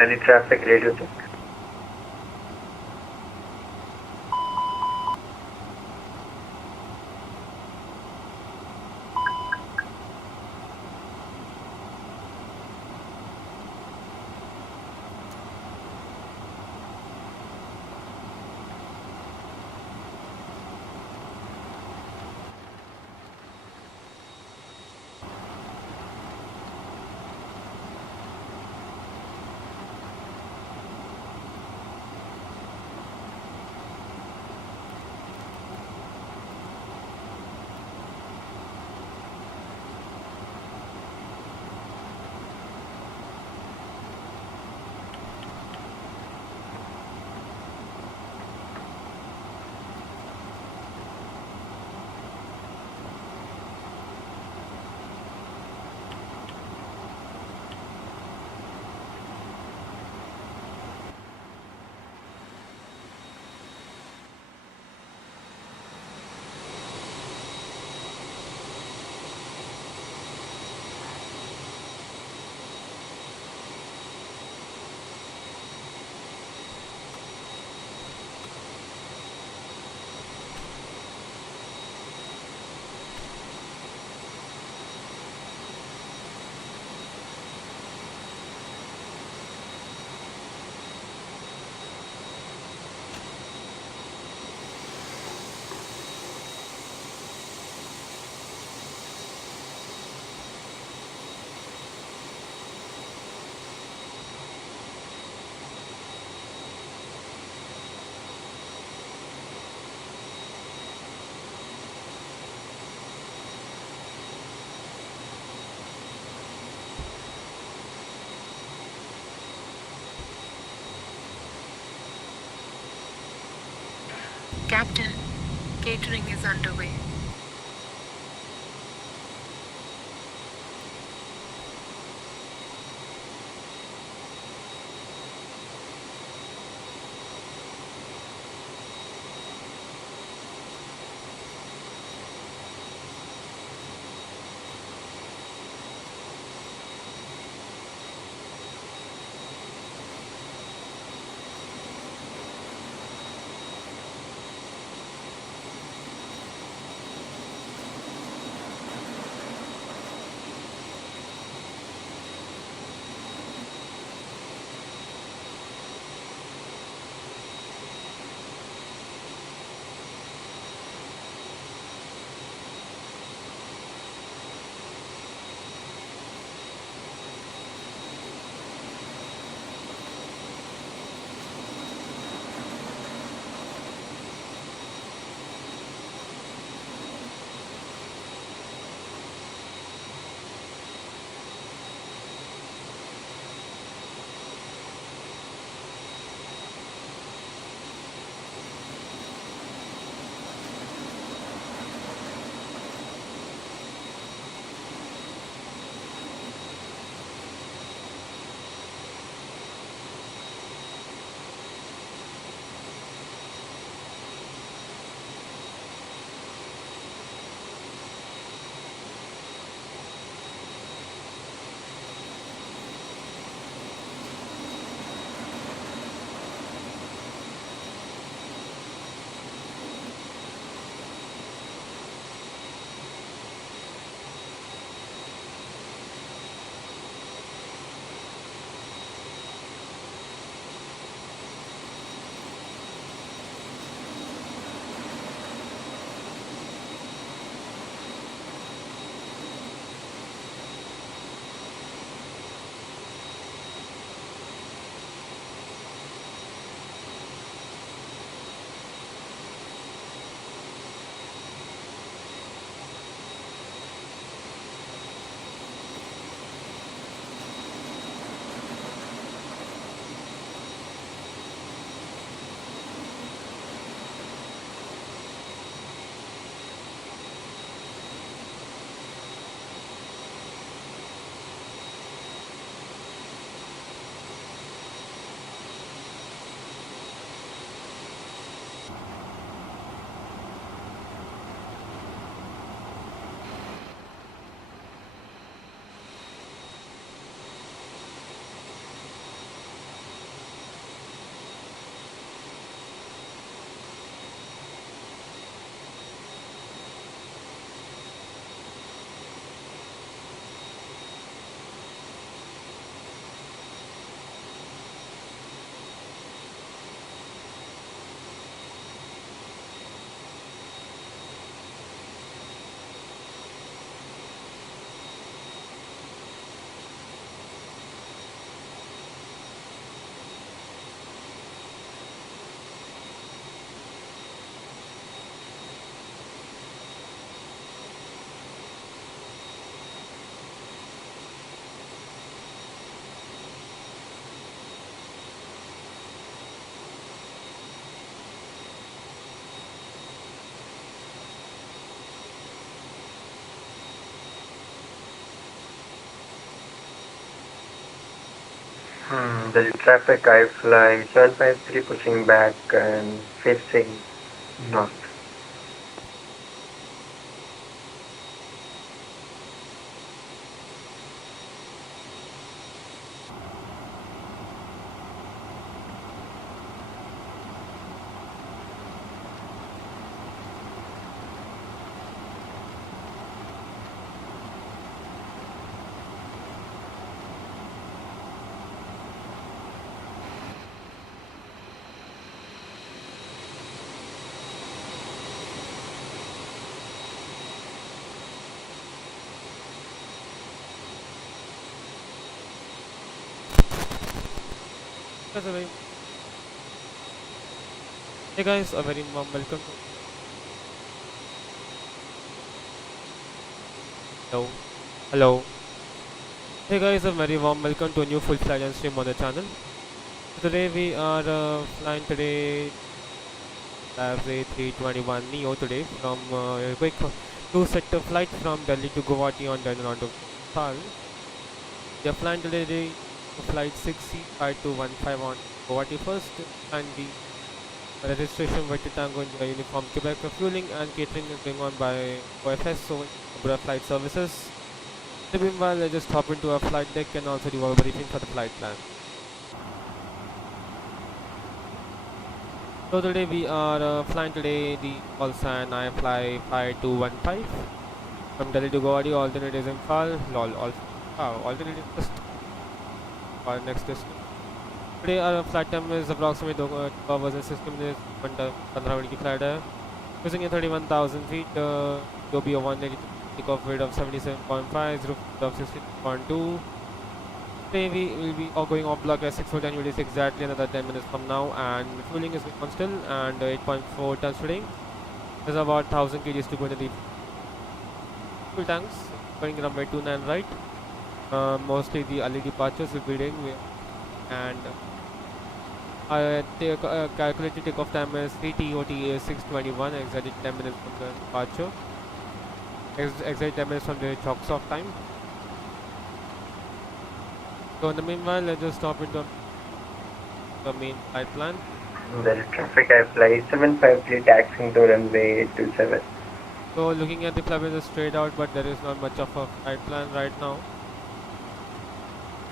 Any traffic radio check? Captain, catering is underway. The traffic IFLY 753 pushing back and facing north. That's a very Hey guys, a very warm welcome to Hello. Hello. Hey guys, a very warm welcome to a new full flight and stream on the channel. So today we are flying today as A321Neo today from a quick two-sector flight from Delhi to Guwahati on Addon I to Imphal. We are flying today to flight 6C5215 on Guwahati first, and the registration Victor Tango India Uniform Quebec. Fueling and catering is going on by OFS, so Cobra Flight Services. Meanwhile, I just hop into a flight deck and also do a briefing for the flight plan. So today we are flying today the Ulsan IFLY 5215 from Delhi to Guwahati. Alternate is Imphal. Alternate is just our next destination. Today our flight time is approximately 2 hours and 60 minutes. 15 minute की flight है. Cruising at 31,000 feet. Dobio 182. Takeoff weight of 77.5. Zero of 16.2. Today we will be going off block at 6:10 exactly another 10 minutes from now, and fueling is going on still, and 8.4 tons today. There's about 1000 kgs to go in the fuel tanks. Going runway 29 right. Mostly the early departures will be doing, and calculated takeoff time is 3 TOT 621, exactly 10 minutes from the departure. Exactly 10 minutes from the chocks off time. So in the meanwhile, let's just stop into the main flight plan. The traffic IFLY 753 taxiing to runway 27. So looking at the flight is straight out, but there is not much of a flight plan right now.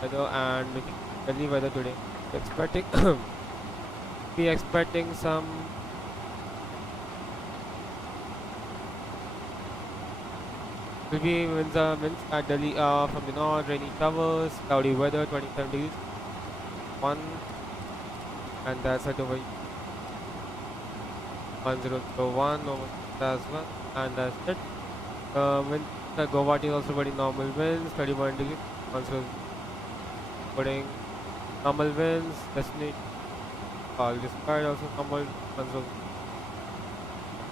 Weather and looking at Delhi weather today, expecting be expecting some will be winds at Delhi from the north, rainy showers, cloudy weather, 27 degrees. One, and that's at over 1001 over as well, and that's it. Wind Guwahati is also very normal winds, 31 degrees. Also putting normal winds, destination all despite also normal control.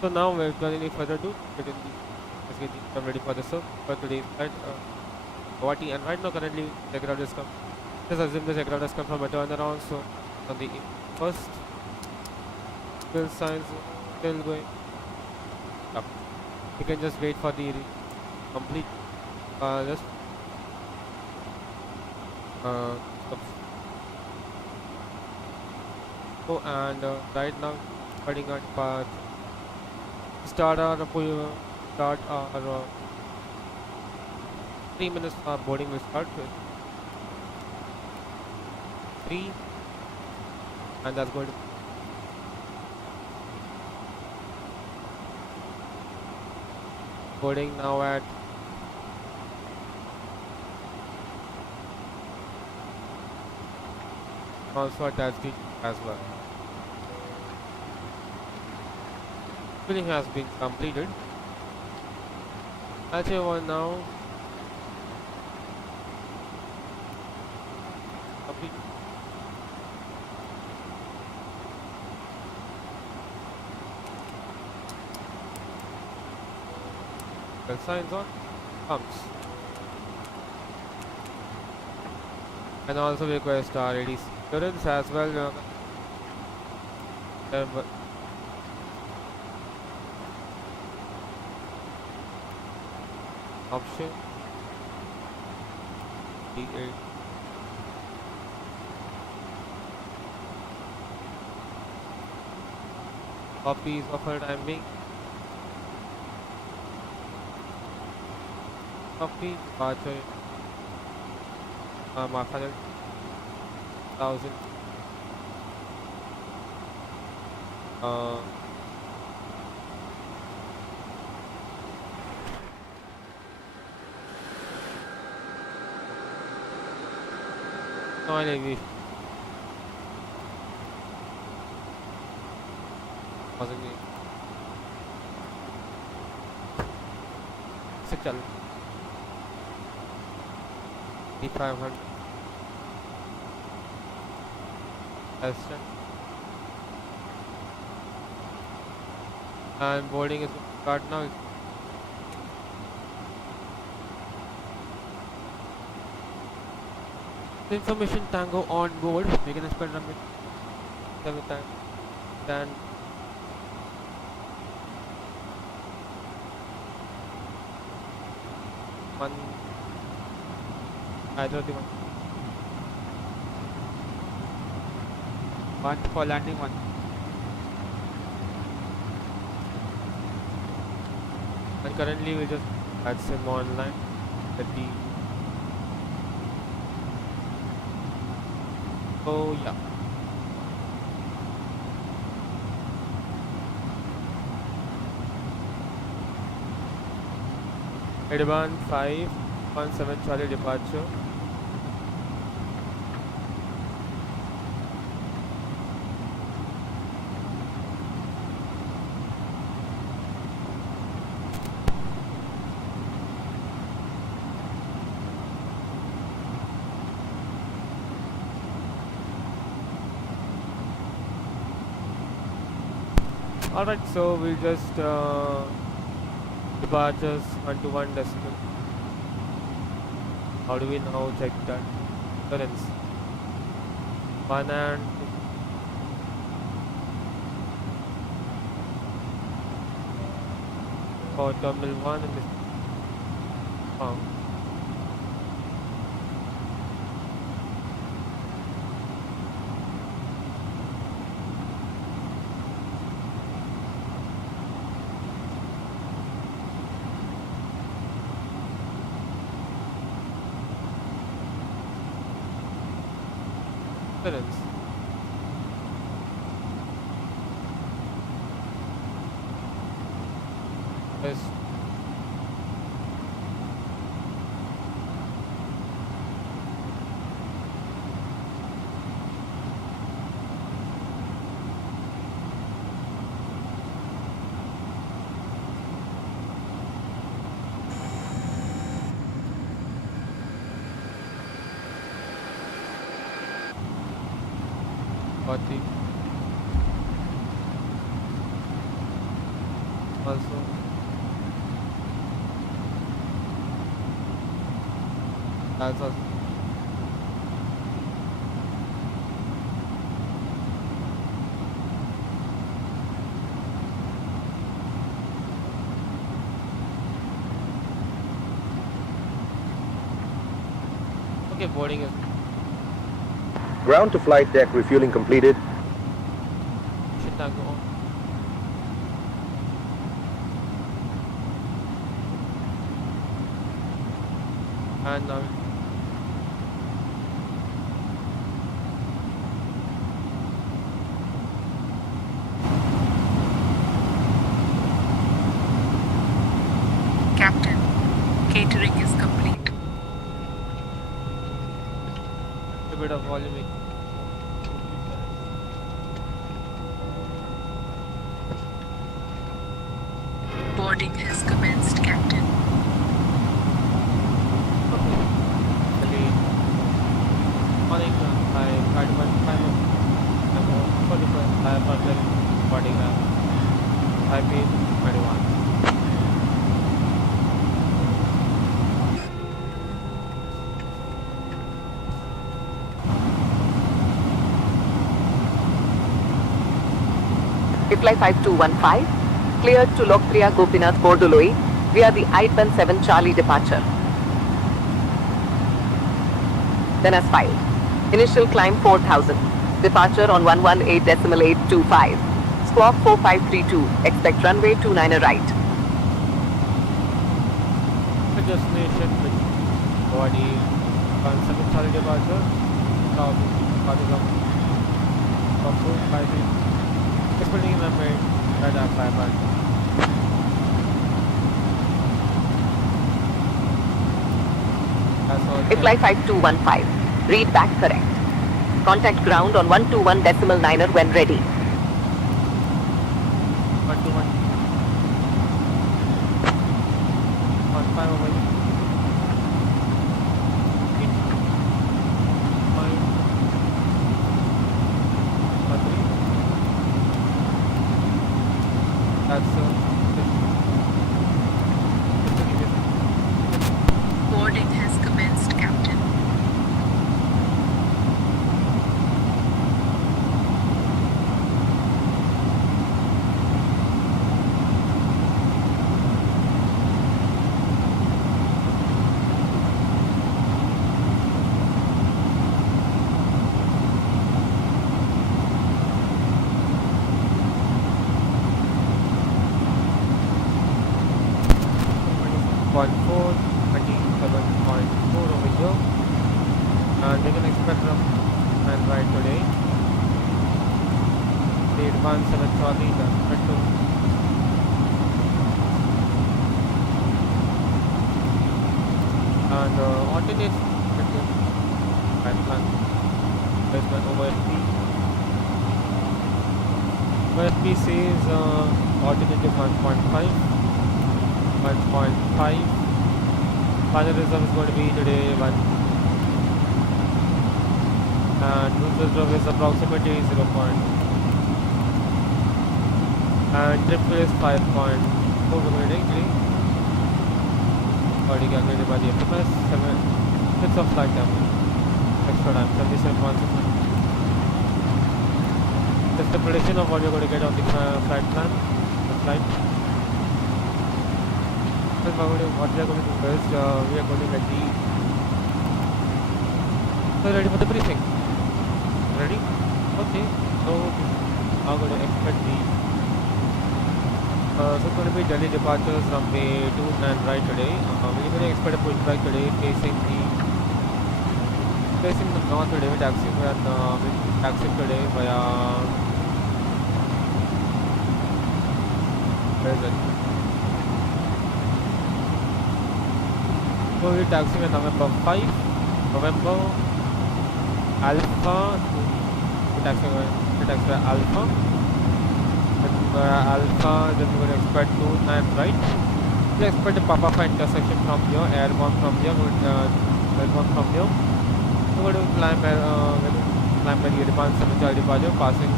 So now without any further ado, let's get the ready for the surf for today's flight. Guwahati, and right now currently the aircraft has come. Let's assume this aircraft has come from a turnaround, so on the first still signs still going up. You can just wait for the complete just so, and right now starting at path start our 3 minutes boarding will start with 3, and that's going to boarding now at also attached it as well. Filling has been completed. I'll say one now. Complete. The signs on pumps. And also request our ADC clearance as well. Option D8 Copies of her time being. Copy departure. Mark 1,000. No, Aviation. Wasn't it? से चल 500 Aston and boarding is start now. Information Tango on board. We can expect a bit every time. Then one either the one for landing, one and currently we just VATSIM online at the yeah. Addon I 517 Charlie departure. Alright, so we'll just departures 1 to 1 decimal. How do we now check that? Currents 1 and 2. For terminal 1 and this found. Currents. Yes. Guwahati. Also that's also okay. Boarding is ground to flight deck refueling completed. should not go on. And now Captain, catering is complete. a bit of volume. Boarding has commenced, Captain. Morning, I got 1 I'm for the boarding I paid 21. IFLY 5215, cleared to Lokpriya Gopinath Bordoloi via the I-7 Charlie departure. Then as filed. Initial climb 4000, departure on 118.825. squawk 4532. Expect runway 29 right. The destination with Guwahati, 17 solid departure, 1000 departure from 453. Expecting runway right at 5 That's all. IFLY 5215. Read back correct. Contact ground on 121.9er when ready. 121. 15 over here. 3. That's Boarding has commenced, Captain. over here. And we can expect from and right today. The advanced 7 Charlie, the petrol. And alternate petrol plan based on OSP. OSP says alternative 1.5. 1.5. Final reserve is going to be today 1. And loose reserve is approximately 0. And trip is 5.4 kilometers. Already calculated by the FMS. 6 of flight time. Extra time 77.6. That's the prediction of what you're going to get on the flight plan. The flight. What we are going to do is we are going to get the. So ready for the briefing. Ready? Okay. So I'm going to expect the. So it's going to be Delhi departures runway 29 right today. We're going to expect a pushback today facing the north today. We're taxiing today via. Where is it? So we're taxiing at November 5, November Alpha, we're taxiing at Alpha, then Alpha, then we're going to expect 29 right. We expect a Papa intersection from here, airborne from here, airborne from here. We're going to climb by the advanced 7 Charlie departure, passing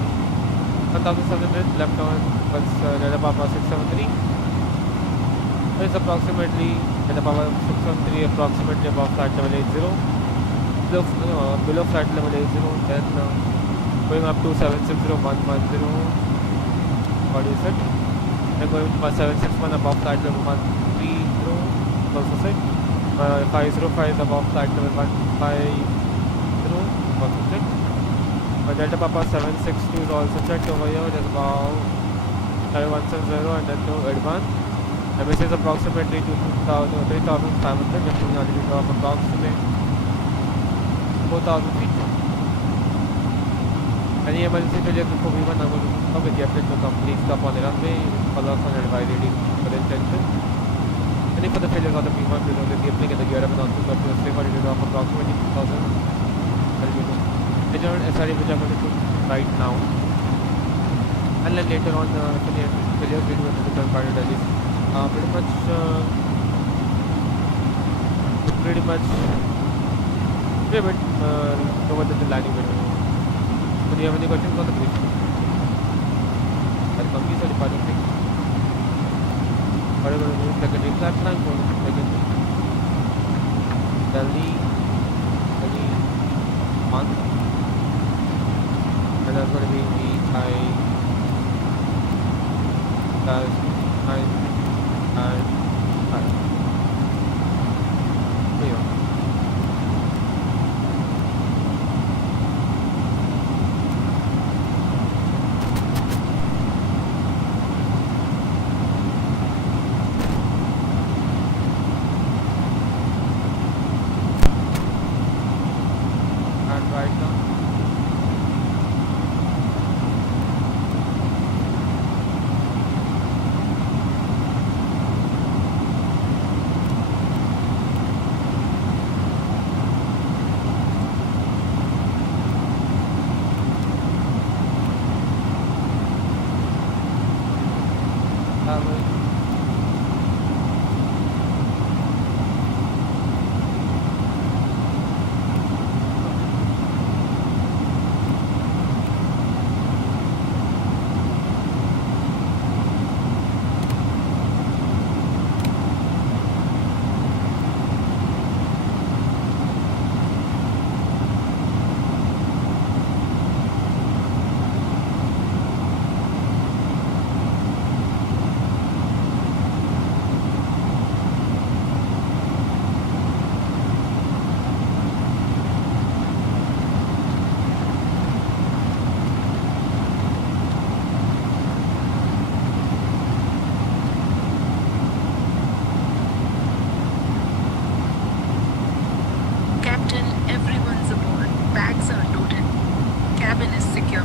1700 left on Delta Papa 673. It's approximately Delta Papa 613 approximately above flight level 80, below flight level 80, then going up to 760110, what is it? Then going to 761 above flight level 130, also set. 505 is above flight level 150, also set. Delta Papa 762 is also set over here, it is about 170 and then to advance. MS is approximately 3,500, lifting altitude of approximately 4,000 feet. Any emergency failure before V1, I'm going to stop with the update to complete stop on the runway. Follow us on advice reading for intention. Any further failures on the V1, please only the uplink and the gear up and on to a safe altitude of approximately 2,000 altitude. Enjoy SRE which I'm going to do right now. And then later on, failures will do another turn part of Delhi. Pretty much over the landing window. So do you have any questions on the brief? I'll complete the departure thing. What are we going to do? Secondary platform, secondary Delhi 1. And that's going to be the I and here. Captain, everyone's aboard. Bags are loaded. Cabin is secure.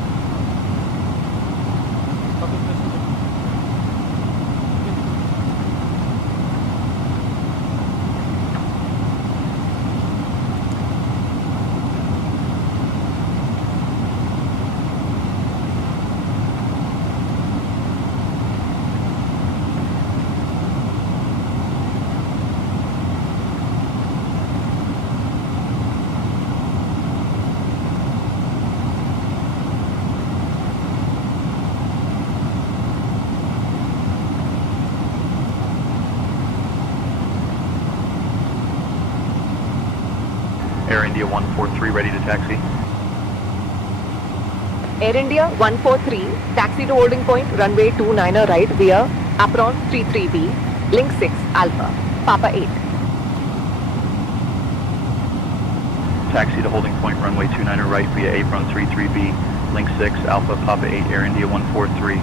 Air India 143 ready to taxi. Air India 143, taxi to holding point, runway 29er right via apron 33B, link 6 Alpha, Papa 8. Taxi to holding point, runway 29er right via apron 33B, link 6 Alpha Papa 8, Air India 143.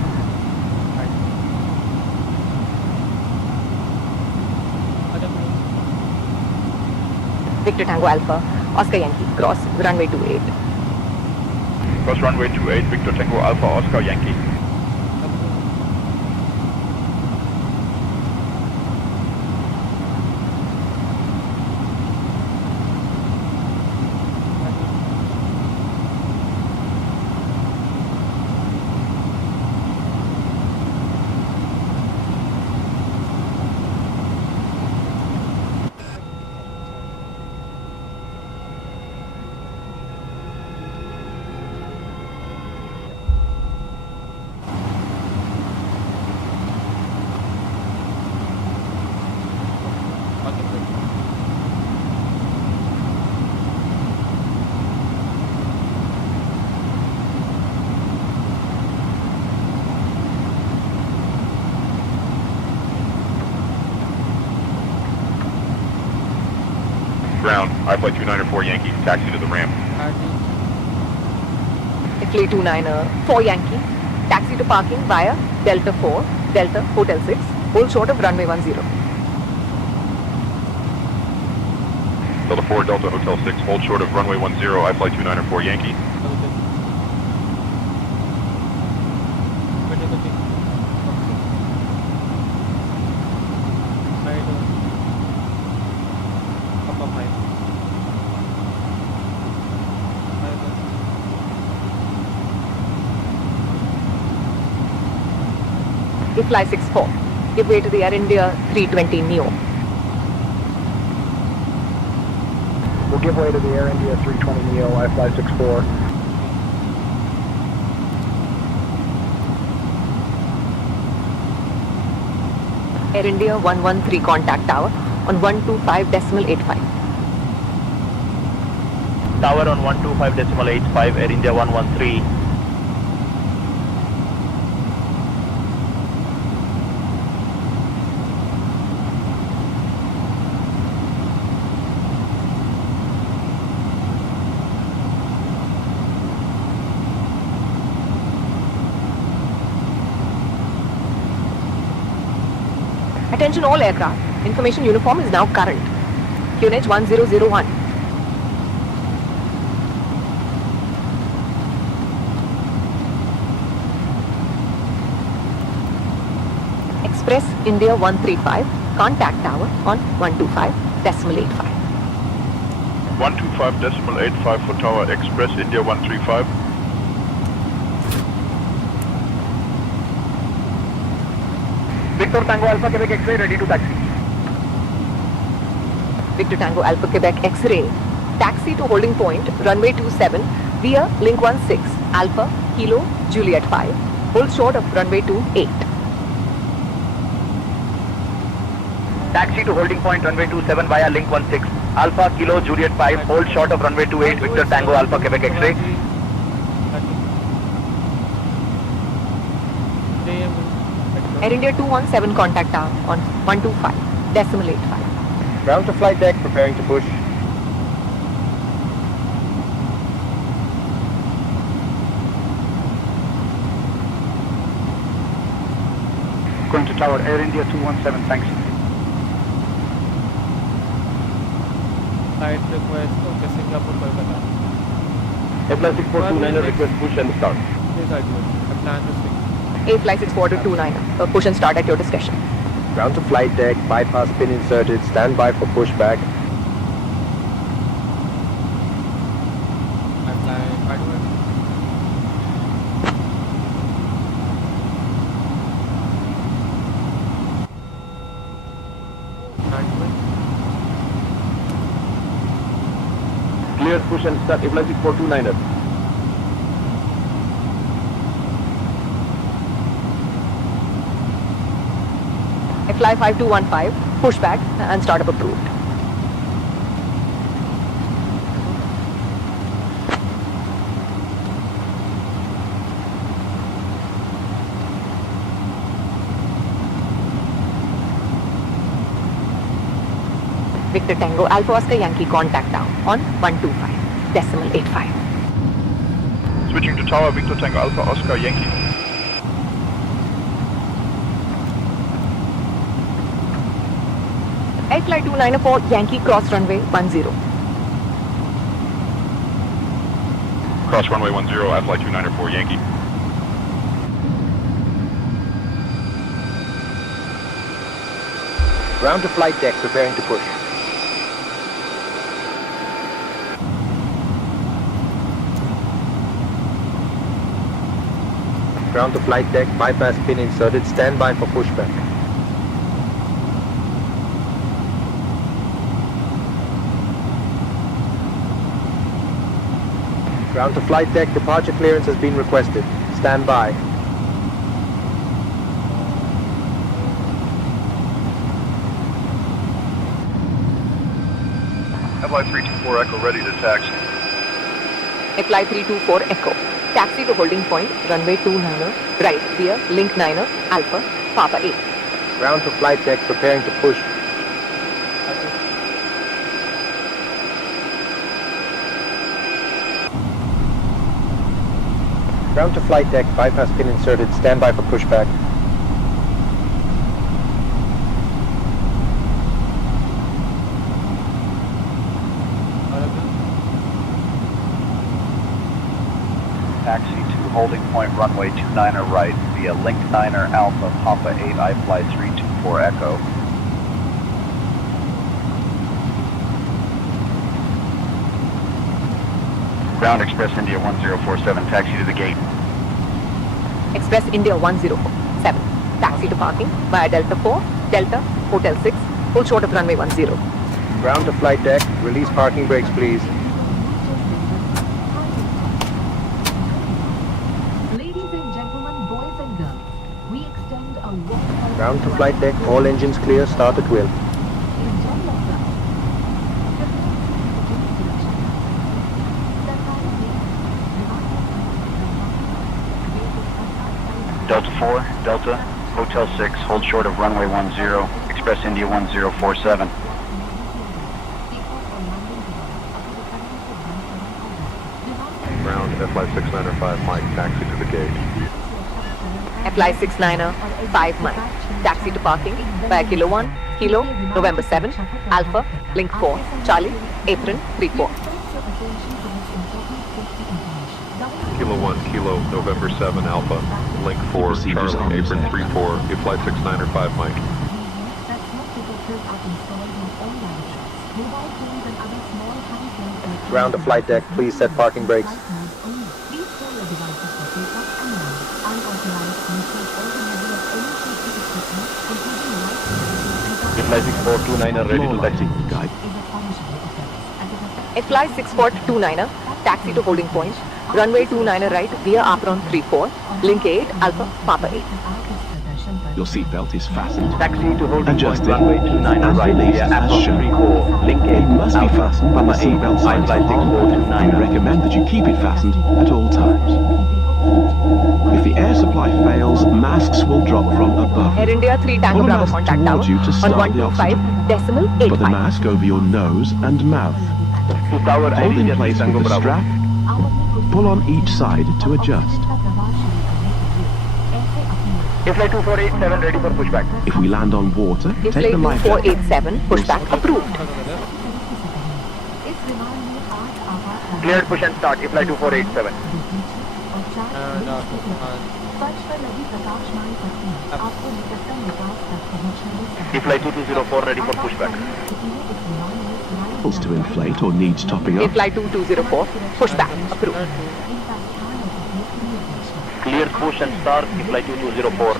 Victor Tango Alpha, Oscar Yankee, cross runway 28. Cross runway 28, Victor Tango Alpha Oscar Yankee. Ground, IFLY 294 Yankee, taxi to the ramp. IFLY 29er 4 Yankee, taxi to parking via Delta 4, Delta Hotel 6, hold short of runway 10. Delta 4, Delta Hotel 6, hold short of runway 10, IFLY 294 Yankee. IFLY 64, give way to the Air India 320 Neo. We'll give way to the Air India 320 Neo, IFLY 64. Air India 113 contact tower on 125.85. Tower on 125.85, Air India 113. Attention all aircraft, information uniform is now current. QNH 1001. Express India 135, contact tower on 125.85. 125.85 for Tower Express India 135. Victor Tango Alpha Quebec X-ray ready to taxi. Victor Tango Alpha Quebec X-ray. Taxi to holding point, runway 27 via link 16 Alpha Kilo Juliet 5. Hold short of runway 28. Taxi to holding point runway 27 via link 16 Alpha Kilo Juliet 5. Hold short of runway 28 Victor Tango Alpha Quebec X-ray. Air India 217 contact tower on 125.85. Ground to flight deck, preparing to push. Going to tower Air India 217, thanks. Flight request, okay, Singapore, Kolkata. FSLABS A321Neo request push and start. Please advise. The plan is fixed. AFLY 64229. Push and start at your discretion. Ground to flight deck, bypass pin inserted, stand by for pushback. I fly backward. Clear push and start, FSLABS 642Niner. FLY 5215, pushback and startup approved. Victor Tango Alpha Oscar Yankee contact down on 125.85. Switching to tower, Victor Tango Alpha Oscar Yankee. AFLY 294 Yankee cross runway 10. Cross runway 10, IFLY 294 Yankee. Ground to flight deck, preparing to push. Ground to flight deck, bypass pin inserted, stand by for pushback. Ground to flight deck, departure clearance has been requested. Stand by. FLY 324 Echo ready to taxi. AFLY 324 Echo. Taxi to holding point, runway 29, right via link 9 Alpha Papa 8. Ground to flight deck, preparing to push. Ground to flight deck, bypass pin inserted, stand by for pushback. Taxi to holding point runway 29 right via link 9 Alpha Papa 8 IFLY 324 Echo. Ground Express India 1047, taxi to the gate. Express India 107. Taxi to parking via Delta 4, Delta, Hotel 6, full short of runway 10. Ground to flight deck, release parking brakes please. Ladies and gentlemen, boys and girls, we extend a warm Ground to flight deck, all engines clear, start at will. Delta 4, Delta, Hotel 6, hold short of runway 10, Express India 1047. Ground FLY 695 Mike, taxi to the gate. FLY 695 Mike. Taxi to parking via Kilo 1, Kilo, November 7, Alpha, Link 4, Charlie, Apron 34. Kilo 1, Kilo, November 7, Alpha, Link 4, Charlie, Apron 34, FLY 695 Mike. Ground to flight deck, please set parking brakes. FSLABS A380 ready to taxi. Guide. FLY6429er, taxi to holding point, runway 29er right via Apron 34, link 8, Alpha, Papa 8. Your seatbelt is fastened. Taxi to holding Adjusted. point, runway 29er As right released via as Apron shown. 34, link 8, It must be Alpha, fastened when the Papa 8, seatbelt signs are on. We 56429er. recommend that you keep it fastened at all times. If the air supply fails, masks will drop from above. Air India 3 Tango Pull a Bravo mask contact tower towards you to on start the oxygen. 125.85. Put the mask over your nose and mouth. To tower Hold in India place with Tango the Bravo. strap. Pull on each side to adjust. FLY2487 ready for pushback. If we land on water, take IFLY the life jacket. 2487, pushback approved. Cleared push and start, FLY2487. And FLY2204 ready for pushback. To inflate or needs topping up. IFLY 2204, pushback approved. Cleared push and start, FLY2204.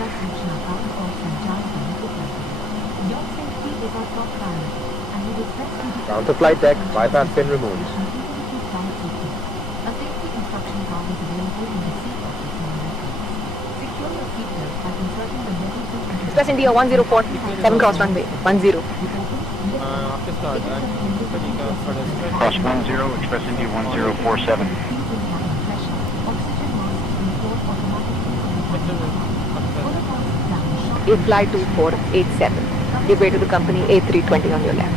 Down to flight deck, bypass pin removed. Express India 104, 7 cross runway, 10. after start, and for the stretch. Cross 10, Express India 1047. IFLY 2487, give way to the company A320 on your left.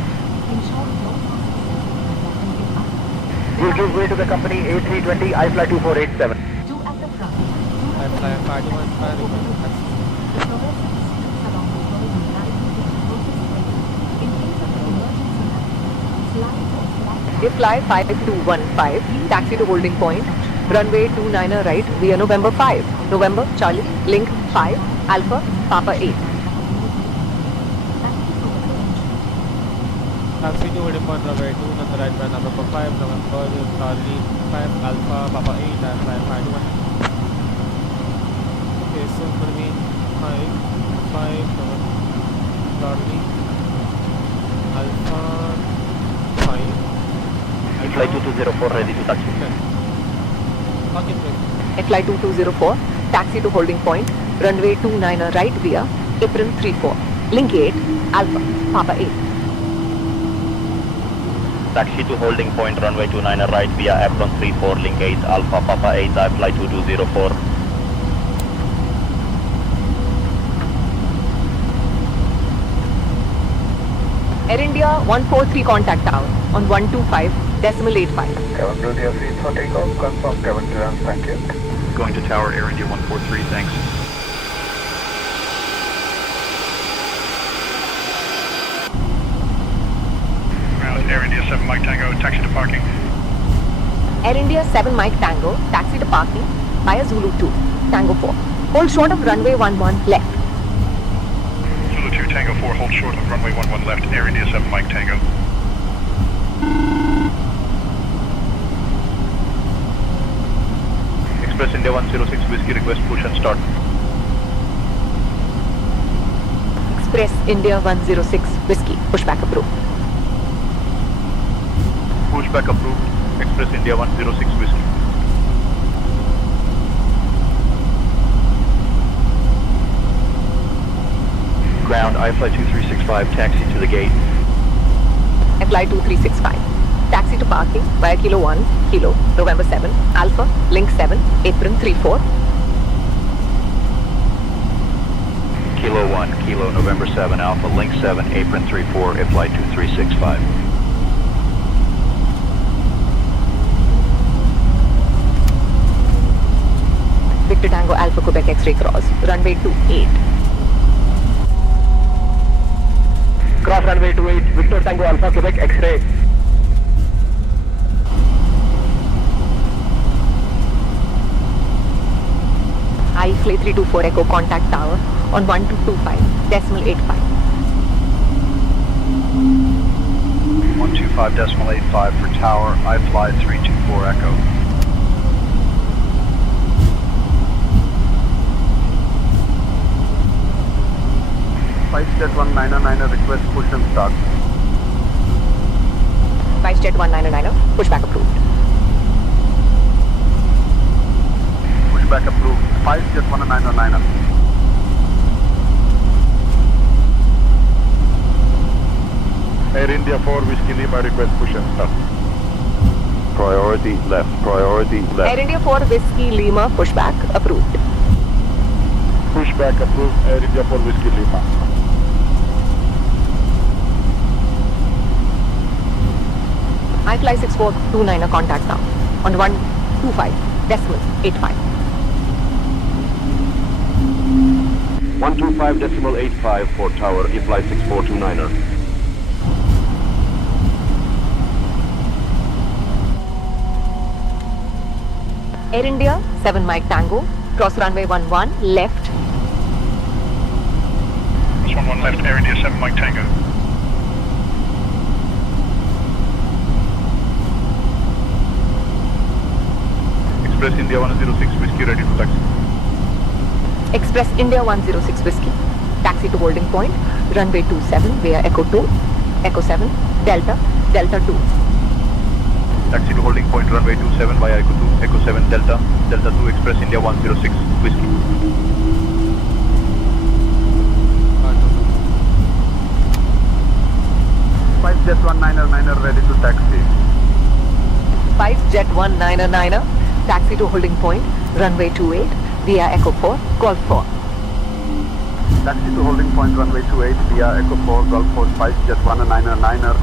You give way to the company A320, IFLY2487. I fly 515. IFLY 5215, taxi to holding point, runway 29er right via November 5, November, Charlie, link 5, Alpha, Papa 8. Taxi to holding point runway 2 on the right by November 5, November, Charlie, 5, Alpha, Papa 8, I fly 51. Okay, so it's going to be 5, November, Charlie, Alpha, 5. FLY2204 ready to taxi. Okay, IFLY 2204, taxi to holding point, runway 29er right via Apron 34, link 8, Alpha, Papa 8. Taxi to holding point, runway 29er right via Apron 34, link 8, Alpha, Papa 8, IFLY2204. Air India 143 contact tower on 125.85. Cabin crew DFC for takeoff, confirm cabin clearance, thank you. Going to tower Air India 143, thanks. Ground Air India 7 Mike Tango, taxi to parking. Air India 7 Mike Tango, taxi to parking via Zulu 2, Tango 4. Hold short of runway 11 left. Zulu 2 Tango 4, hold short of runway 11 left, Air India 7 Mike Tango. Express India 106 Whiskey, request push and start. Express India 106 Whiskey, pushback approved. Pushback approved. Express India 106 Whiskey. Ground IFLY 2365, taxi to the gate. FLY 2365. Taxi to parking via Kilo 1, Kilo, November 7, Alpha, Link 7, Apron 34. Kilo 1, Kilo, November 7, Alpha, Link 7, Apron 34, IFLY 2365. Victor Tango Alpha Quebec X-ray cross, runway 28. Cross runway 28, Victor Tango Alpha Quebec X-ray. IFLY 324 Echo contact tower on 1225.85. 125.85 for tower, IFLY 324 Echo. 5Jet 199 request push and start. 5Jet 199, pushback approved. Pushback approved. 5Jet 199. Air India 4 Whiskey Lima request push and start. Priority left, priority left. Air India 4 Whiskey Lima, pushback approved. Pushback approved, Air India 4 Whiskey Lima. IFLY 6429, contact now on 125.85. 125.85 for tower, IFLY 6429er. Air India 7 Mike Tango, cross runway 11 left. Cross 11 left, Air India 7 Mike Tango. Express India 106 Whiskey ready to taxi. Express India 106 Whiskey, taxi to holding point, runway 27 via Echo 2, Echo 7, Delta, Delta 2. Taxi to holding point runway 27 via Echo 2, Echo 7 Delta, Delta 2 Express India 106 Whiskey. Five Jet 199 ready to taxi. 5 Jet 199, taxi to holding point, runway 28 via Echo 4, Golf 4. Taxi to holding point runway 28 via Echo 4 Golf 4 5 Jet 199er.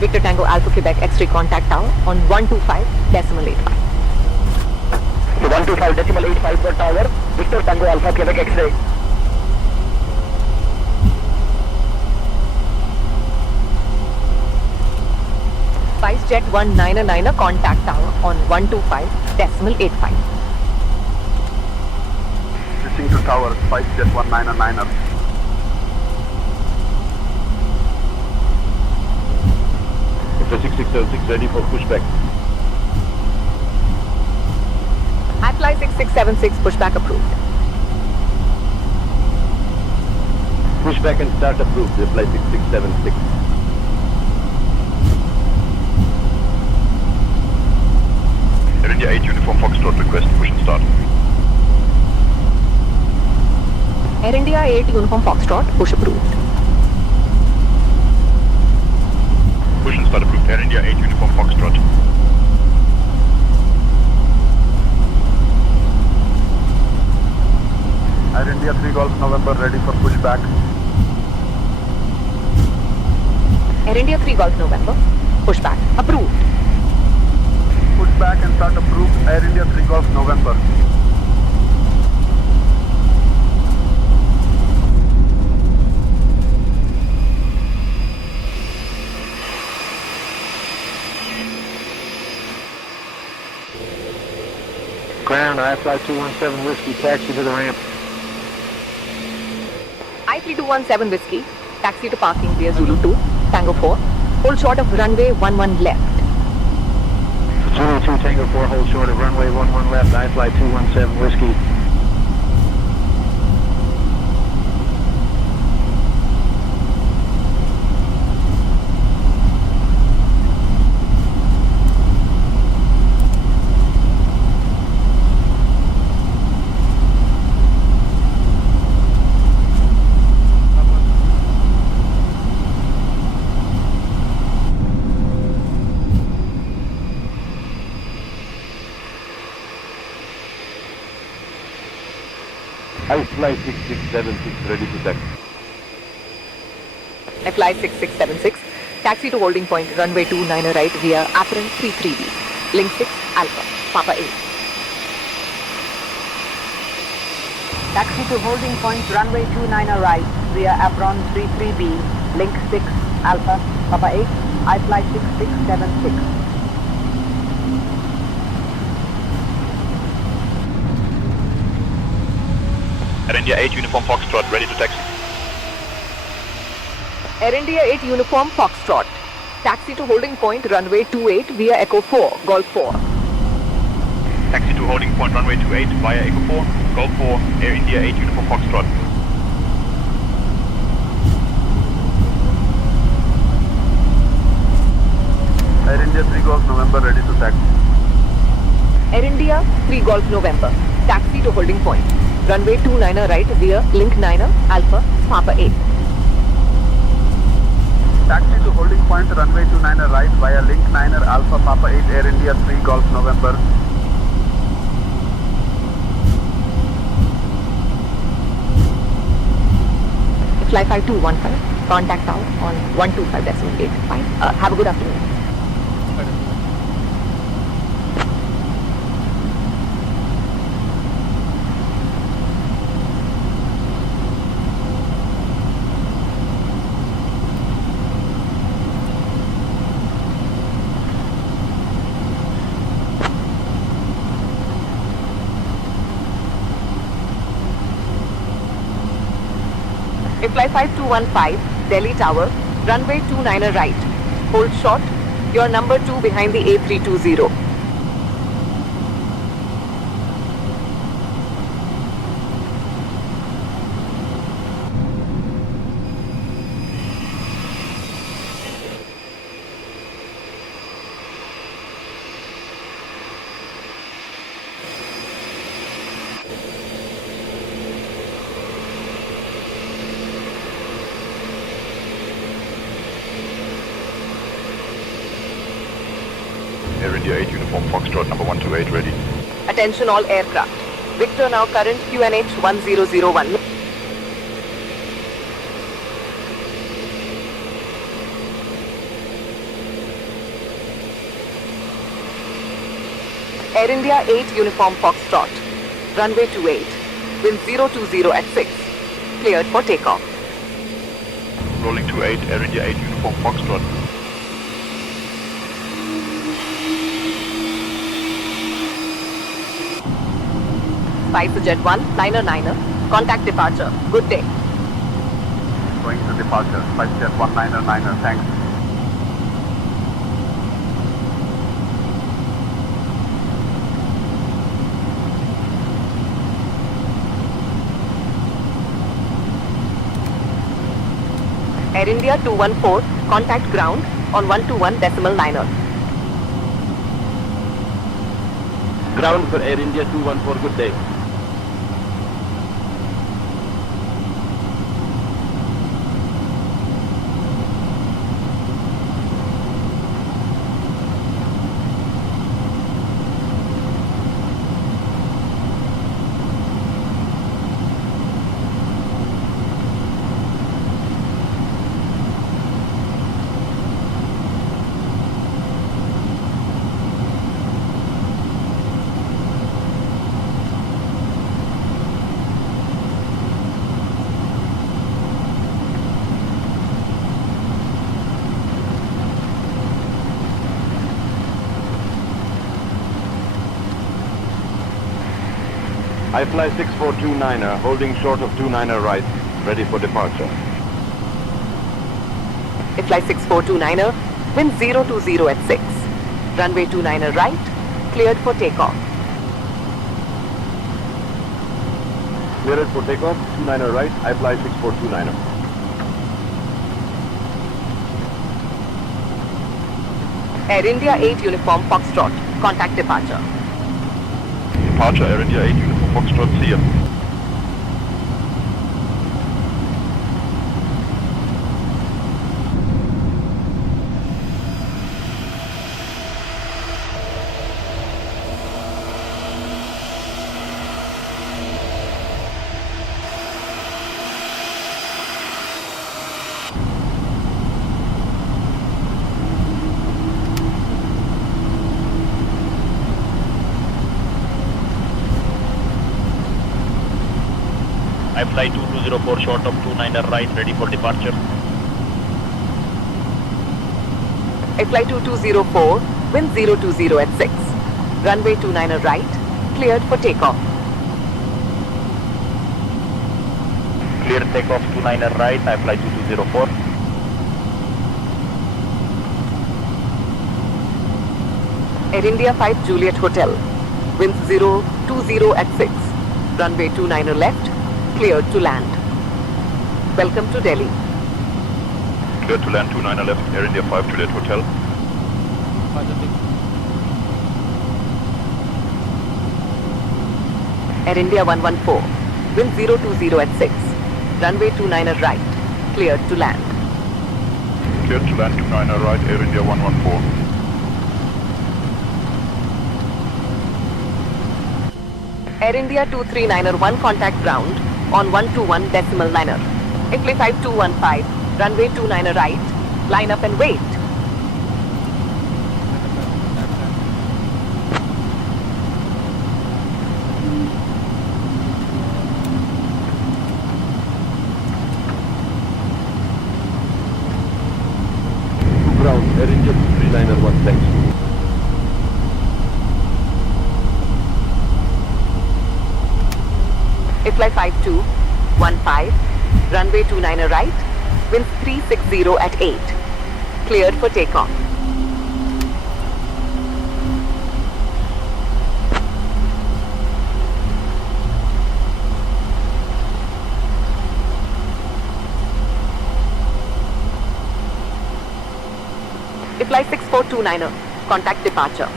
Victor Tango Alpha Quebec X-ray contact tower on 125.85. So 125.85 per tower, Victor Tango Alpha Quebec X-ray. SpiceJet 199, contact tower on 125.85. Switching to tower, 5 Jet 199er. IFLY 6676 ready for pushback. IFLY 6676, pushback approved. Pushback and start approved, IFLY 6676. Air India 8 Uniform Foxtrot request push and start. Air India 8 Uniform Foxtrot, push approved. Push and start approved, Air India 8 Uniform Foxtrot. Air India 3 Golf November ready for pushback. Air India 3 Golf November, pushback approved. Pushback and start approved, Air India 3 Golf November. Ground, IFLY 217 Whiskey, taxi to the ramp. IFLY 217 Whiskey, taxi to parking via Zulu 2, Tango 4, hold short of runway 11 left. Zulu 2 Tango 4, hold short of runway 11 left, IFLY 217 Whiskey. IFLY 6676 ready to taxi. FLY 6676, taxi to holding point, runway 29 right via Apron 33B, link 6 Alpha, Papa 8. Taxi to holding point, runway 29 right via Apron 33B, link 6 Alpha, Papa 8, IFLY 6676. Air India 8 Uniform Foxtrot, ready to taxi. Air India 8 Uniform Foxtrot, taxi to holding point, runway 28 via Echo 4, Golf 4. Taxi to holding point, runway 28 via Echo 4, Golf 4, Air India 8 Uniform Foxtrot. Air India 3 Golf November ready to taxi. Air India 3 Golf November, taxi to holding point, runway 29 right via link 9 Alpha, Papa 8. Taxi to holding point, runway 29 right via link 9 Alpha Papa 8 Air India 3 Golf November. Fly 5215, contact out on 125.85. Have a good afternoon. Fly 5215, Delhi Tower, runway 29 right. Hold short. You're number 2 behind the A320. Air India 8 Uniform Foxtrot, number 128, ready. Attention all aircraft. Victor now current QNH 1001. Air India 8 Uniform Foxtrot, runway 28, wind 020 at 6, cleared for takeoff. Rolling to 8, Air India 8 Uniform Foxtrot. SpiceJet 1, liner 9er, contact departure. Good day. Going to departure, SpiceJet 199er, thanks. Air India 214, contact ground on 121.9er. Ground for Air India 214, good day. IFLY 6429er, holding short of 29er right, ready for departure. IFLY 6429er, wind 020 at 6, runway 29er right, cleared for takeoff. Cleared for takeoff, 29er right, IFLY 6429er. Air India 8 Uniform Foxtrot, contact departure. Departure, Air India 8 Uniform Foxtrot, see ya. FLY 2204 short of 29er right, ready for departure. FLY 2204, wind 020 at 6. Runway 29er right, cleared for takeoff. Clear takeoff 29er right, FLY 2204. Air India 5 Juliet Hotel, wind 020 at 6. Runway 29er left, cleared to land. Welcome to Delhi. Clear to land 29er left, Air India 5 Juliet Hotel. Air India 114, wind 020 at 6. Runway 29er right, cleared to land. Clear to land 29er right, Air India 114. Air India 239er 1 contact ground on 121 decimal liner. FLY 5215, runway 29er right, line up and wait. Ground, Air India 239er 1, thanks. FLY 5215, runway 29er right, wind 360 at 8. Cleared for takeoff. FLY 6429er, contact departure.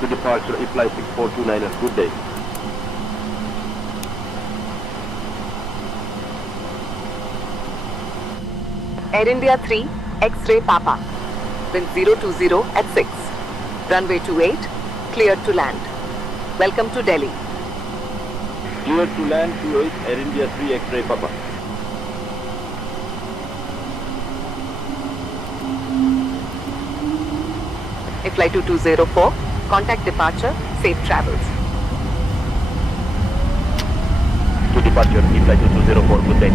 To departure, FLY 6429er, good day. Air India 3, X-ray Papa, wind 020 at 6. Runway 28, cleared to land. Welcome to Delhi. Clear to land 28, Air India 3 X-ray Papa. FLY 2204, contact departure, safe travels. To departure, FLY 2204, good day.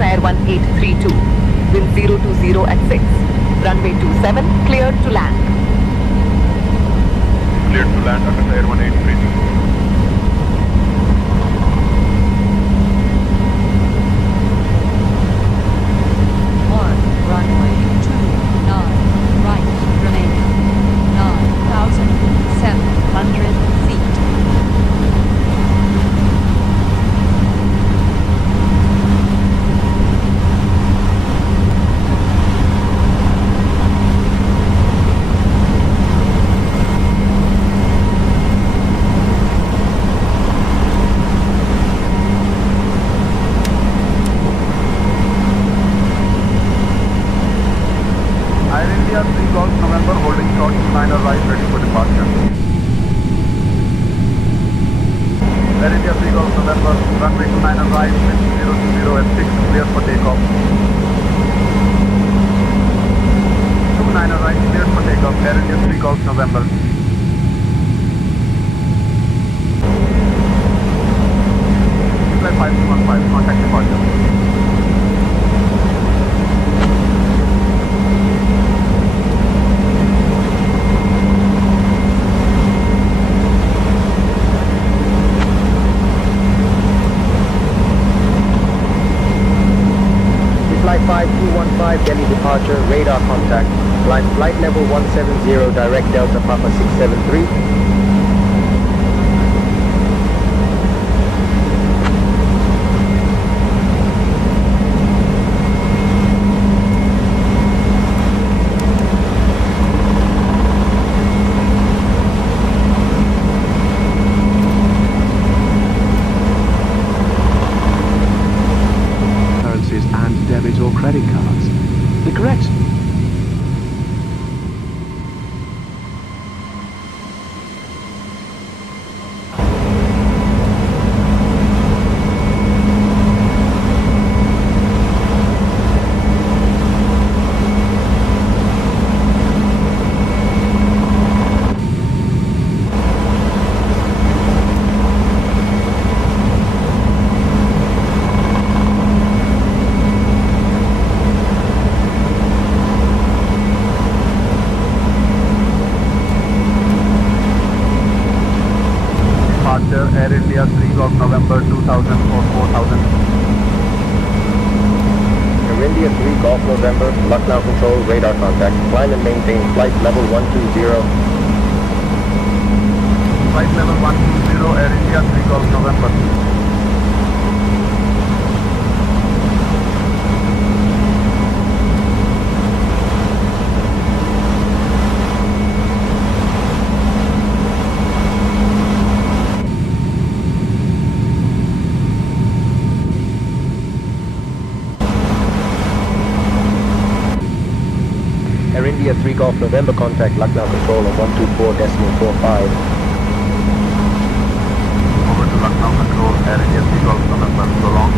Air 1832, wind 020 at 6. Runway 27, cleared to land. Cleared to land, Air 1832. Runway 29, right, remaining 9,700 feet. Delhi departure, radar contact. Climb flight level 170, direct Delta Papa 673. Currencies and debit or credit cards. The correct Golf November, Lucknow Control, radar contact. Climb and maintain flight level 120. Flight level 120, Air India 3 Golf November. Air India 3 Golf November, contact Lucknow Control on 124.45. Over to Lucknow Control, Air India 3 Golf November, so long.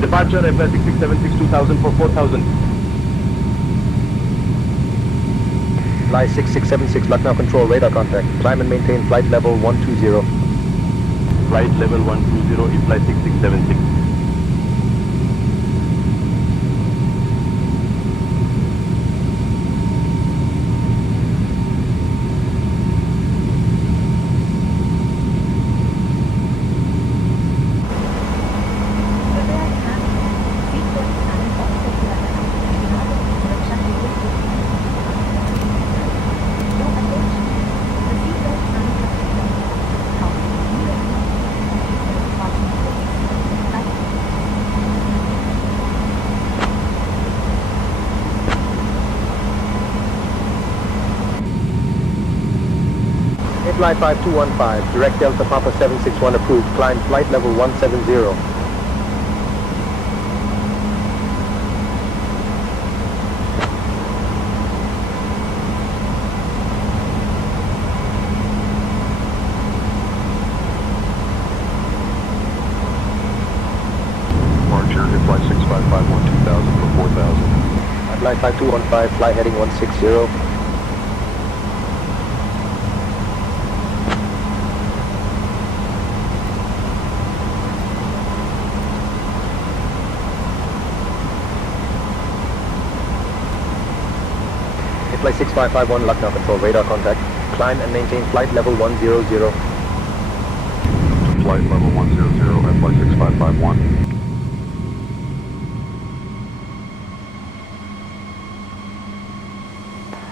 Departure FS 6676 for 4000. Fly 6676 Lucknow Control, radar contact. Climb and maintain flight level 120. Flight level 120, fly 6676. Fly 5215, direct Delta Papa 761 approved. Climb flight level 170. Departure, fly 6551 2000 for 4000. Fly 5215, fly heading 160. Flight 6551 Lucknow Control, radar contact. Climb and maintain flight level 100. To flight level 100 at flight 6551.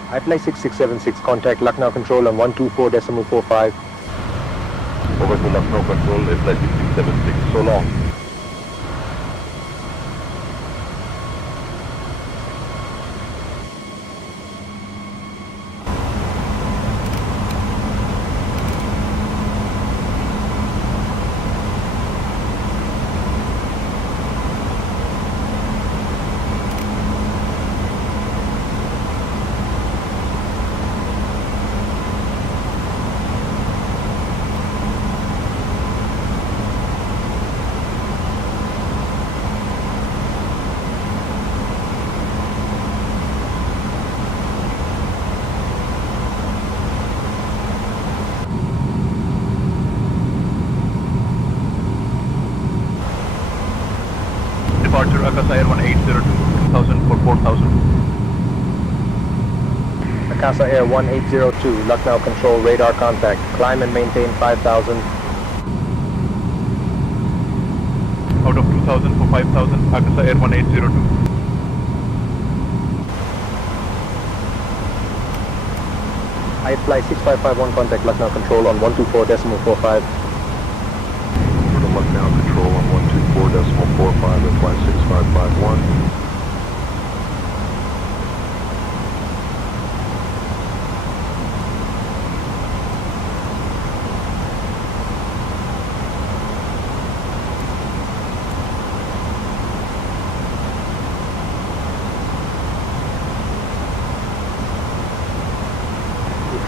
IFLY 6676, contact Lucknow Control on 124.45. Over to Lucknow Control, flight 6676, so long. Departure Akasa Air 1802, 2000 for 4000. Akasa Air 1802, Lucknow Control, radar contact. Climb and maintain 5000. Out of 2000 for 5000, Akasa Air 1802. IFLY 6551, contact Lucknow Control on 124.45. Over to Lucknow Control on 124.45 at flight 6551.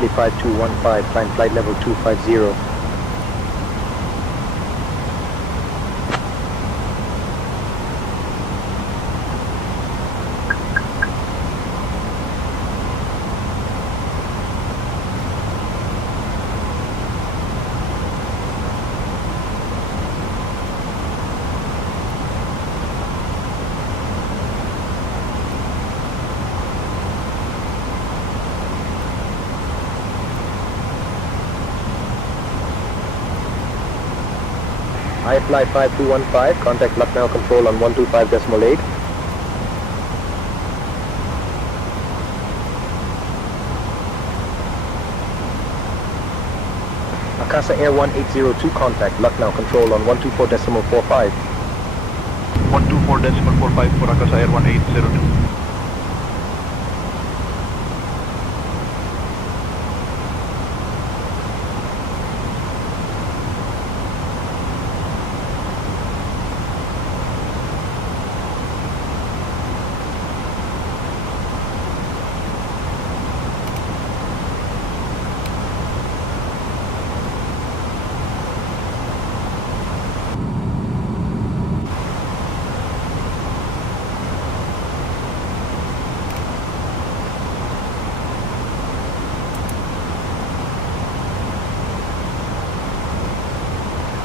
IFLY 5215, climb flight level 250. IFLY 5215, contact Lucknow control on 125.8. Akasa Air 1802, contact Lucknow control on 124.45. 124.45 for Akasa Air 1802.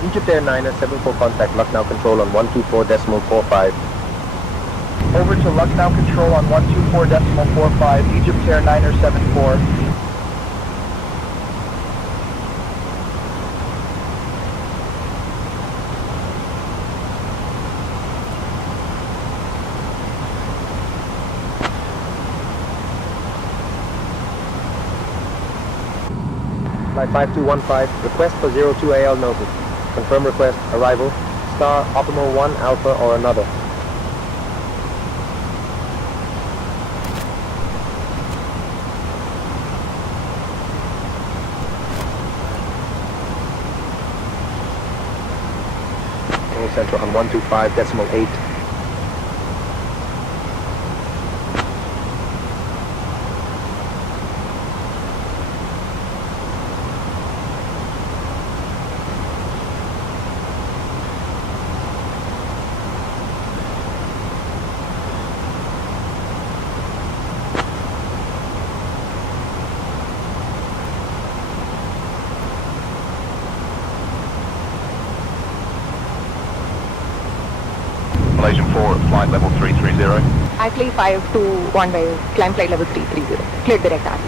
Egypt Air 974, contact Lucknow control on 124.45. Over to Lucknow control on 124.45, Egypt Air 974. Flight 5215, request for 02AL noted. Confirm request, arrival, star, optimal 1, alpha or another. Central on 125.8. Malaysian 4, flight level 330. IFLY 5215, climb flight level 330. Clear direct RV.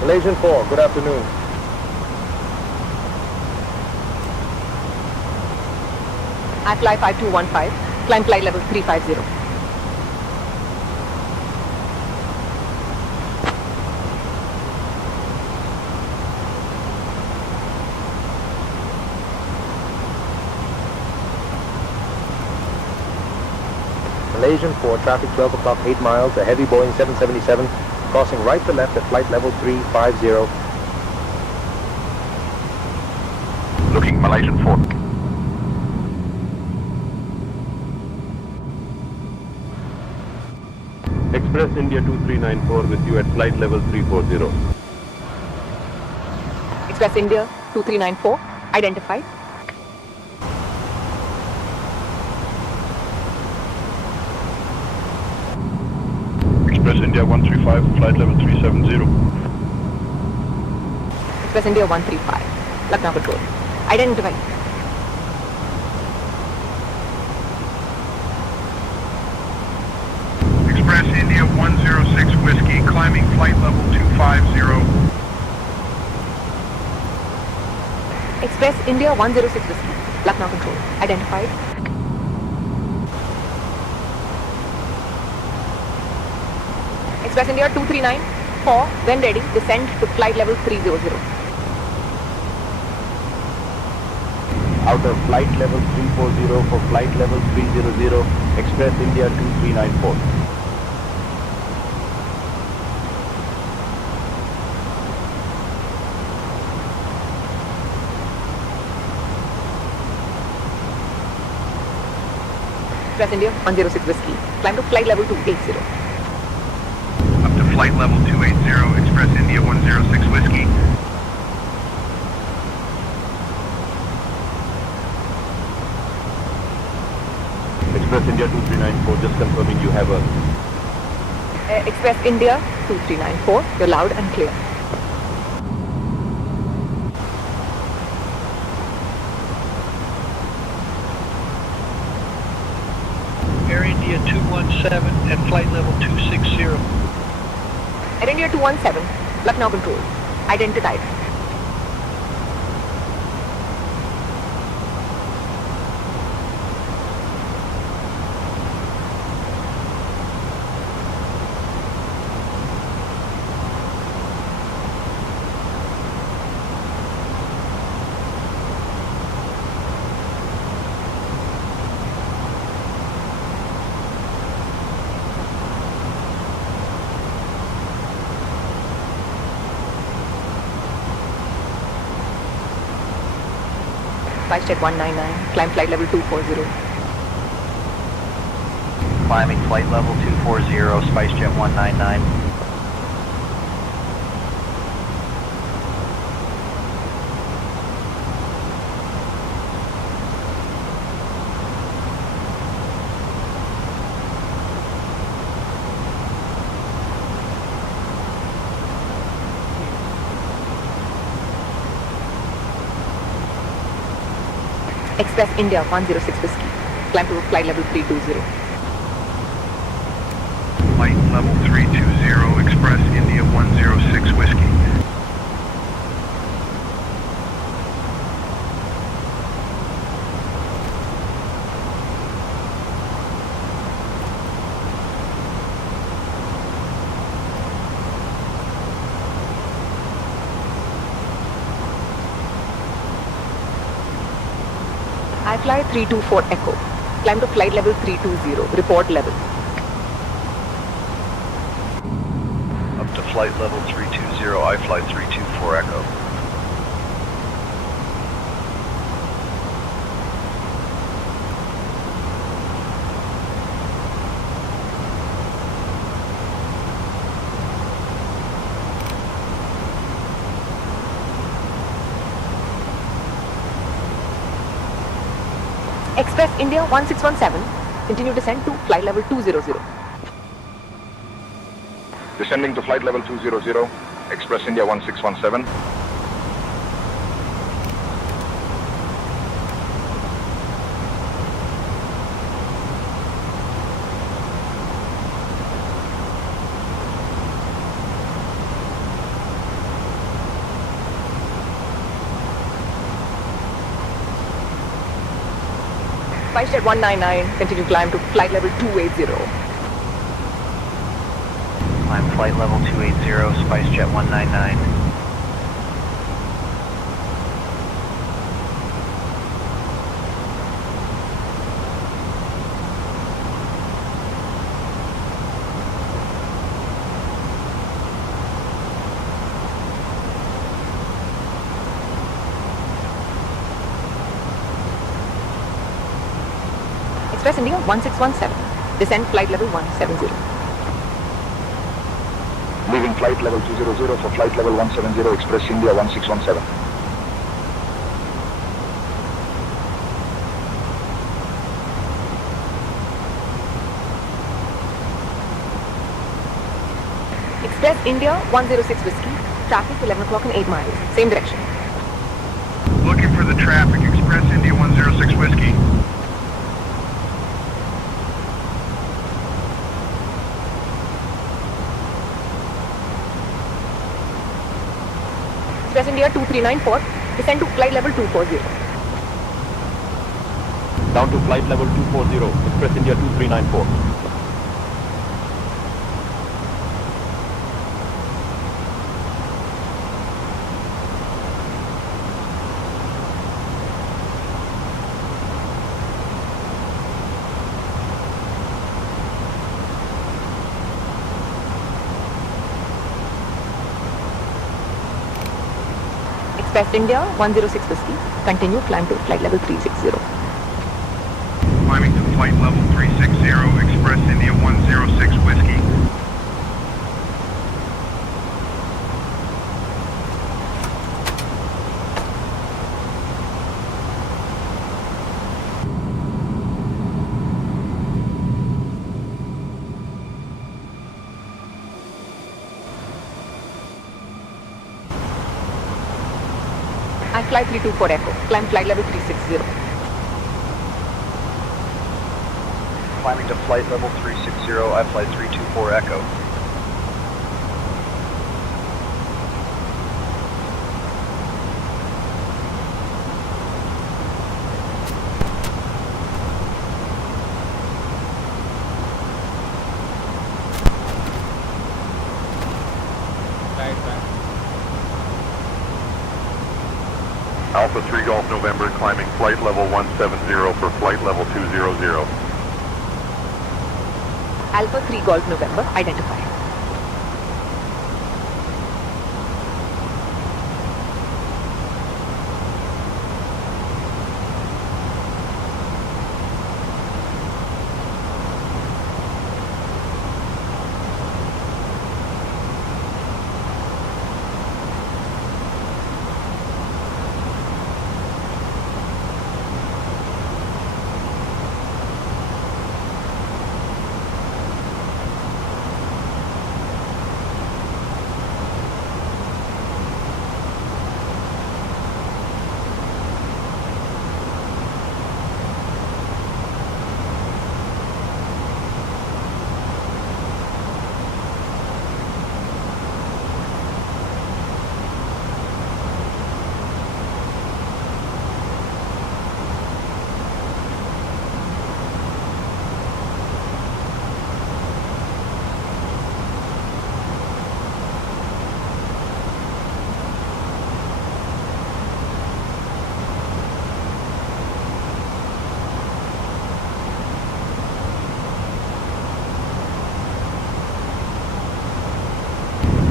Malaysian 4, good afternoon. IFLY 5215, climb flight level 350. Malaysian 4, traffic 12 o'clock, 8 miles, a heavy Boeing 777, crossing right to left at flight level 350. Looking Malaysian 4. Express India 2394 with you at flight level 340. Express India 2394, identified. Express India 135, flight level 370. Express India 135, Lucknow control, identified. Express India 106 Whiskey, climbing flight level 250. Express India 106 Whiskey, Lucknow control, identified. Express India 2394, when ready, descend to flight level 300. Out of flight level 340 for flight level 300, Express India 2394. Express India 106 Whiskey. Climb to flight level 280. Up to flight level 280, Express India 106 Whiskey. Express India 2394, just confirming you have a... Express India 2394, you're loud and clear. Air India 217 at flight level 260. Air India 217, Lucknow control. Identified. SpiceJet 199, climb flight level 240. Climbing flight level 240, SpiceJet 199. Express India 106 Whiskey. Climb to flight level 320. Flight level 320, Express India 106 Whiskey. IFLY 324 Echo. Climb to flight level 320. Report level. Up to flight level 320, IFLY 324 Echo. Express India 1617. Continue descent to flight level 200. Descending to flight level 200, Express India 1617. SpiceJet 199, continue climb to flight level 280. Climb flight level 280, SpiceJet 199. Express India 1617. Descend flight level 170. Leaving flight level 200 for flight level 170, Express India 1617. Express India 106 Whiskey. Traffic 11 o'clock and 8 miles. Same direction. Looking for the traffic, Express India 106 Whiskey. Express India 2394. Descend to flight level 240. Down to flight level 240, Express India 2394. West India 106 Whiskey. Continue climb to flight level 360. Climbing to flight level 360, Express India 106 Whiskey. IFLY 324 Echo. Climb flight level 360. Climbing to flight level 360, IFLY 324 Echo. Right back. Alpha 3 Golf November climbing flight level 170 for flight level 200. Alpha 3 Golf November. Identify.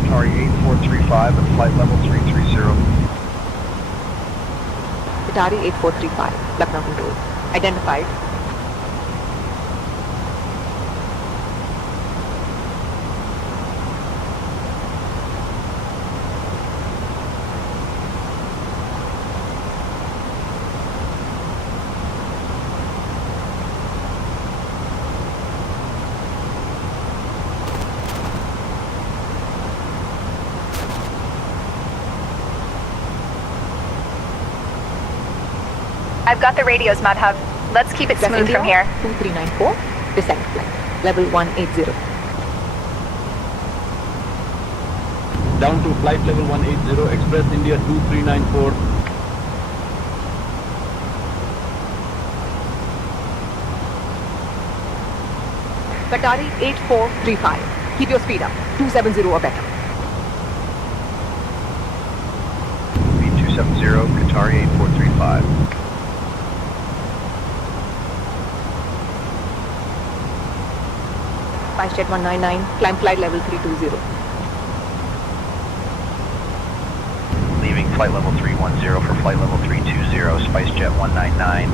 Atari 8435 at flight level 330. Atari 8435. Lucknow control. Identified. I've got the radios, Madhav. Let's keep it smooth from here. 2394. Descent flight. Level 180. Down to flight level 180, Express India 2394. Qatari 8435. Keep your speed up. 270 or better. Speed 270, Qatari 8435. SpiceJet 199. Climb flight level 320. Leaving flight level 310 for flight level 320, SpiceJet 199.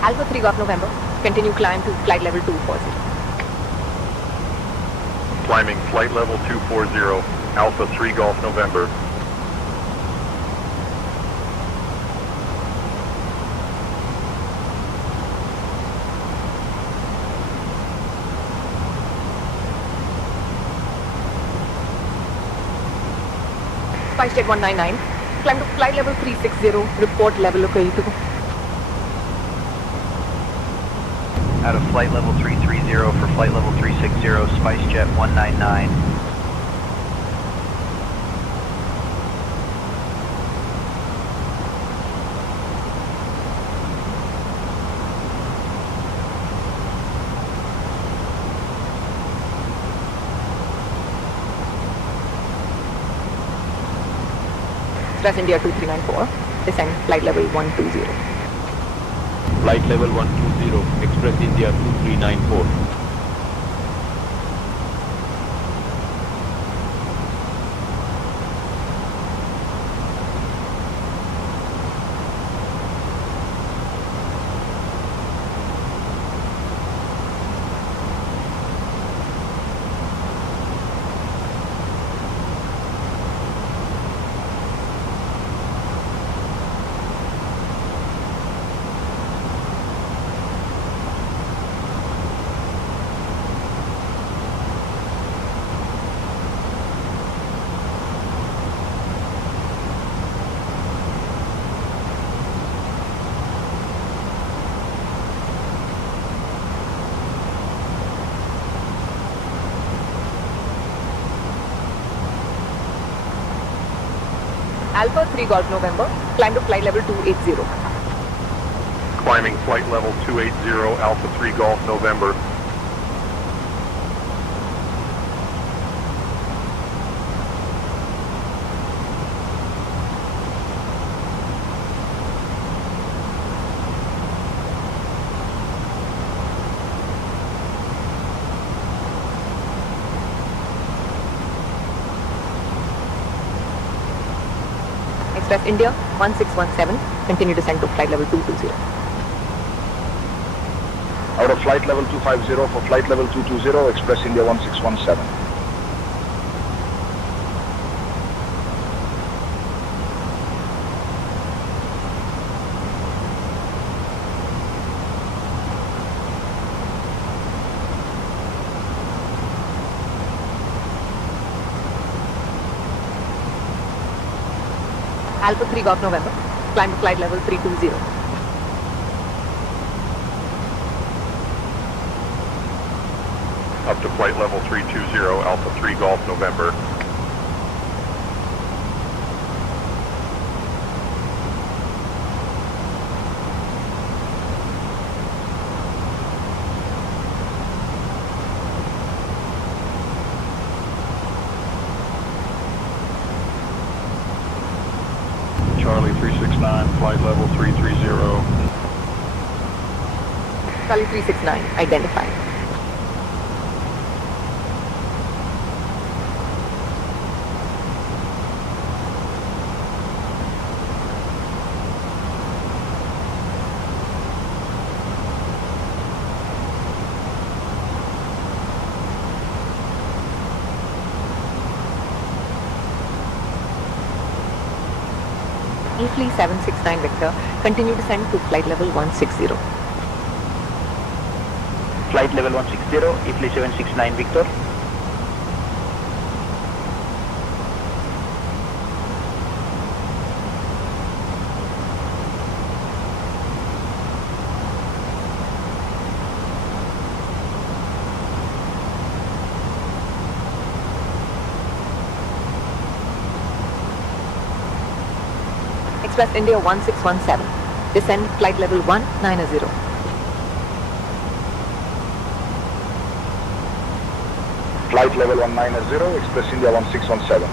Alpha 3 Golf November. Continue climb to flight level 240. Climbing flight level 240, Alpha 3 Golf November. SpiceJet 199, climb to flight level 360, report level located. Out of flight level 330 for flight level 360, SpiceJet 199. Express India 2394, descend flight level 120. Flight level 120, Express India 2394. Alpha 3 Golf November, climb to flight level 280. Climbing flight level 280, Alpha 3 Golf November. Express India 1617, continue descent to flight level 220. Out of flight level 250 for flight level 220, Express India 1617. Alpha 3 Golf November, climb to flight level 320. Up to flight level 320, Alpha 3 Golf November. Charlie 369, flight level 330. Charlie 369, identified. IFLY 769 Victor, continue descent to flight level 160. Flight level 160, IFLY 769 Victor. Express India 1617, descend flight level 190. Flight level 190, Express India 1617.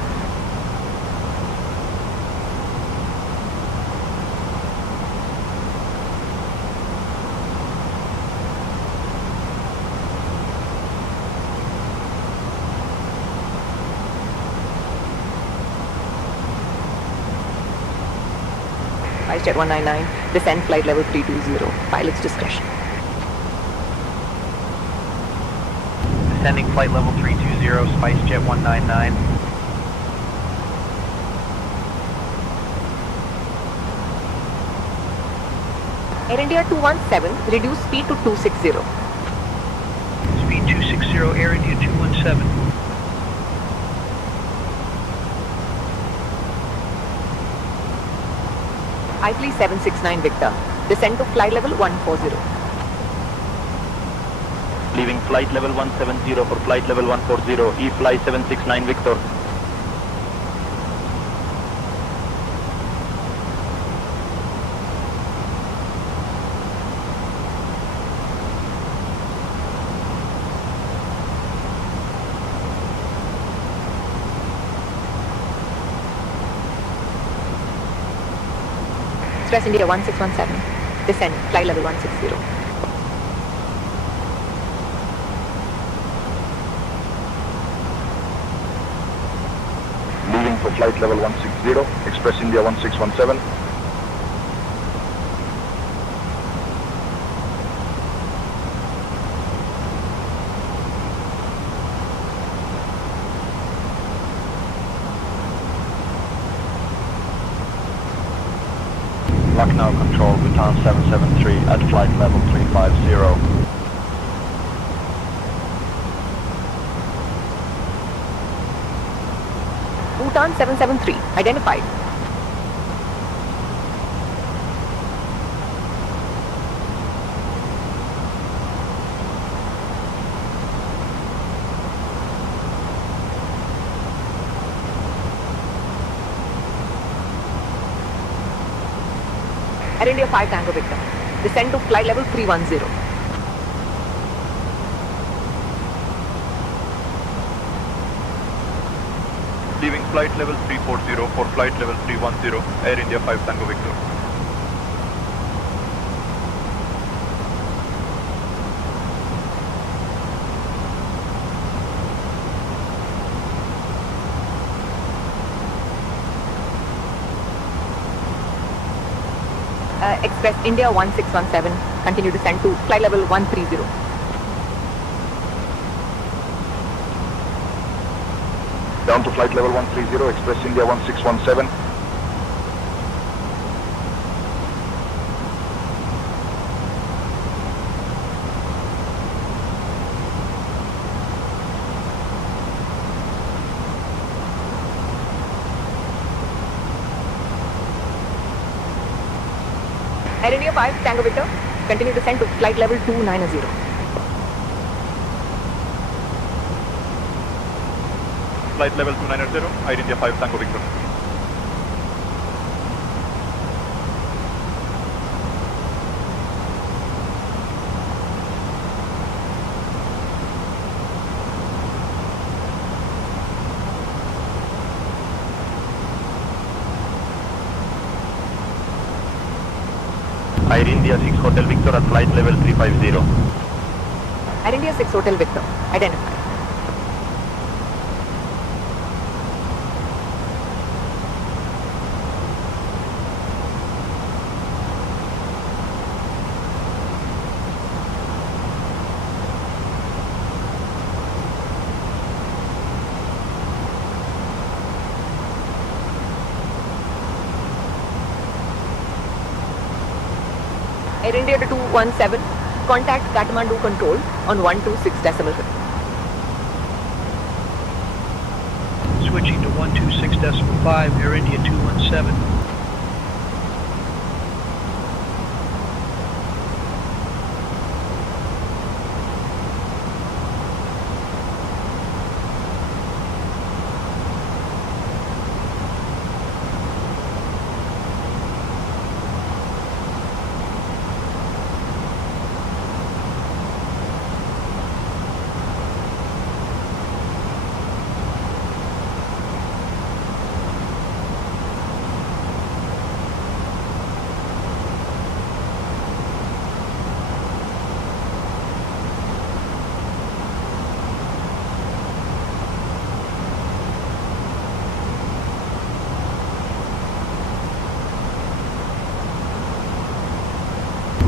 SpiceJet 199, descend flight level 320, pilot's discretion. Descending flight level 320, SpiceJet 199. Air India 217, reduce speed to 260. Speed 260, Air India 217. IFLY 769 Victor. Descend to flight level 140. Leaving flight level 170 for flight level 140, EFLY 769 Victor. Express India 1617. Descend, flight level 160. Leaving for flight level 160, Express India 1617. Lucknow Control, Bhutan 773 at flight level 350. Bhutan 773. Identified. Air India 5 Tango Victor. Descend to flight level 310. Leaving flight level 340 for flight level 310, Air India 5 Tango Victor. Express India 1617. Continue descend to flight level 130. Down to flight level 130, Express India 1617. Air India 5 Tango Victor. Continue descend to flight level 290. Flight level 290, Air India 5 Tango Victor. Air India 6 Hotel Victor at flight level 350. Air India 6 Hotel Victor. Identified. Air India 217, contact Kathmandu Control on 126.5. Switching to 126.5, Air India 217.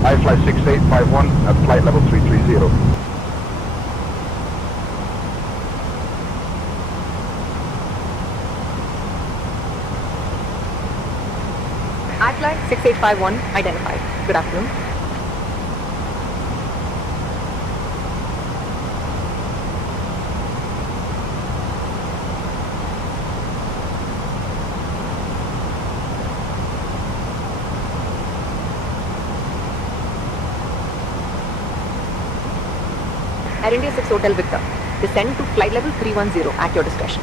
IFLY 6851 at flight level 330. IFLY 6851 identified. Good afternoon. Air India 6 Hotel Victor. Descend to flight level 310 at your discretion.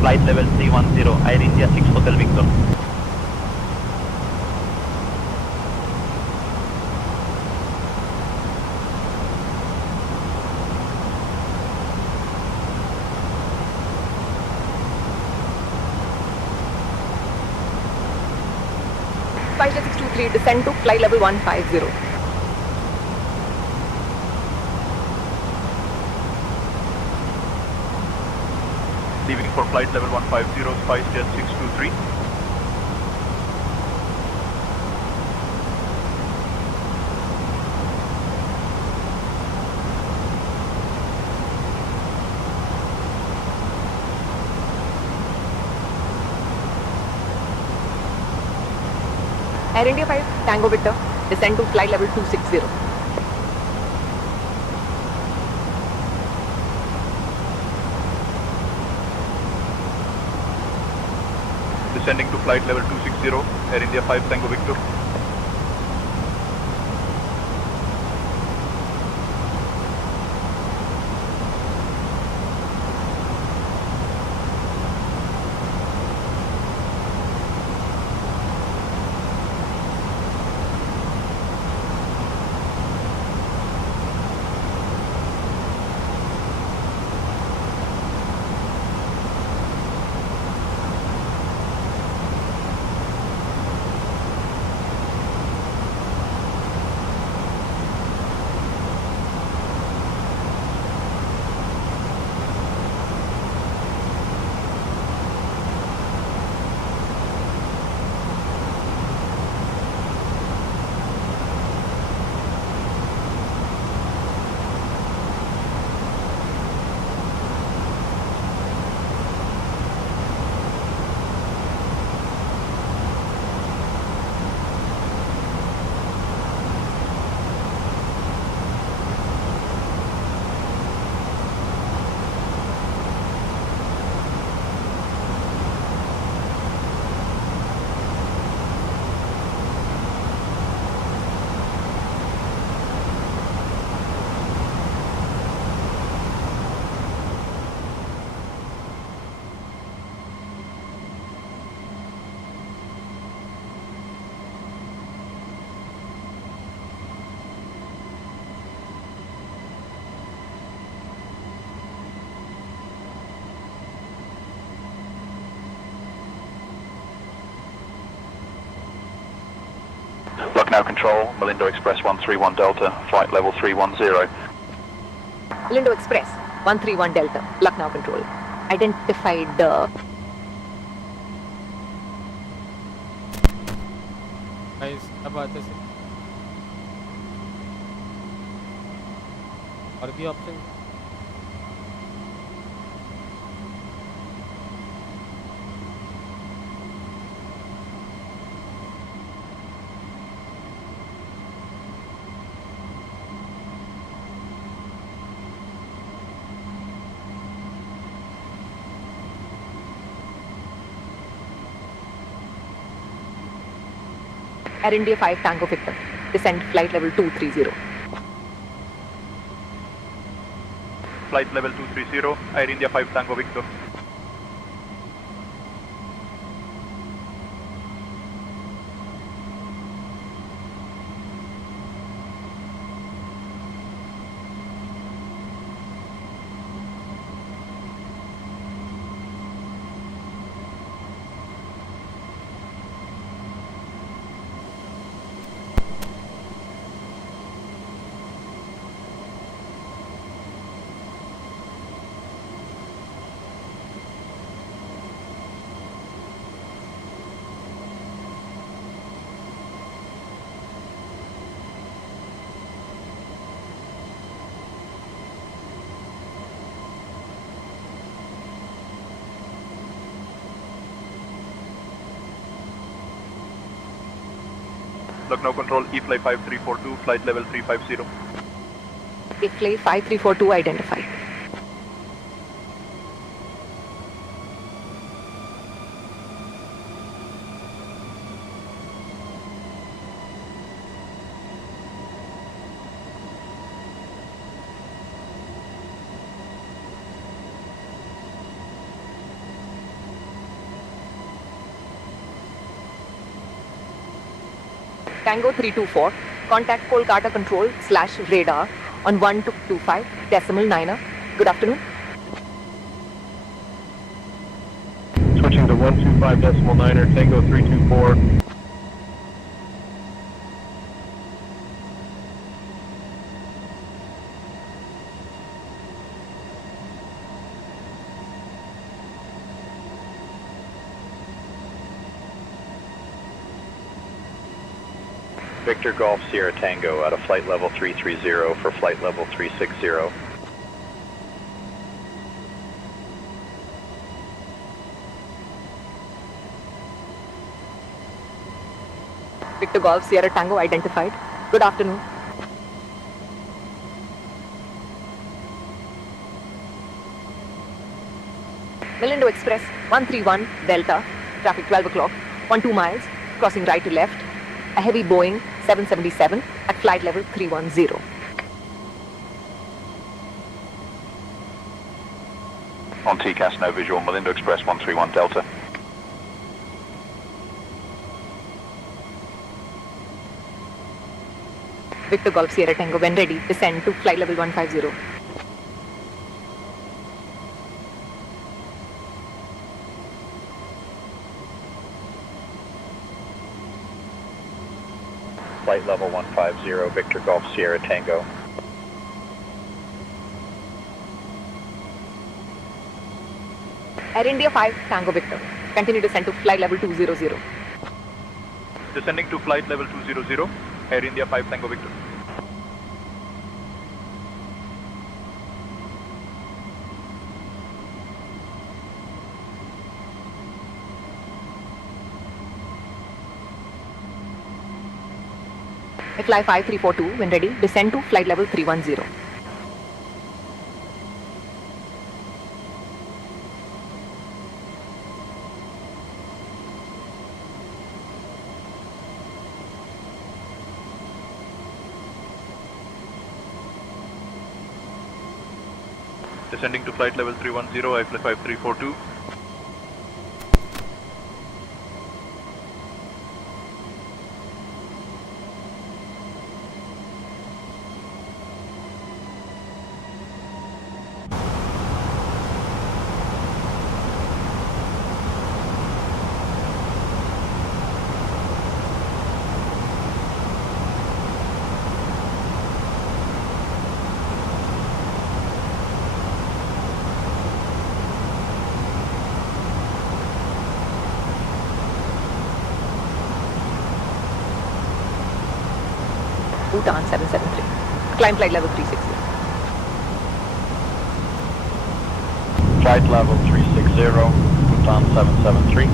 Flight level 310, Air India 6 Hotel Victor. Flight 623, descend to flight level 150. Leaving for flight level 150, SpiceJet 623. Air India 5 Tango Victor, descend to flight level 260. Descending to flight level 260, Air India 5 Tango Victor. Lucknow Control, Malindo Express 131 Delta, flight level 310. Lindo Express 131 Delta, Lucknow Control. Identified Guys, अब आते से और भी option Air India 5 Tango Victor, descend flight level 230. Flight level 230, Air India 5 Tango Victor. Lucknow Control, IFLY 5342, flight level 350. IFLY 5342 identified. Tango 324, contact Kolkata control/radar on 1225.9er. Good afternoon. Switching to 125.9er, Tango 324. Victor Golf Sierra Tango out of flight level 330 for flight level 360. Victor Golf Sierra Tango identified. Good afternoon. Milindo Express 131 Delta, traffic 12 o'clock, 12 miles, crossing right to left. A heavy Boeing 777 at flight level 310. On TCAS, no visual. Milindo Express 131 Delta. Victor Golf Sierra Tango, when ready, descend to flight level 150. Flight level 150, Victor Golf Sierra Tango. Air India 5 Tango Victor, continue descend to flight level 200. Descending to flight level 200, Air India 5 Tango Victor. FLY 5342, when ready, descend to flight level 310. Descending to flight level 310, IFLY 5342. Bhutan 773. Climb flight level 360. Flight level 360, Bhutan 773.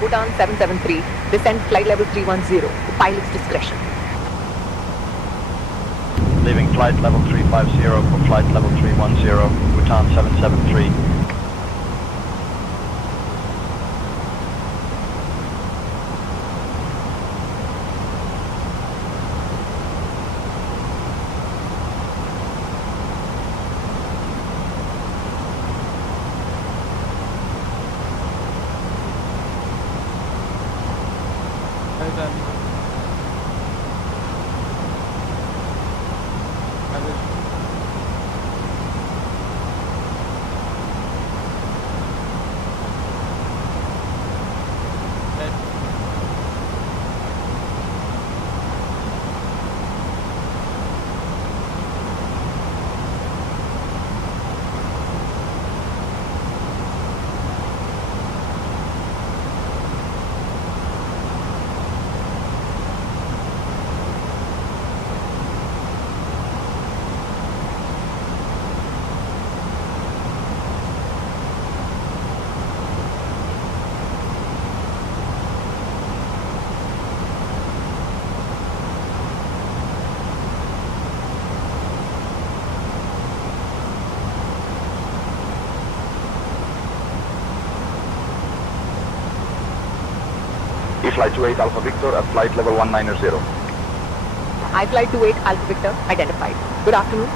Bhutan 773, descend flight level 310 to pilot's discretion. Leaving flight level 350 for flight level 310, Bhutan 773. fly 28 Alpha Victor at flight level 190. IFLY 28 Alpha Victor identified. Good afternoon.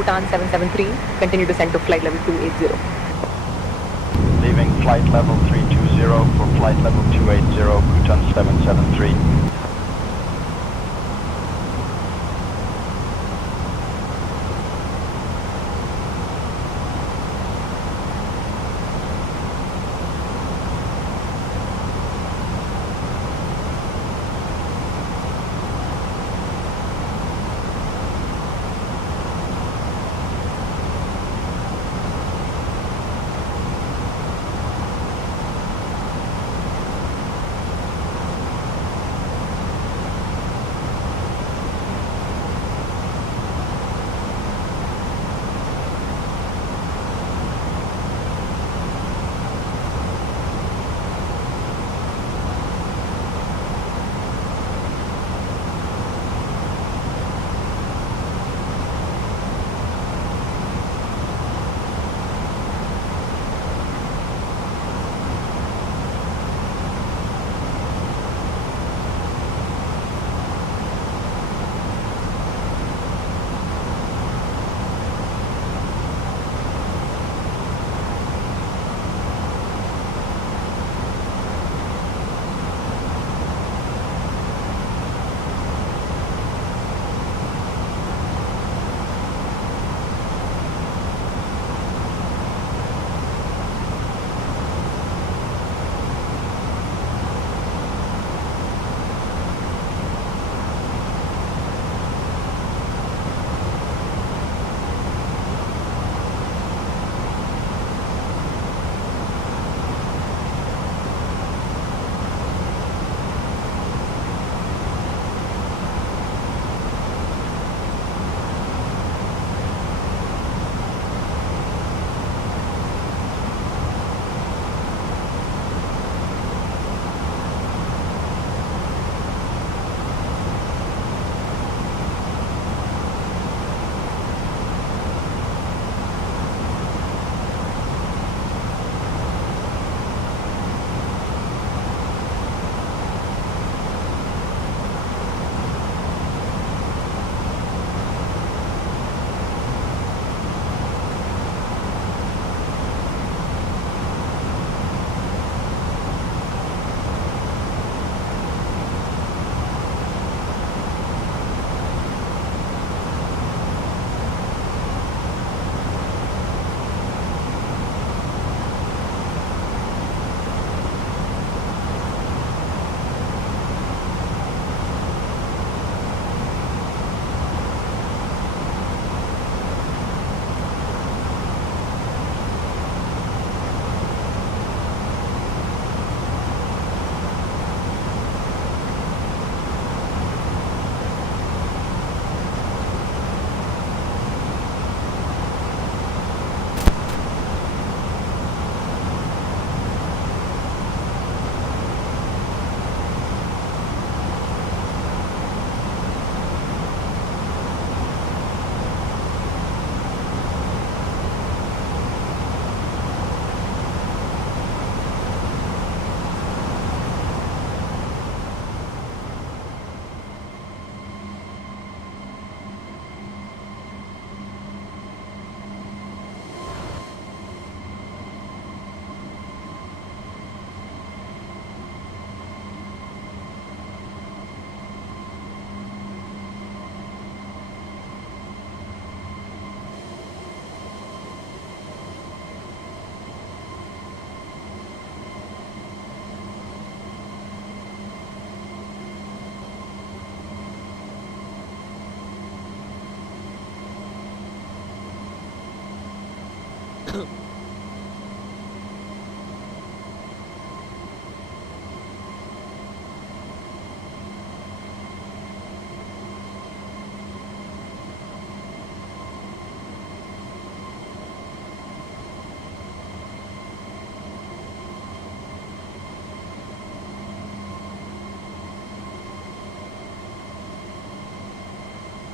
Bhutan 773, continue descent to flight level 280. Leaving flight level 320 for flight level 280, Bhutan 773.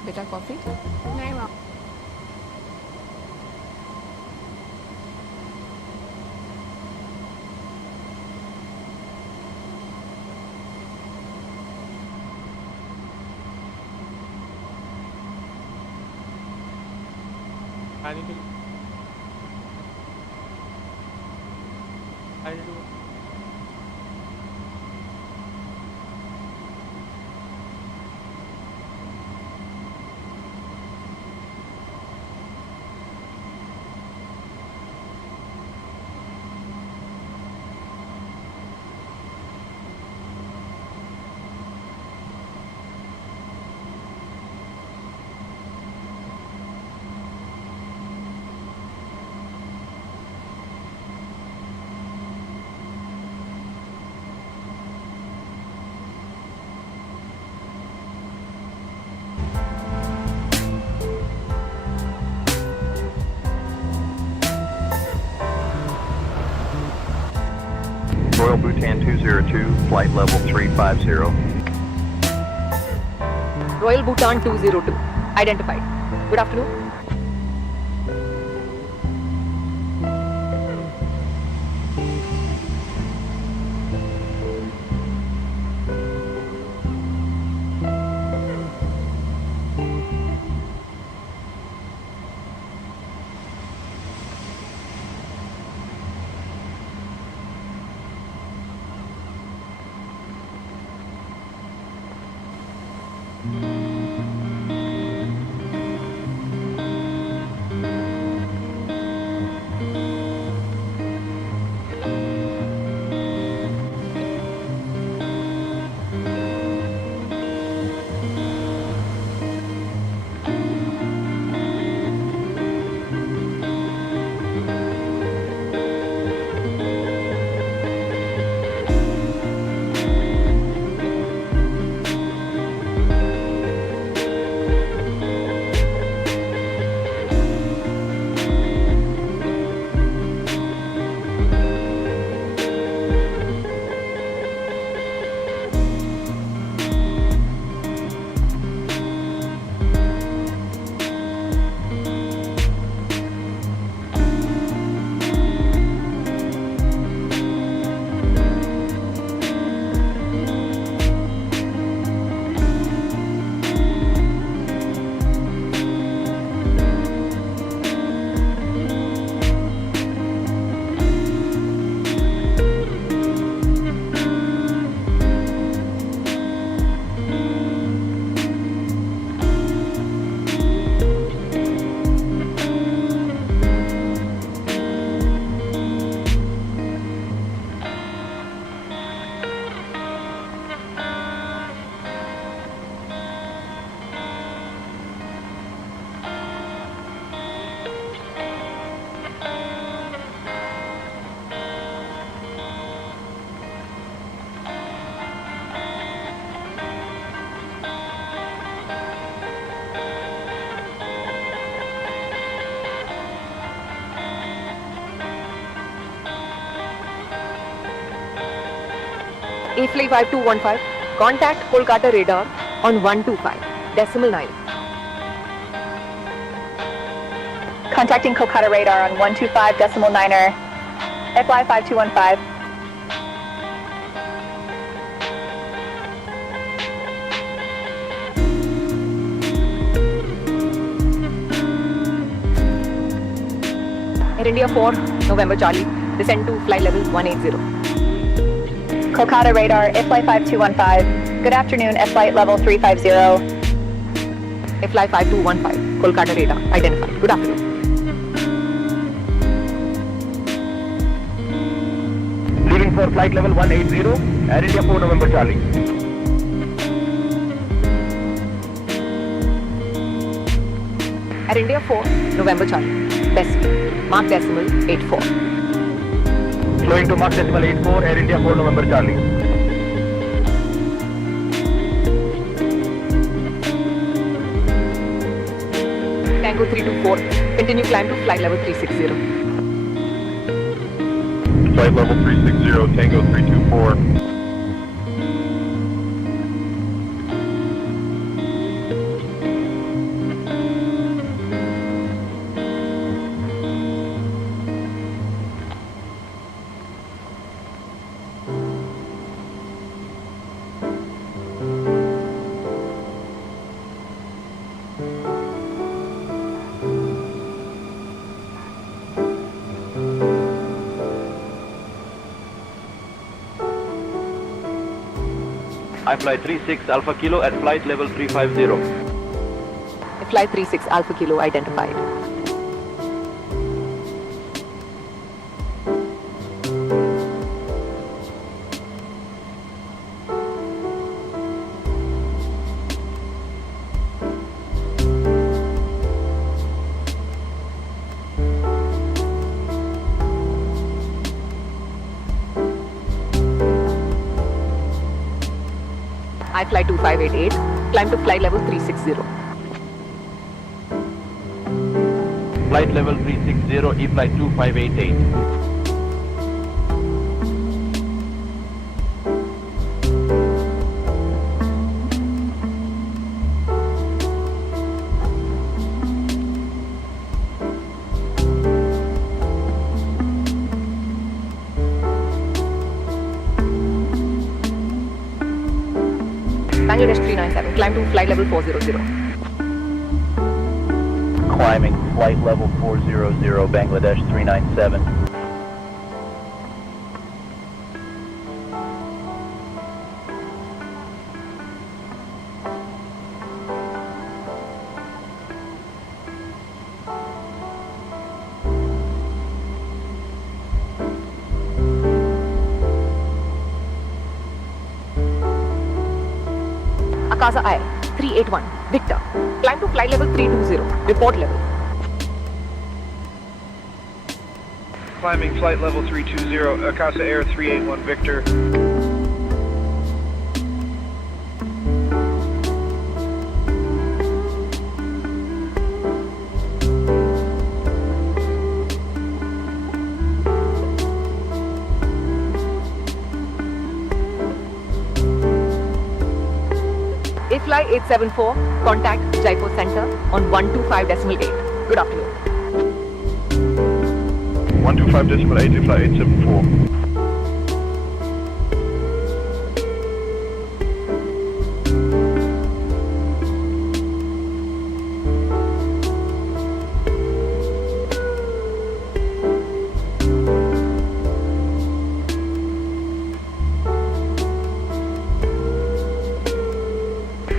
बेटा coffee नहीं माँ I need to Royal Bhutan 202, flight level 350. Royal Bhutan 202. Identified. Good afternoon. IFLY 5215. Contact Kolkata radar on 125.9. Contacting Kolkata radar on 125.9er. FY 5215. Air India 4, November Charlie. Descend to flight level 180. Kolkata radar, FY 5215. Good afternoon, flight level 350. FLY 5215, Kolkata radar, identified. Good afternoon. Leaving for flight level 180, Air India 4 November Charlie. Air India 4, November Charlie. BEST, Mark Decimal 84. Flowing to Mark Decimal 84, Air India 4 November Charlie. Tango 324, continue climb to flight level 360. Flight level 360, Tango 324. IFLY 36 Alpha Kilo at flight level 350. Flight 36 Alpha Kilo identified. IFLY 2588, climb to flight level 360. Flight level 360, E-Flight 2588. Bangladesh 397, climb to flight level 400. Climbing flight level 400, Bangladesh 397. Akasa I, 381, Victor, climb to flight level 320, report level. Climbing flight level 320, Akasa Air 381 Victor. IFLY 874, contact Jaipur Center on 125.8. Good afternoon. 125.8, IFLY 874.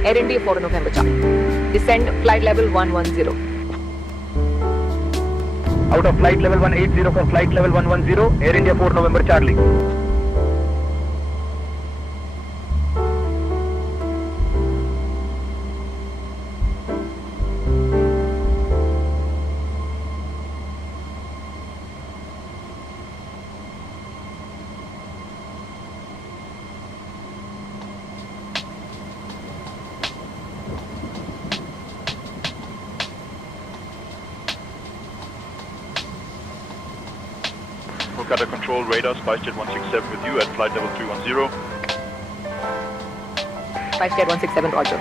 Air India 4 November Charlie. Descend flight level 110. Out of flight level 180 for flight level 110, Air India 4 November Charlie. Kolkata Control, radar, SpiceJet 167 with you at flight level 310. SpiceJet 167, roger.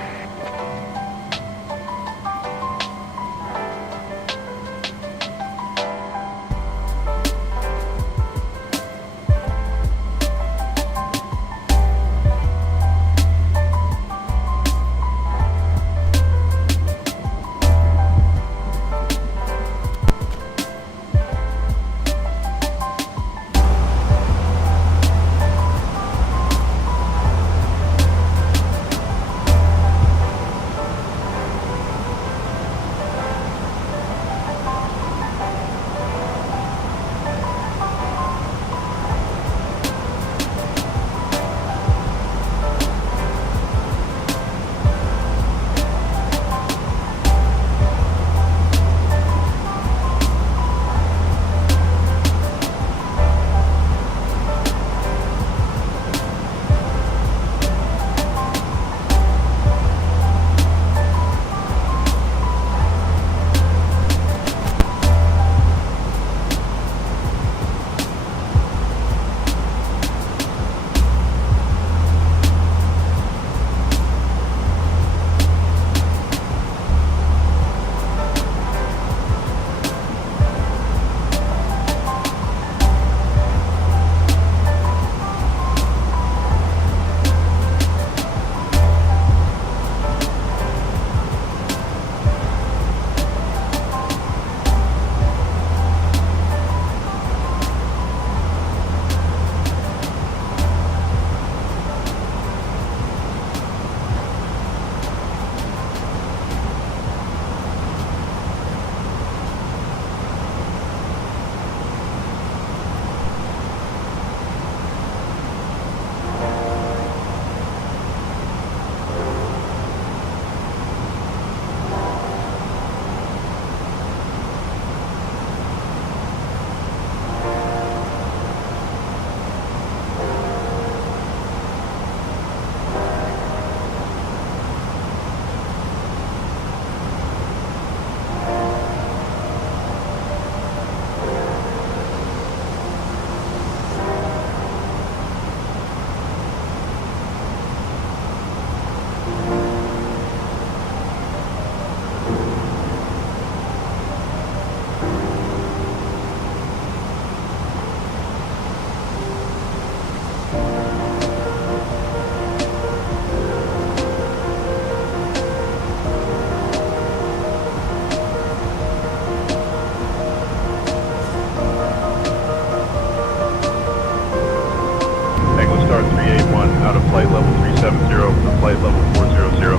381 out of flight level 370 for flight level 400.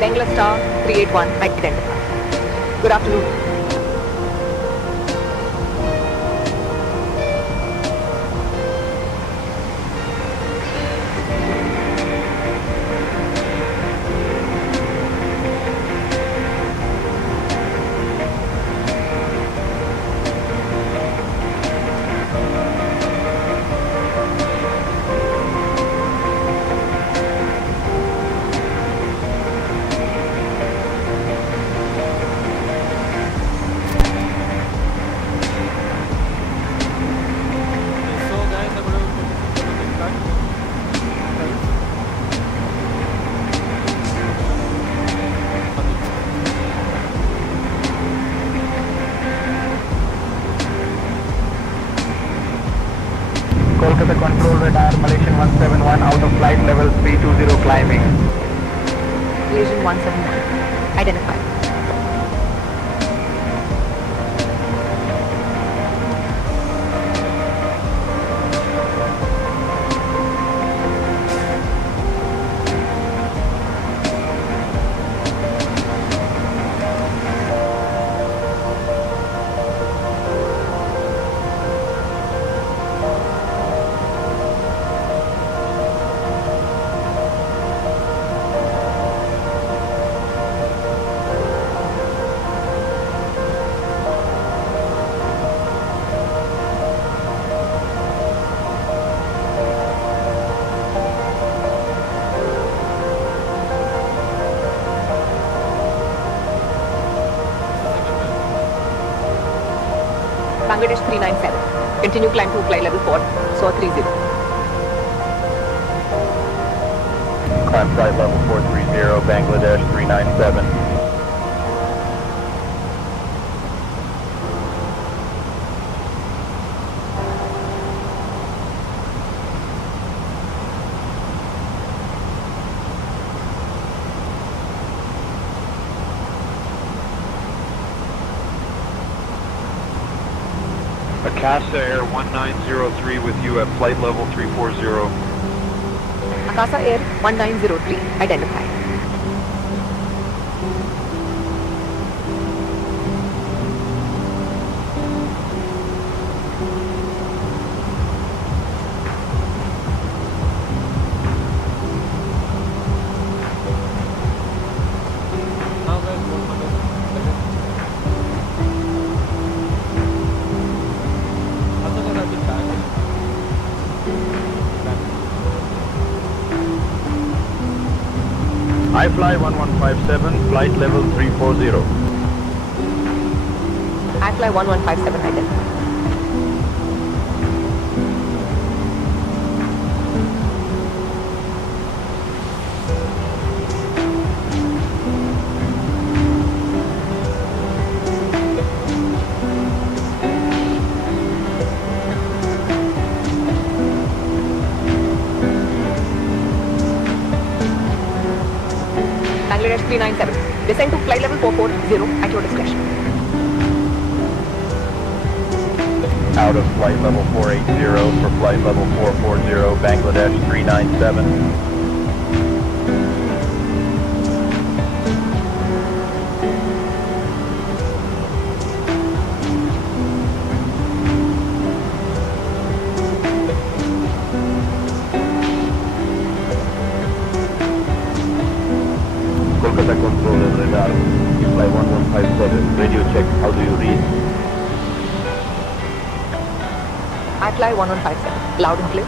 Bengal Star 381 identified. Good afternoon. Kolkata Control Radar, Malaysian 171 out of flight level 320 climbing. Malaysian 171 identified. Bangladesh 397. Continue climb to flight level 4, SOA 30. Climb flight level 430, Bangladesh 397. Akasa Air 1903 with you at flight level 340. Akasa Air 1903 identified. IFLY 1157, flight level 340. IFLY 1157 identified. Bangladesh 397. Descend to flight level 440 at your discretion. Out of flight level 480 for flight level 440, Bangladesh 397. Kolkata Control Radar, fly 1157, radio check, how do you read? IFLY 1157, loud and clear.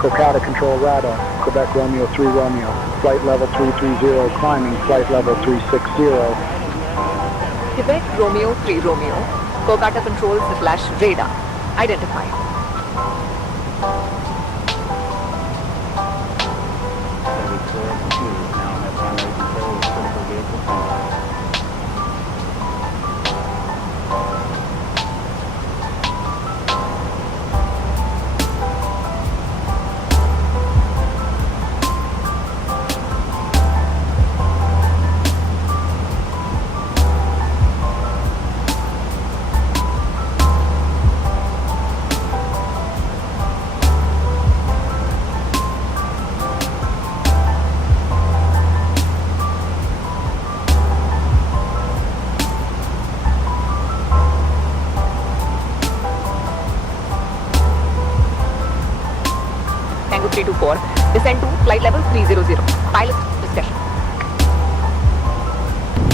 Kolkata Control Radar, Quebec Romeo 3 Romeo, flight level 330, climbing flight level 360. Quebec Romeo 3 Romeo, Kolkata Control / radar. Identified. Tango 324, descend to flight level 300. Pilot discussion.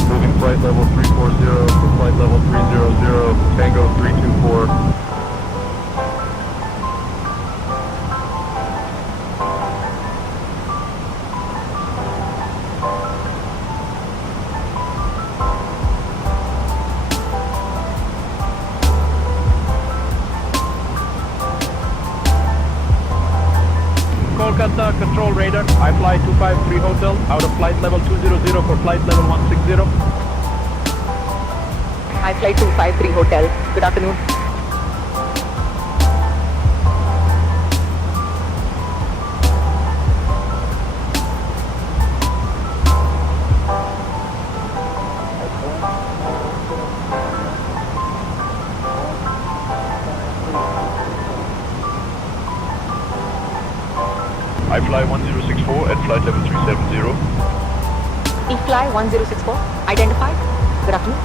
Moving flight level 340 for flight level 300, Tango 324. Kolkata Control Radar, IFLY 253 Hotel, out of flight level 200 for flight level 160. IFLY 253 Hotel. Good afternoon. IFLY 1064 at flight level 370. EFLY 1064. Identified. Good afternoon.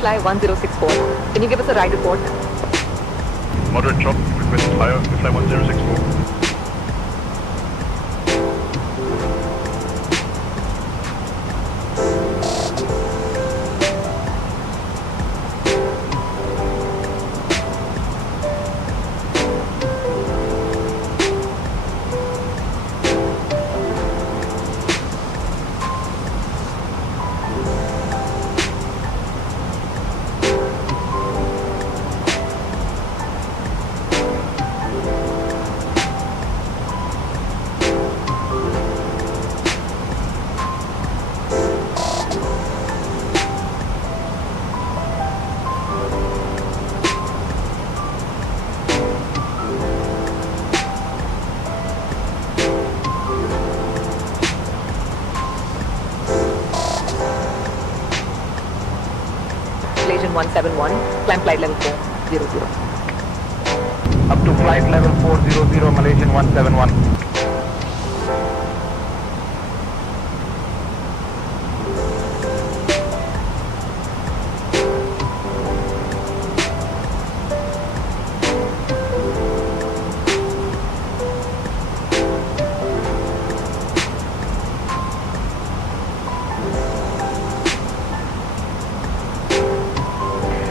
IFLY 1064. Can you give us a ride report? Moderate chop, request fire, IFLY 1064. Malaysian 171, climb flight level 400. Up to flight level 400, Malaysian 171.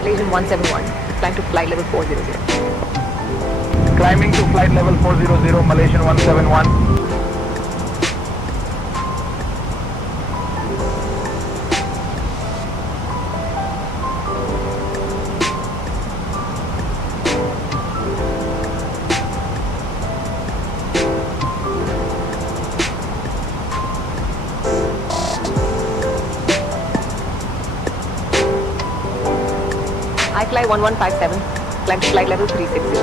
Malaysian 171, climb to flight level 400. Climbing to flight level 400, Malaysian 171. IFLY 1157, climb to flight level 360.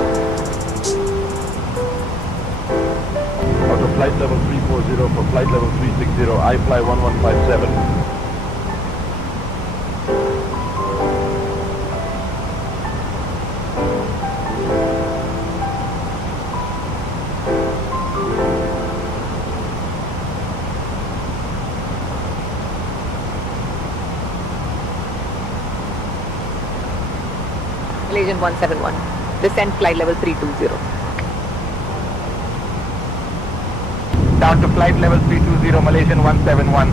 Out of flight level 340 for flight level 360, IFLY 1157. Malaysian 171, descend flight level 320. Down to flight level 320, Malaysian 171.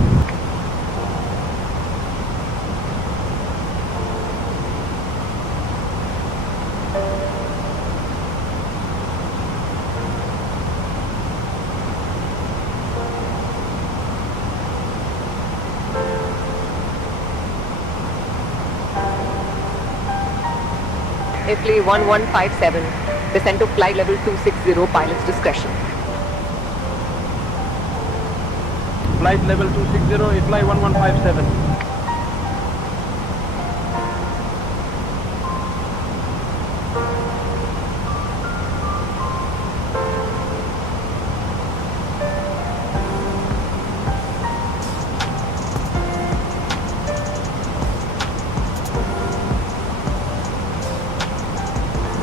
IFLY 1157, descend to flight level 260, pilot's discretion. Flight level 260, IFLY 1157.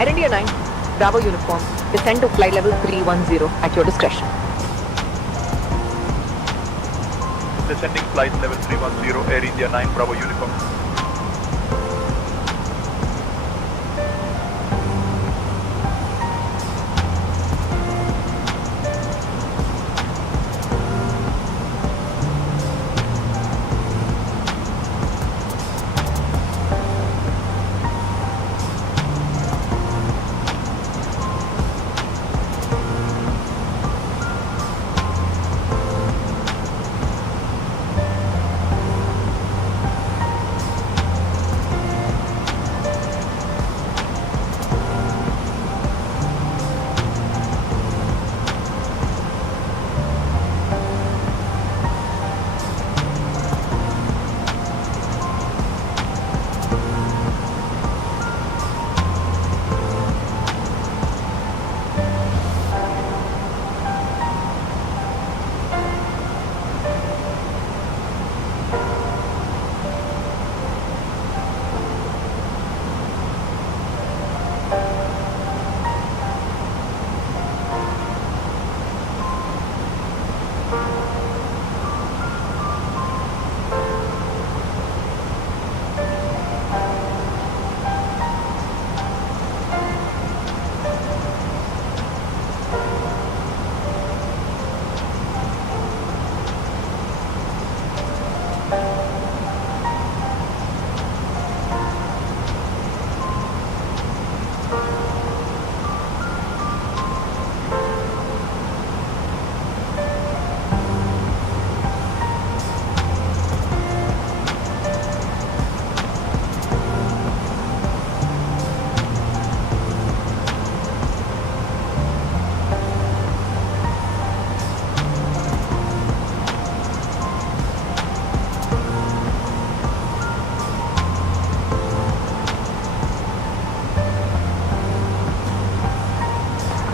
Addon I, Bravo uniform, descend to flight level 310 at your discretion. Descending flight level 310, Air India 9, Bravo uniform.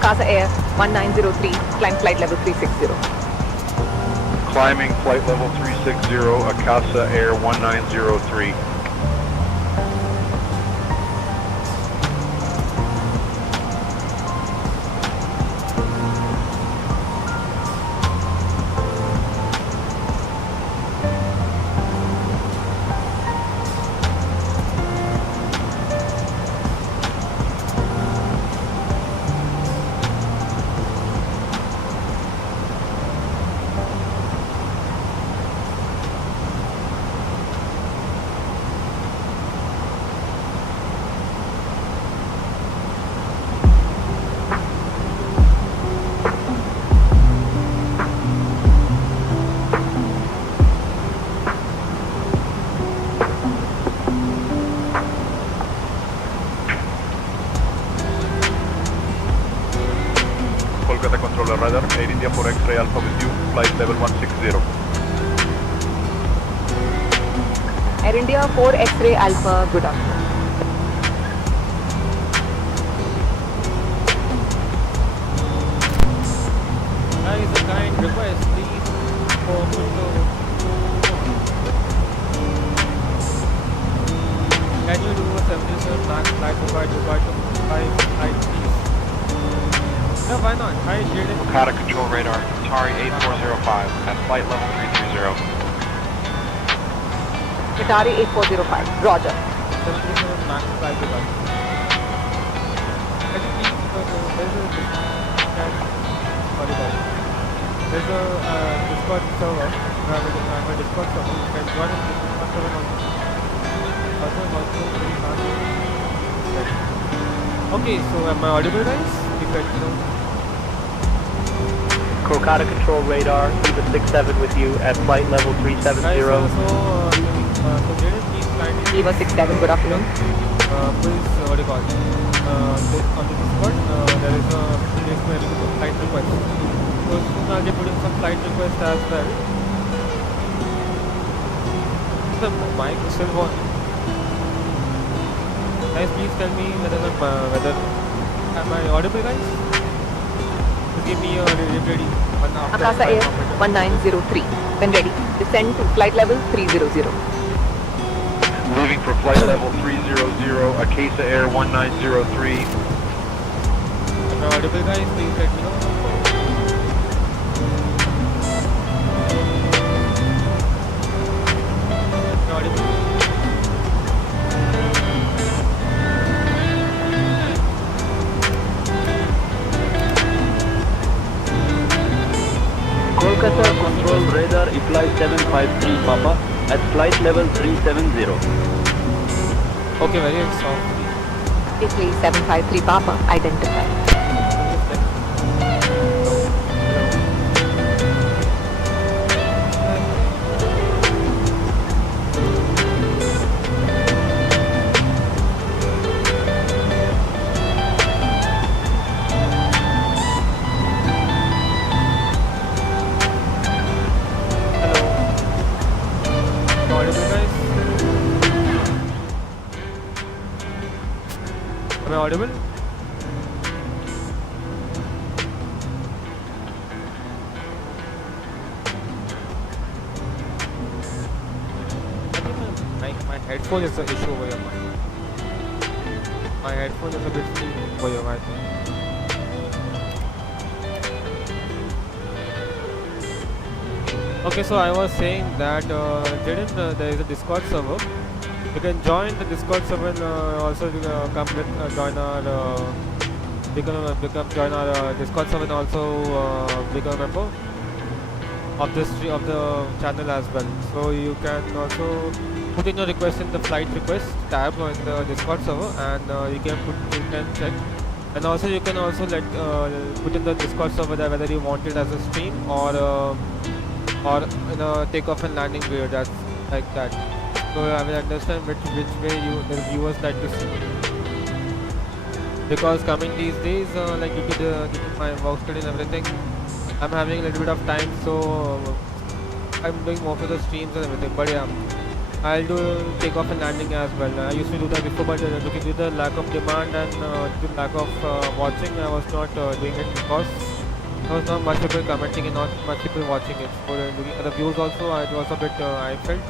Akasa Air 1903, climb flight level 360. Climbing flight level 360, Akasa Air 1903. Radar, Air India 4 X-ray Alpha with you, flight level 160. Air India 4 X-ray Alpha, good afternoon. That is a kind request, please. For can you do a 77 max flight to Dubai to 5 flight, please? No, why not? Hi, Jaden. Okada control radar, Atari 8405 at flight level 330. Atari 8405, roger. 77 max flight to Dubai. Can you please, there's a Discord server, I have a Discord server, you can join in the Discord server also very hard. Okay, so am I audible, guys? Please let me know. Kokata control radar, Eva 67 with you at flight level 370. Guys, so Jaden, please kindly Eva 67, good afternoon. Please, what do you call it? On the Discord, there is a place where you can flight request. So soon I'll be putting some flight request as well. The mic is still on. Guys, please tell me whether am I audible, guys? Just give me a ready. Akasa Air 1903, when ready, descend to flight level 300. Moving for flight level 300, Akasa Air 1903. Am I audible, guys? Please let me know. Am I audible? Kolkata control radar IFLY 753 Papa at flight level 370. Okay, very soft. IFLY 753 Papa, identified. Am I audible? I think my headphone is the issue over here. My headphone is a bit steep over here, I think. Okay, so I was saying that Jaden, there is a Discord server. You can join the Discord server and also come with join our join our Discord server and also become a member of the channel as well. So you can also put in your request in the flight request tab on the Discord server, and you can check. And also you can also put in the Discord server that whether you want it as a stream or in a takeoff and landing video. That's like that. So I will understand which way the viewers like to see. Because coming these days, like due to my work study and everything, I'm having a little bit of time, so I'm doing most of the streams and everything. But yeah, I'll do takeoff and landing as well. I used to do that before, but looking at the lack of demand and the lack of watching, I was not doing it because there was not much people commenting and not much people watching it. So looking at the views also, it was a bit, I felt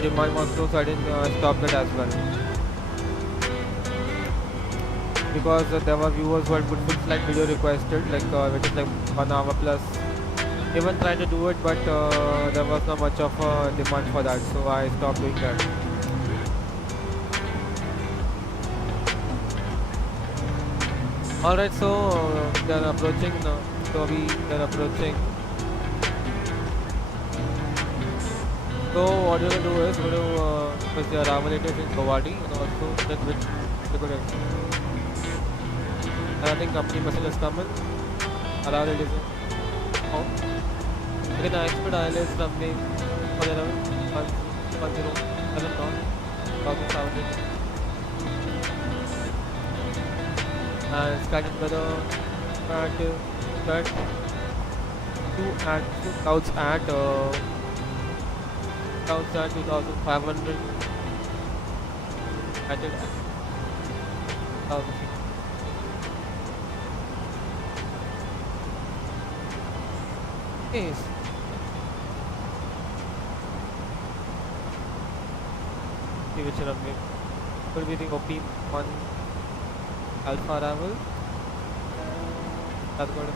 demand was low, so I didn't stop that as well. Because there were viewers who had put full flight video requested, like which is like 1 hour plus. Even tried to do it, but there was not much of a demand for that, so I stopped doing that. Alright, so they are approaching now. So they are approaching. So what we're going to do is we're going to because the arrival date is in Guwahati and also check which direction. I think company message has come in. Arrival date is in home. Again, the expert IL is from the 107 knot, 1,700. And scattered weather at 2 clouds at 2,500 at 1,000. Yes. Which runway could be the OP1 Alpha arrival. That's good.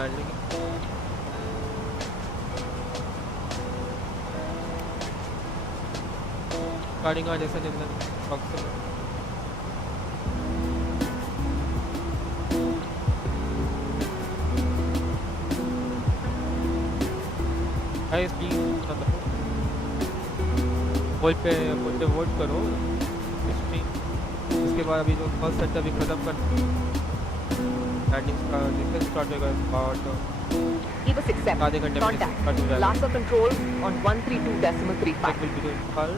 Landing. Starting our descent in the proximity. High speed volt पे vote करो stream. उसके बाद अभी जो first set अभी ख़त्म कर landing का डिस्टेंस स्टार्ट होगा अबाउट आधे घंटे में स्टार्ट हो जाएगा। Last control on 132.35 will be the Imphal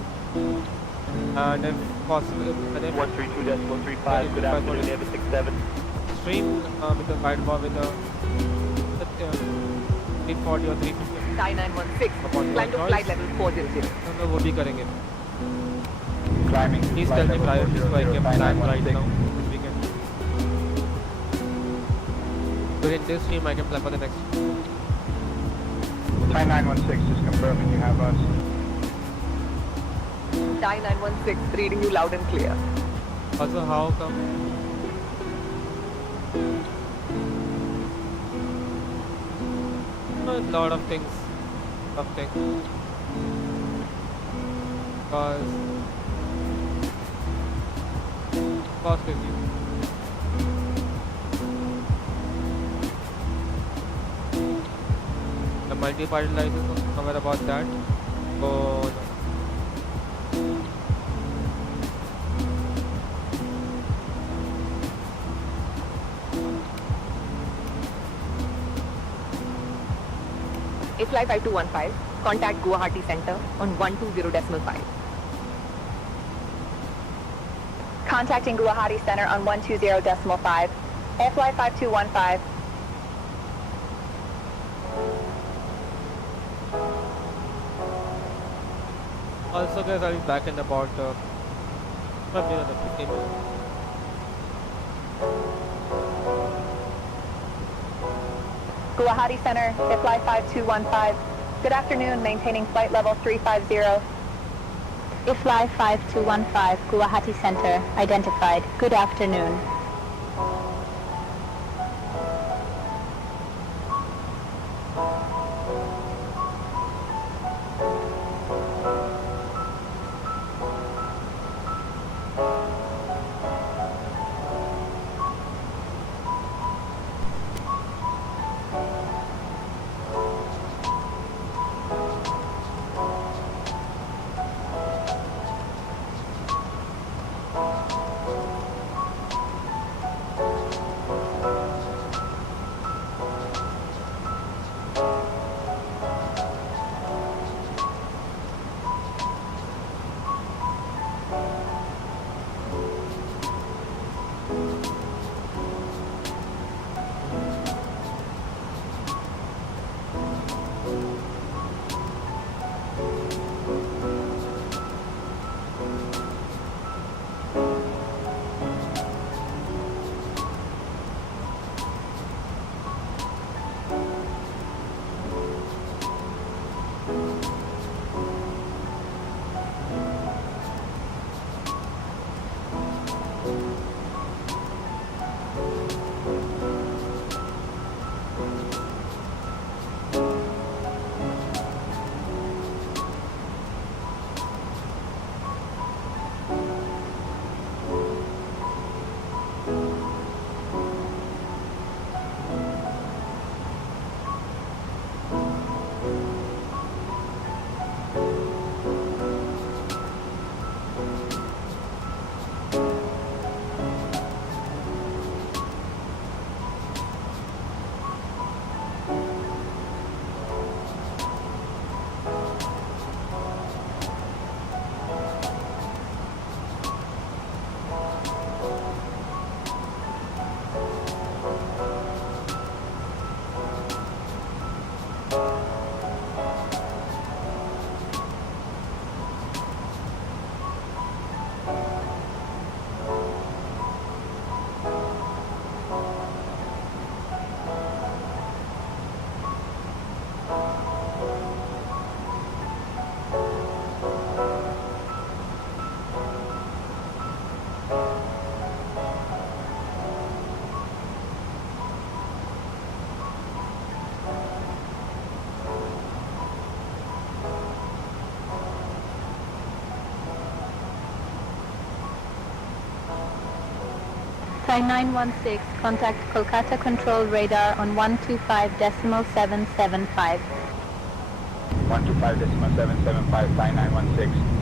and if possible 132.35 good afternoon Aviation 67 stream with the wide bar with a 340 or 350 916 climb to flight level 400 no वो भी करेंगे climbing please tell me priorities so I can plan right now this weekend within this stream I can plan for the next Thai 916 just confirming you have us. Thai 916 reading you loud and clear. Also how come a lot of things because cost review the multi-party license was somewhere about that so no. IFLY 5215, contact Guwahati Center on 120.5. Contacting Guwahati Center on 120.5. IFLY 5215. Also guys, I'll be back in about probably another 15 minutes. Guwahati Center, IFLY 5215. Good afternoon, maintaining flight level 350. IFLY 5215, Guwahati Center, identified. Good afternoon. Flight 916, contact Kolkata Control Radar on 125.775. 125.775, flight 916.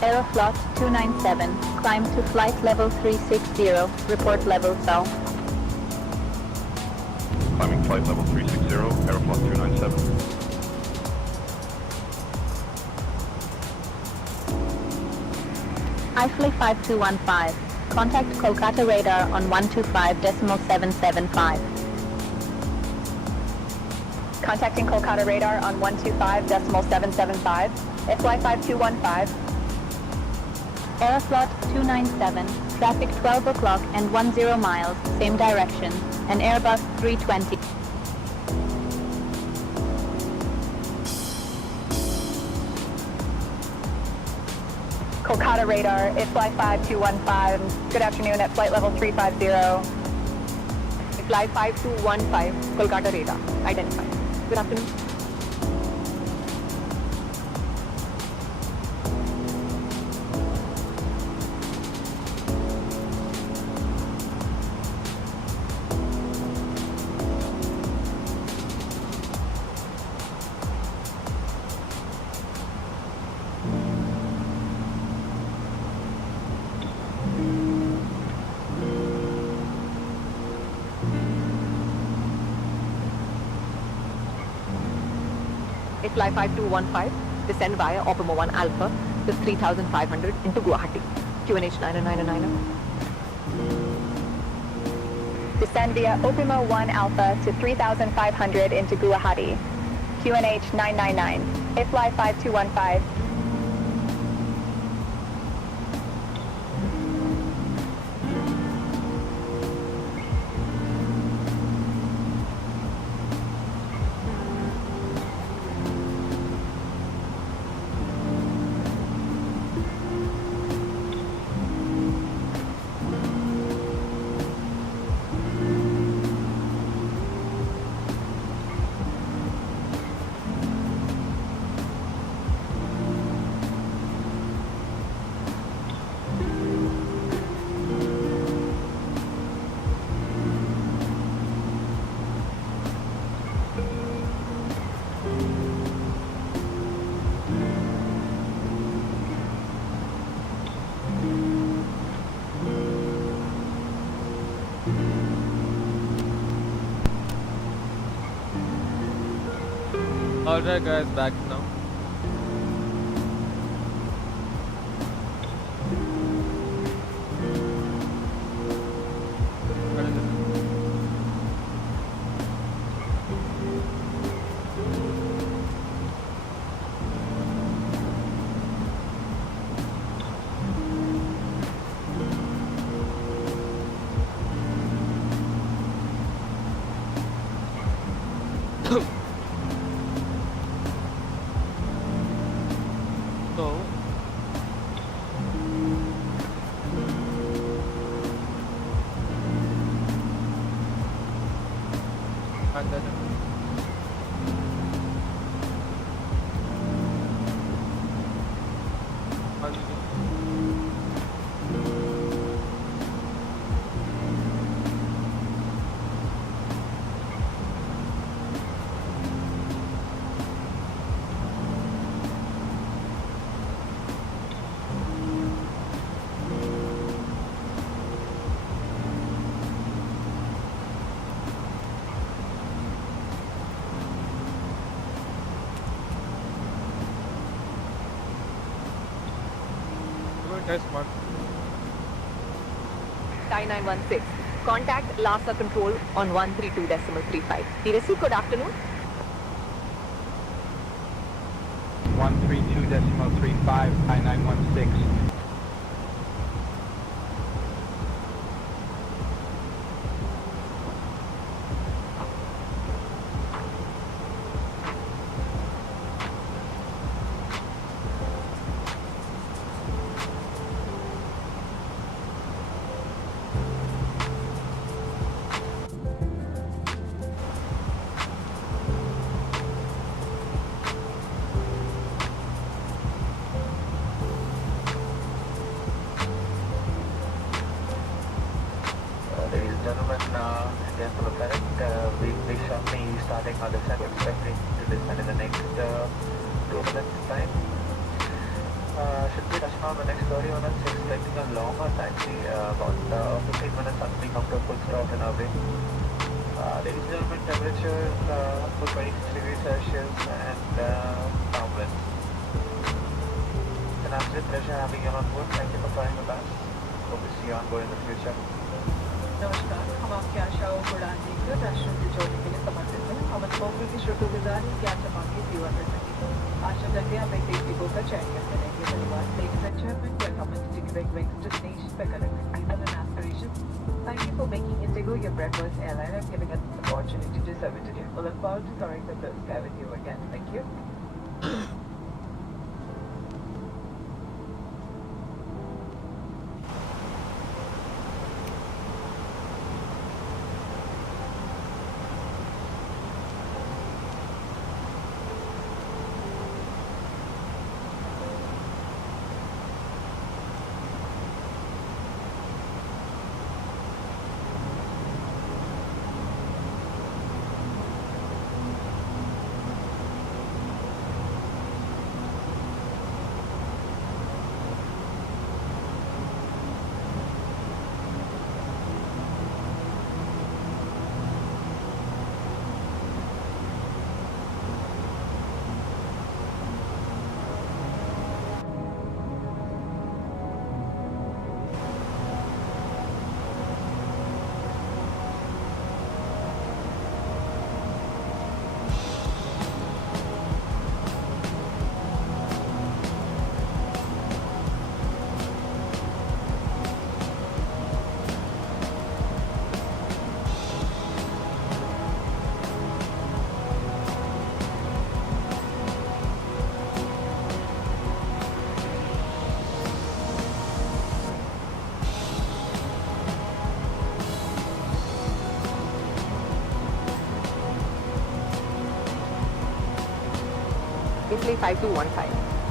Aeroflot 297, climb to flight level 360, report level south. Climbing flight level 360, Aeroflot 297. IFLY 5215, contact Kolkata radar on 125.775. Contacting Kolkata radar on 125.775, FY 5215. Aeroflot 297, traffic 12 o'clock and 10 miles, same direction, an Airbus 320. Kolkata radar, FY 5215. Good afternoon at flight level 350. Fly 5215, Kolkata radar, identified. Good afternoon. Fly 5215, descend via Optima 1 Alpha to 3500 into Guwahati. QNH 909. Descend via Optima 1 Alpha to 3500 into Guwahati. QNH 999, FLY 5215. Alright guys, back now. Test 1. Thai 916, contact LASA control on 132.35. DRC, good afternoon. 132.35, Thai 916. on us expecting a longer taxi, about 15 minutes until we come to a full stop in our way. Ladies and gentlemen, temperature for 26 degrees Celsius and downwind. It's an absolute pleasure having you on board. Thank you for flying with us. Hope to see you on board in the future. नमस्कार, हम आपकी आशाओं को उड़ान देकर राष्ट्र से जोड़ने के लिए समर्पित हैं। हम इस मौके की शुक्रगुजार हैं कि आज हम आपकी सेवा कर सकें। आशा करते हैं आप एक इंडिगो का चयन करते रहेंगे। धन्यवाद। Ladies and gentlemen, we are coming to Quebec destination by connecting people and aspirations. Thank you for making Indigo your preferred airline and giving us the opportunity to serve it today. We look forward to touring the blue sky with you again. Thank you. IFLY 5215.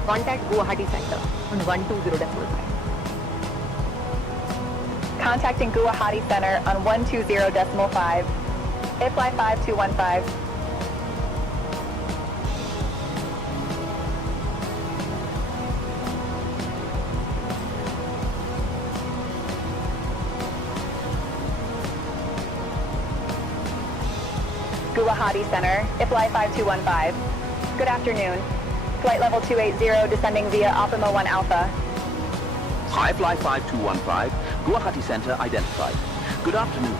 Contact Guwahati Center on 120.5. Contacting Guwahati Center on 120.5. IFLY 5215. Guwahati Center, IFLY 5215. Good afternoon. Flight level 280 descending via Optima 1 Alpha. Hi, Fly 5215. Guwahati Center identified. Good afternoon.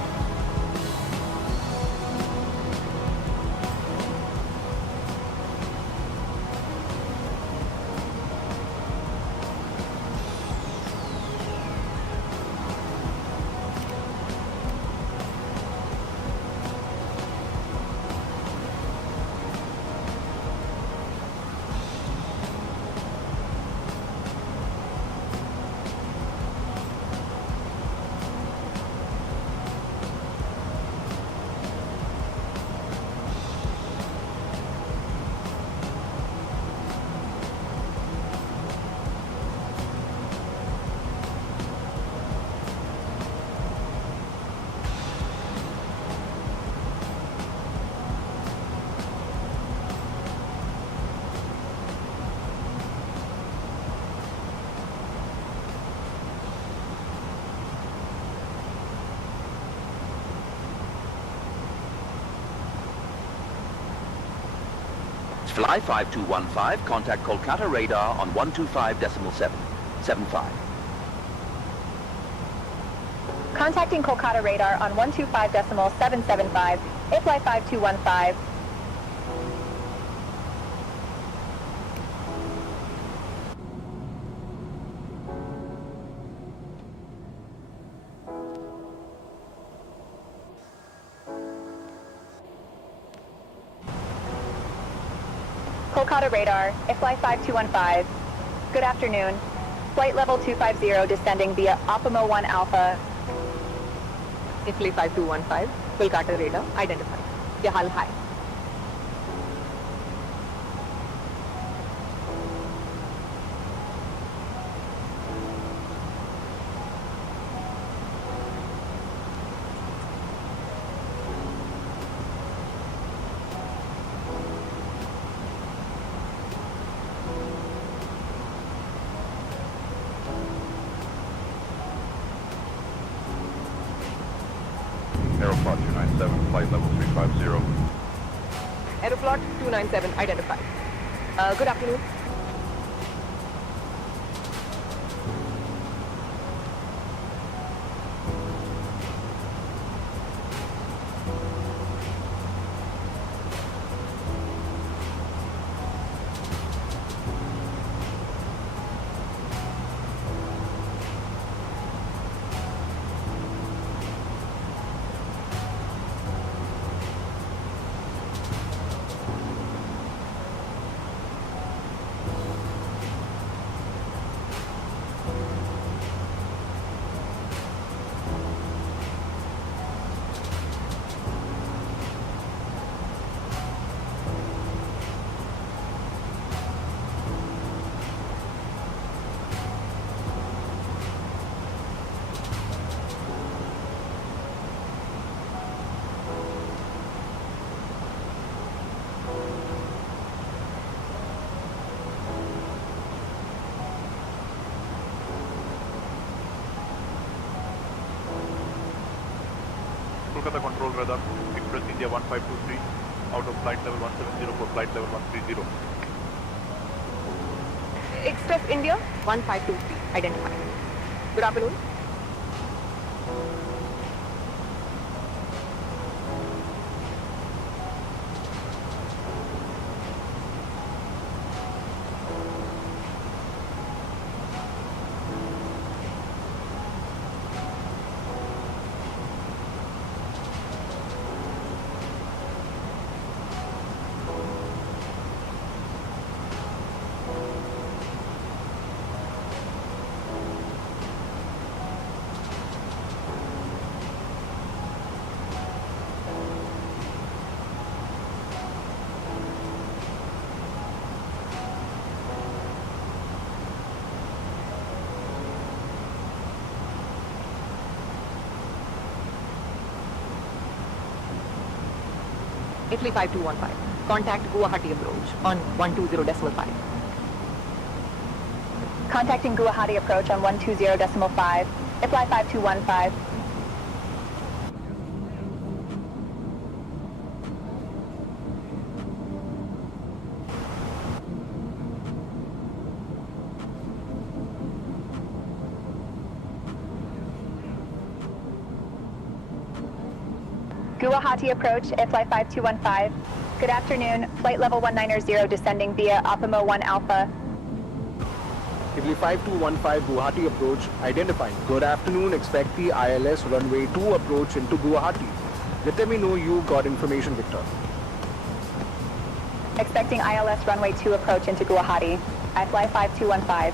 Fly 5215, contact Kolkata radar on 125.775. Contacting Kolkata radar on 125.775. IFLY 5215. Kolkata radar, IFLY 5215. Good afternoon. Flight level 250 descending via Optima 1 Alpha. IFLY 5215. Kolkata radar identified. Yahal high. 297, flight level 350. Aeroflot 297 identified. Good afternoon. Kolkata Control Radar, Express India 1523, out of flight level 170 for flight level 130. Express India 1523 identified. Good afternoon. IFLY 5215. Contact Guwahati approach on 120.5. Contacting Guwahati approach on 120.5. IFLY 5215. Guwahati approach, IFLY 5215. Good afternoon, flight level 190 descending via Optimo 1 Alpha. IFLY 5215 Guwahati approach identifying. Good afternoon, expect the ILS runway 2 approach into Guwahati. Let me know you got information, Victor. Expecting ILS runway 2 approach into Guwahati. IFLY 5215.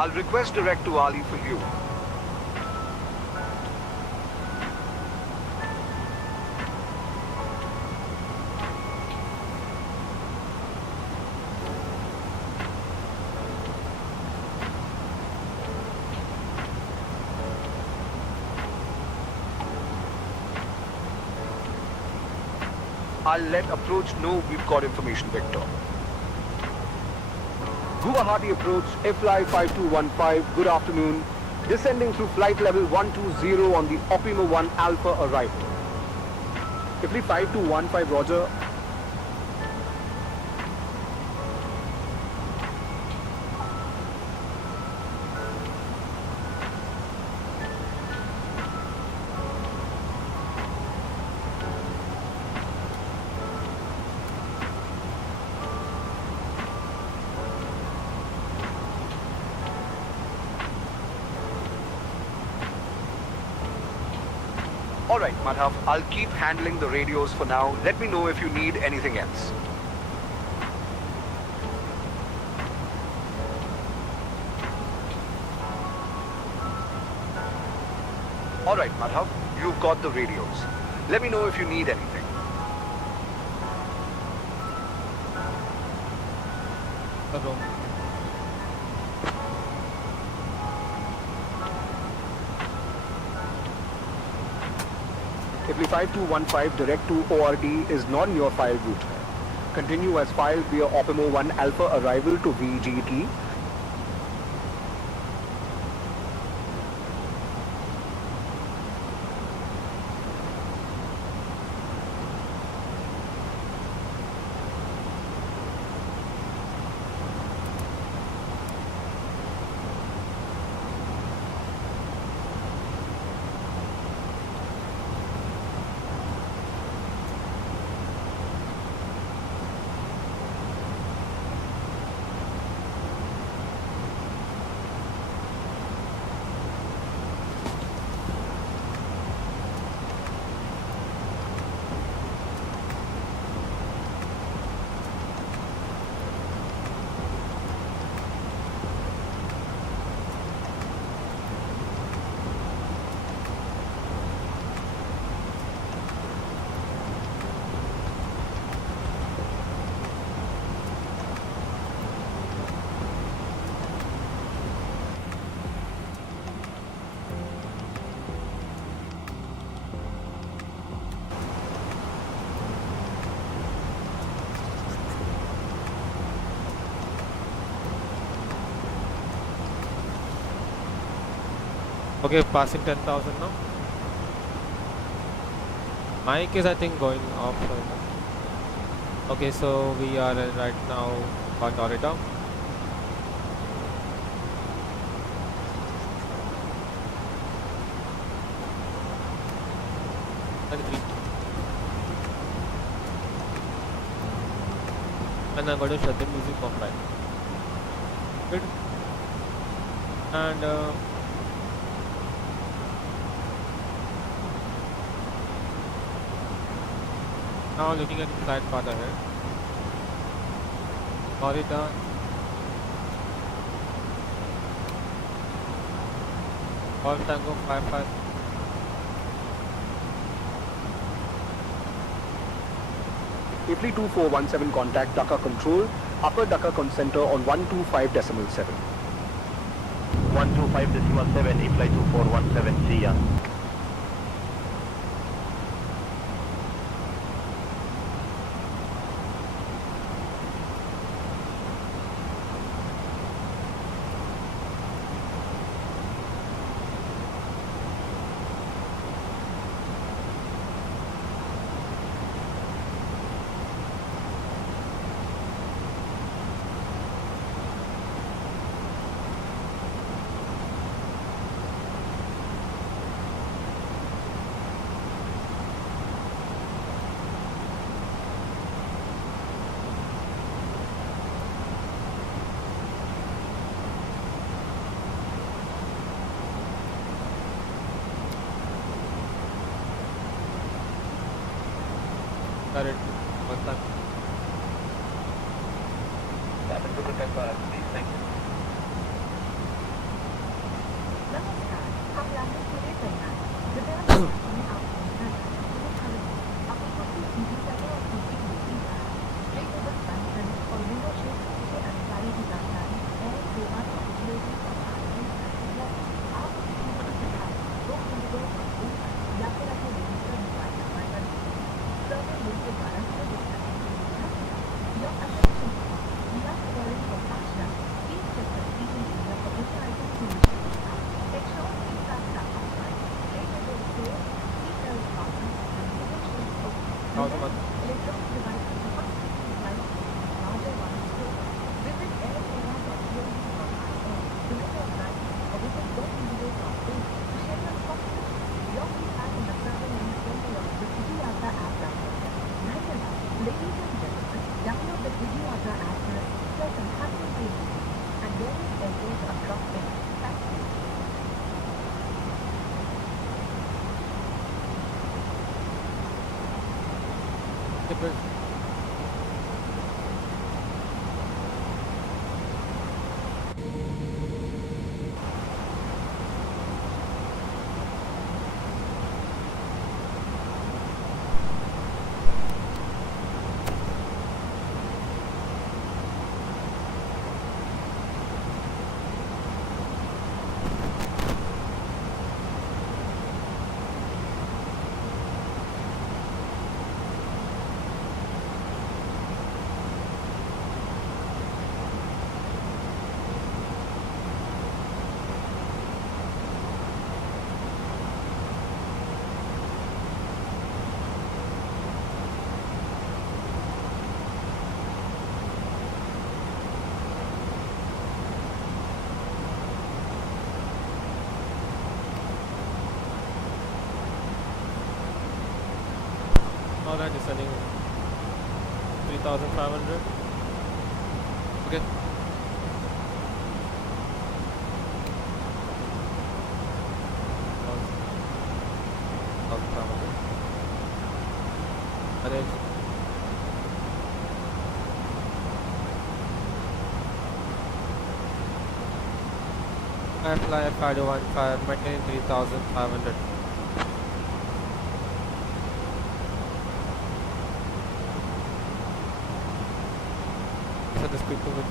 I'll request direct to Ali for you. I'll let approach know we've got information, Victor. Guwahati approach, FLY 5215, good afternoon. Descending through flight level 120 on the Optima 1 Alpha arrival. FLY 5215, roger. Alright, Madhav, I'll keep handling the radios for now. Let me know if you need anything else. Alright, Madhav, you've got the radios. Let me know if you need anything. FLY 5215 direct to ORD is not in your file route. Continue as filed via Optima 1 Alpha arrival to VGT. Okay, passing 10,000 now. Mic is I think going off right now. Okay, so we are right now on Norita. And I'm going to shut the music off right. Good. And now looking at the flight path ahead. Norita. All Tango 55. FLY 2417 contact Dhaka control, upper Dhaka center on 125.7. 125.7, FLY 2417, see ya. good. Alright, descending 3,500. Okay. Manage. IFLY 5215, maintaining 3,500. Set the speed to the 2.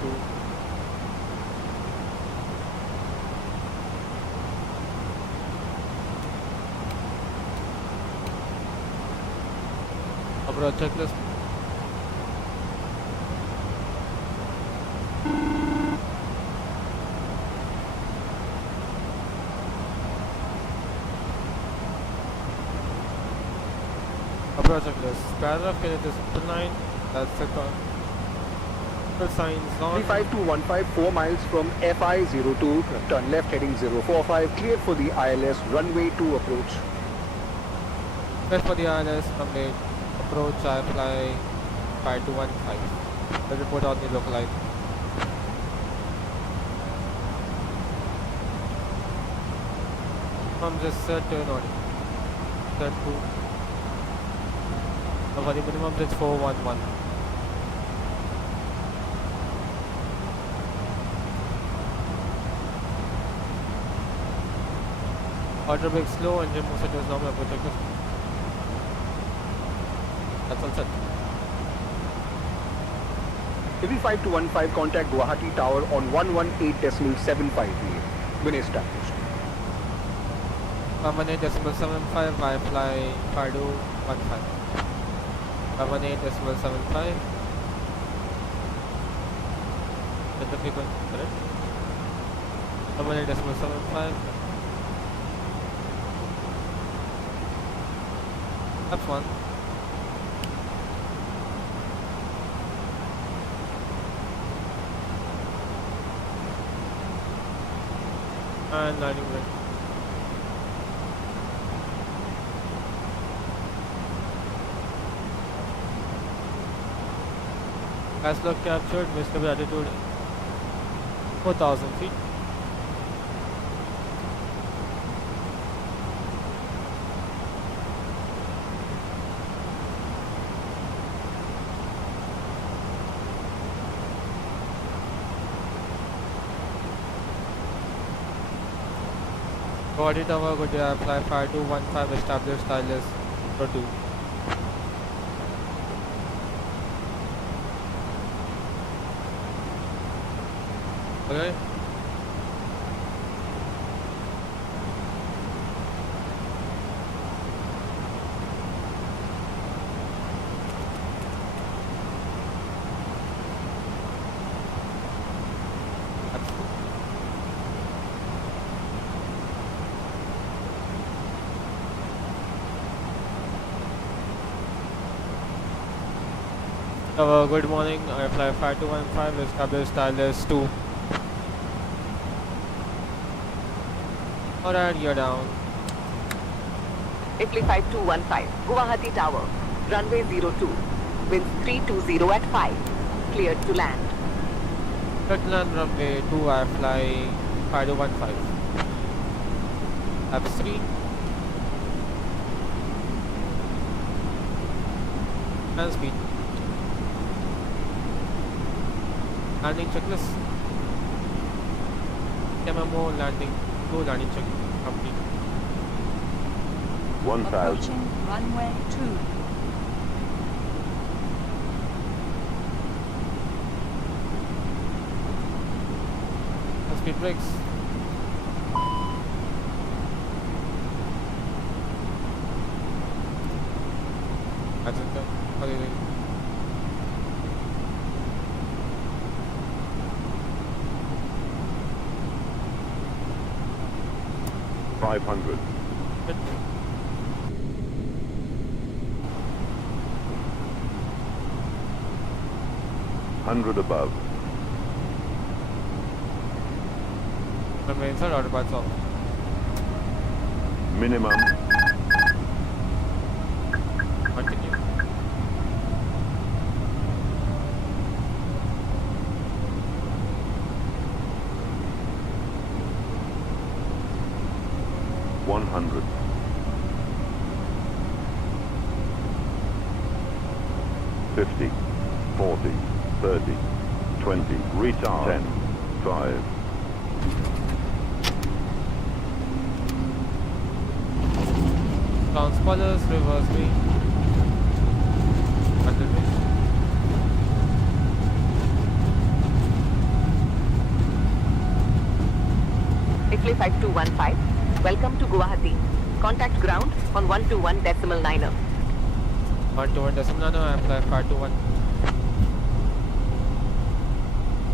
Approach checklist. Approach checklist. Paragraph can it is triple 9. That's the signs on. 35215, 4 miles from FI02, turn left heading 045, cleared for the ILS runway 2 approach. Cleared for the ILS runway approach IFLY 5215. The report on the localized. Just set turn on. Set to. For the minimum is 411. Order brake slow, engine moves it as normal, approach checklist. That's all set. AB5215, contact Guwahati Tower on 118.75 when established. 118.75, IFLY 5215. 118.75. Set the frequency, correct? 118.75. That's one. And landing red. As log captured, Mr. altitude 4,000 feet. Guwahati Tower, good day, IFLY 5215, established stylus for 2. Okay. Good morning, IFLY 5215, established stylus 2. Alright, you're down. IFLY 5215, Guwahati Tower, runway 02, winds 320 at 5, cleared to land. Cleared to land runway 2, IFLY 5215. Flaps 3. and speed. Landing checklist. MMO landing. Go landing checklist complete. 1000. Approaching runway 2. Speed brakes. That's it. What do you think? $500. 100 above. Runway inside, autopilots off. Minimum. Continue. $100. 50, 40, 30, 20, retard, 10, 5. Transponders, reverse me. 100 me. IFLY 5215. Welcome to Guwahati. Contact ground on 121.9er. 121.9er, I fly 521.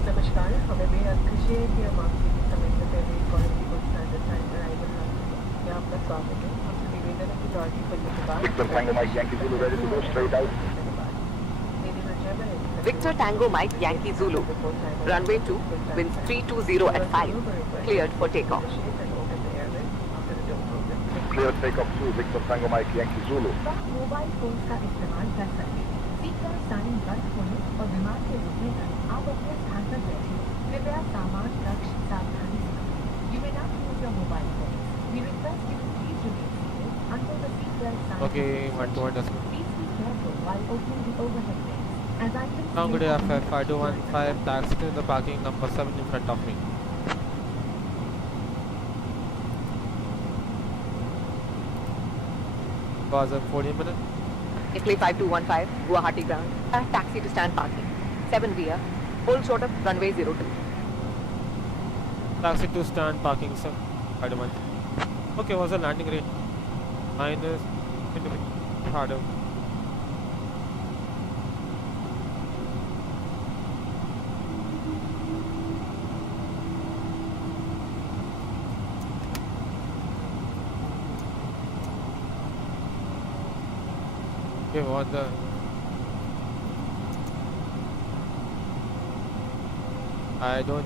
नमस्कार, हमें बेहद खुशी है कि हम आपके समय से पहले क्वालिटी को स्टैंडर्ड टाइम पर अराइवल में आपका स्वागत है। आपसे निवेदन है कि गाड़ी खुलने के बाद Victor Tango Mike Yankee Zulu ready to go straight out. Victor Tango Mike Yankee Zulu. Runway 2, winds 320 at 5. Cleared for takeoff. Clear takeoff to Victor Tango Mike Yankee Zulu. Mobile phone का इस्तेमाल कर सकते हैं। Seat का sign बंद होने और विमान के रुकने तक आप अपने स्थान पर बैठे। कृपया सामान रक्ष सावधानी से। You may not use your mobile phone. We request you to please remain seated until the seatbelt sign. Okay, 121.9. Please be careful while opening the overhead bins. As I can Now good day, FF 5215, taxi to the parking number 7 in front of me. Was a 14 minutes. IFLY 5215, Guwahati ground. Taxi to stand parking. 7 via. Hold short of runway 02. Taxi to stand parking, sir. 51. Okay, what's the landing rate? Minus harder. Okay, what the? I don't.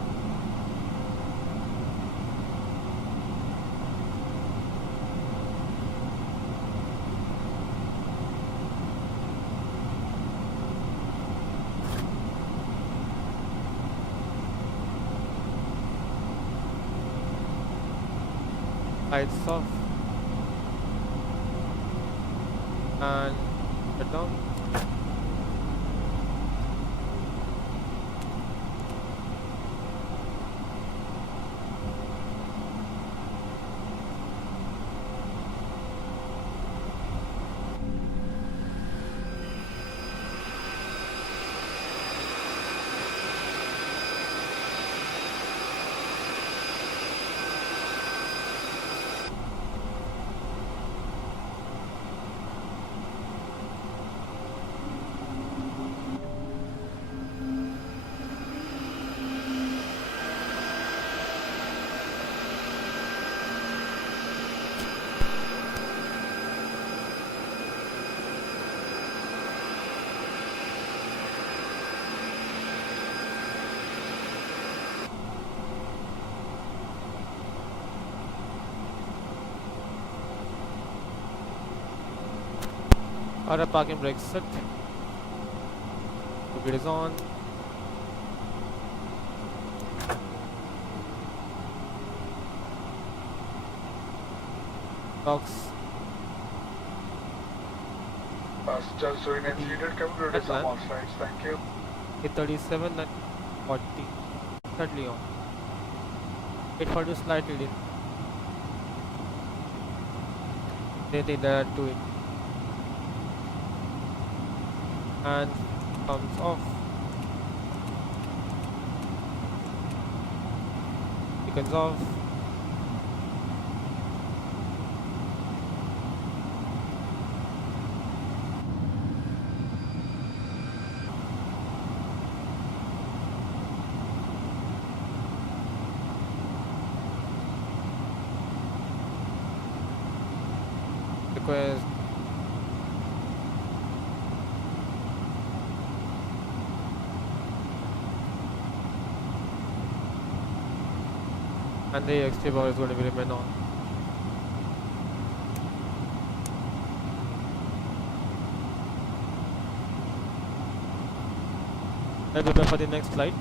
Lights off and shut down. Auto parking brakes set. The grid is on. Box. Just doing a needed computer some all slides, thank you. 837 and 40. Thirdly on. Wait for the slide leading. They did that to it. And comes off. Beacons off. Request and the XT bar is going to be remain on. Let's prepare for the next flight.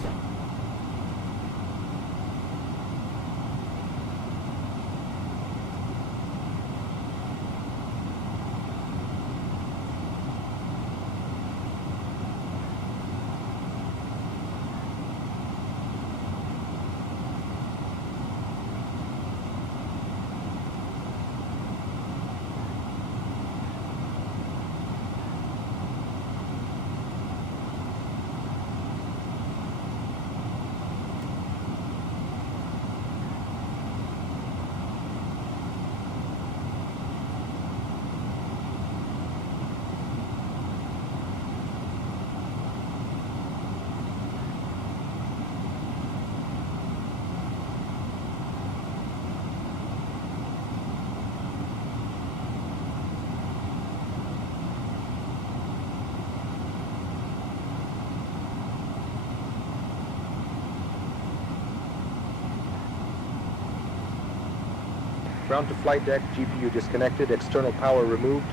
Ground to flight deck, GPU disconnected, external power removed.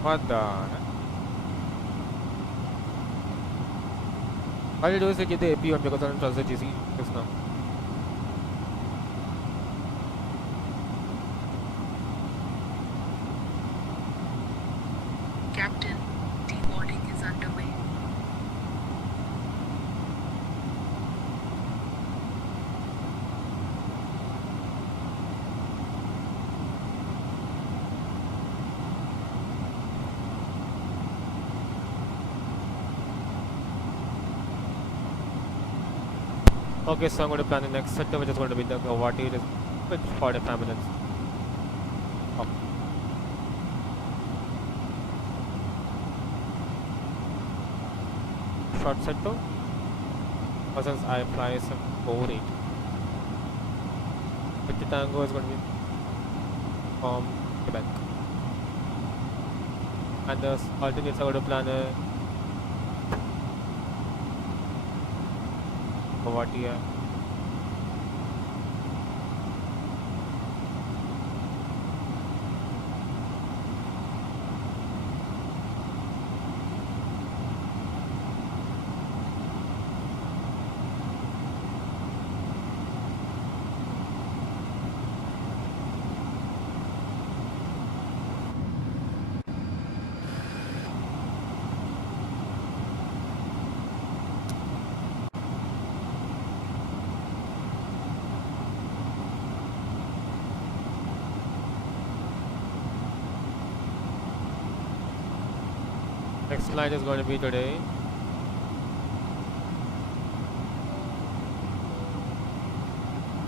What the? All you do is get the AP on because I don't trust the GC just now. Captain, deboarding is underway. Okay, so I'm going to plan the next sector, which is going to be the Guwahati. It is with 45 minutes. Up. Short sector. Versus IFLY 748. 50 Tango is going to be from Quebec. And the alternates are going to plan a Guwahati. Next flight is going to be today.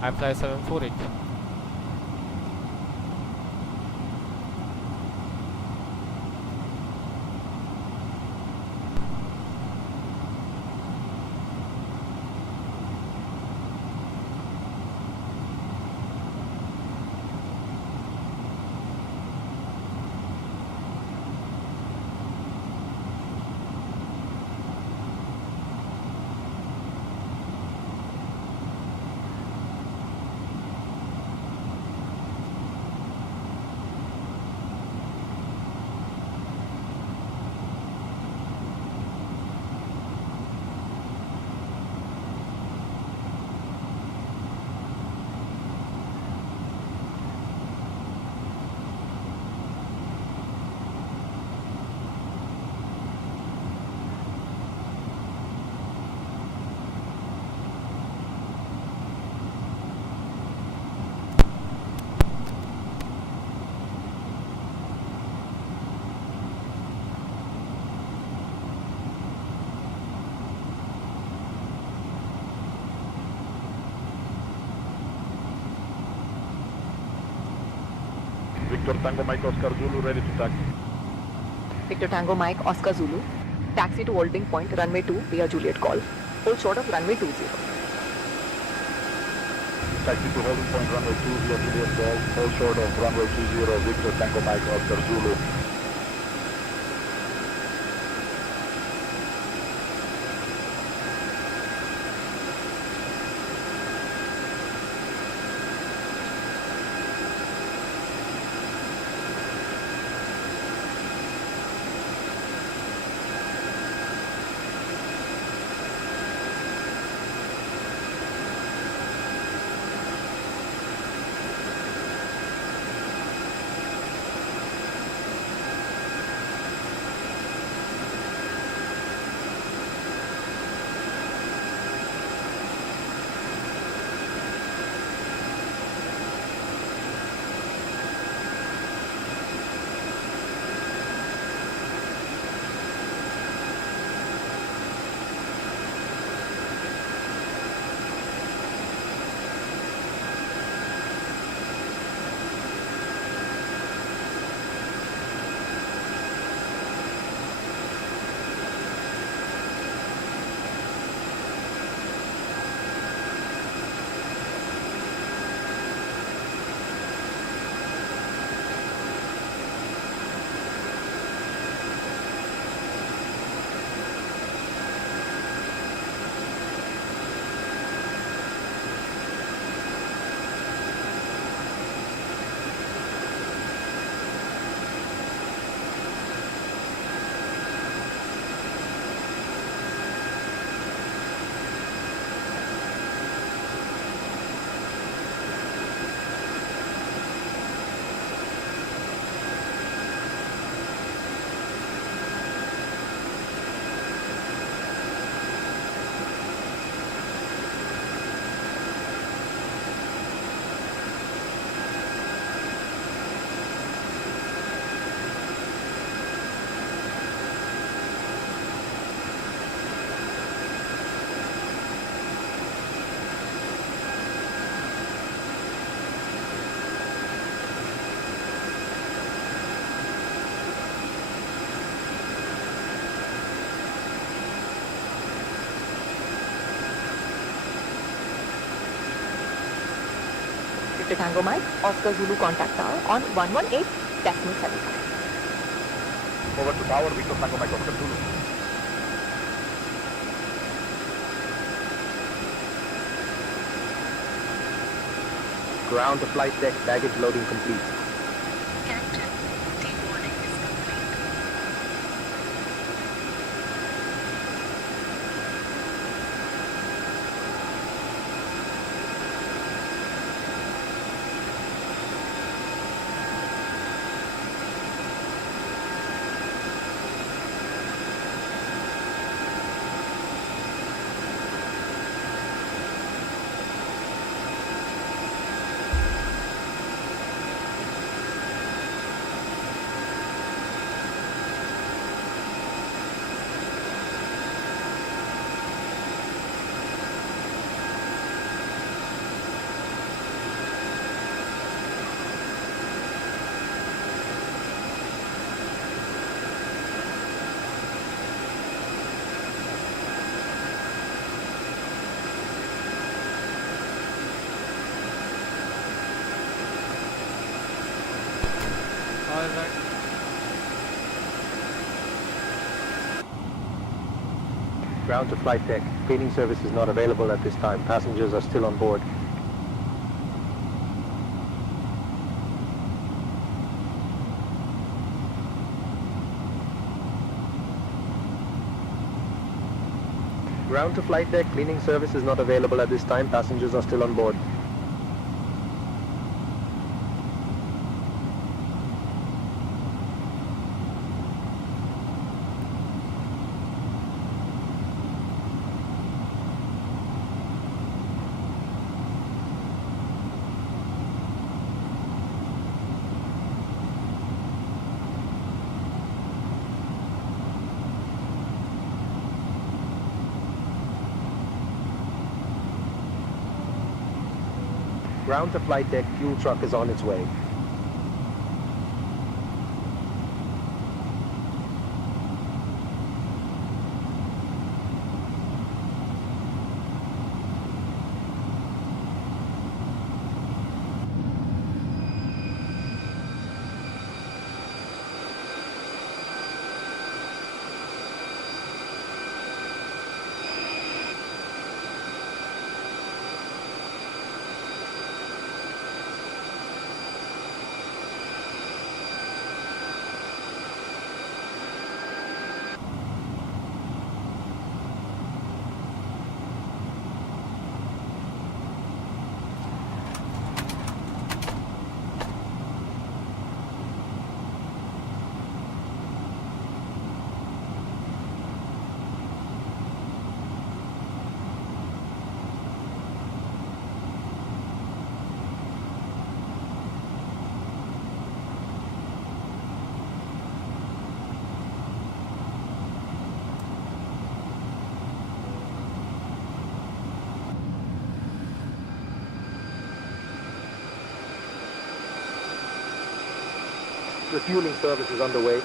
IFLY 748. Victor Tango Mike Oscar Zulu, ready to taxi. Victor Tango Mike Oscar Zulu. Taxi to holding point runway 2 via Juliet Golf. Hold short of runway 20. Taxi to holding point runway 2 via Juliet Golf, hold short of runway 20, Victor Tango Mike Oscar Zulu. Victor Tango Mike Oscar Zulu contact tower on 118.75. Over to tower, Victor Tango Mike Oscar Zulu. Ground to flight deck, baggage loading complete. Alright. Ground to flight deck. Cleaning service is not available at this time. Passengers are still on board. Ground to flight deck. Cleaning service is not available at this time. Passengers are still on board. Ground to flight deck, fuel truck is on its way. refueling service is underway.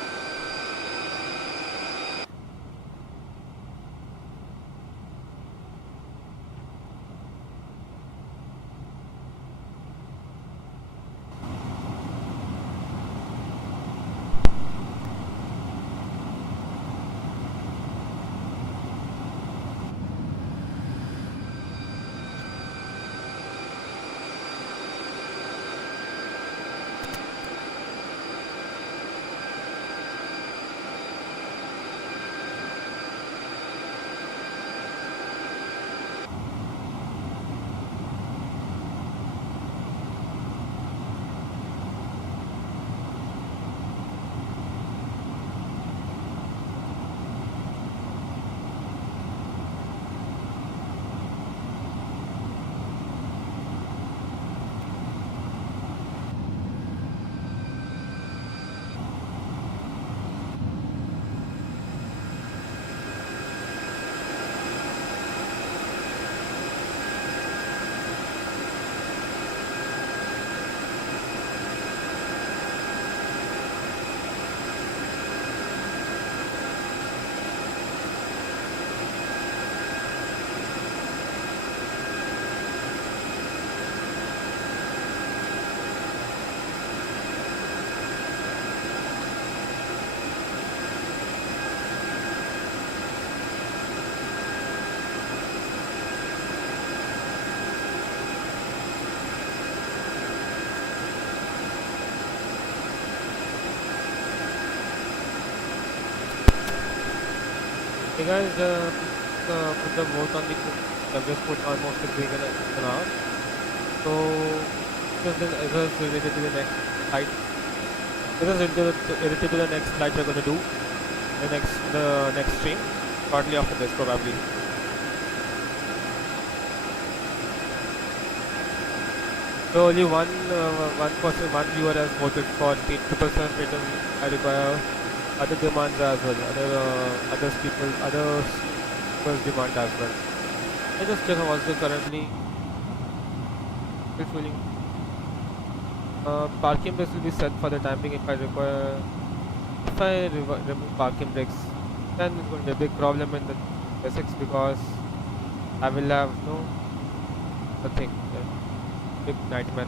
Hey guys, put the vote on the I've just put almost a week and an hour. So this is related to the next flight. This is related to the next flight we're going to do. The next stream, shortly after this probably. So only one viewer has voted for 80% return. I require other demands as well, other people's demand as well. I just check what's the currently refueling. Parking brakes will be set for the time being. If I remove parking brakes, then it's going to be a big problem in the basics because I will have nothing. Big nightmare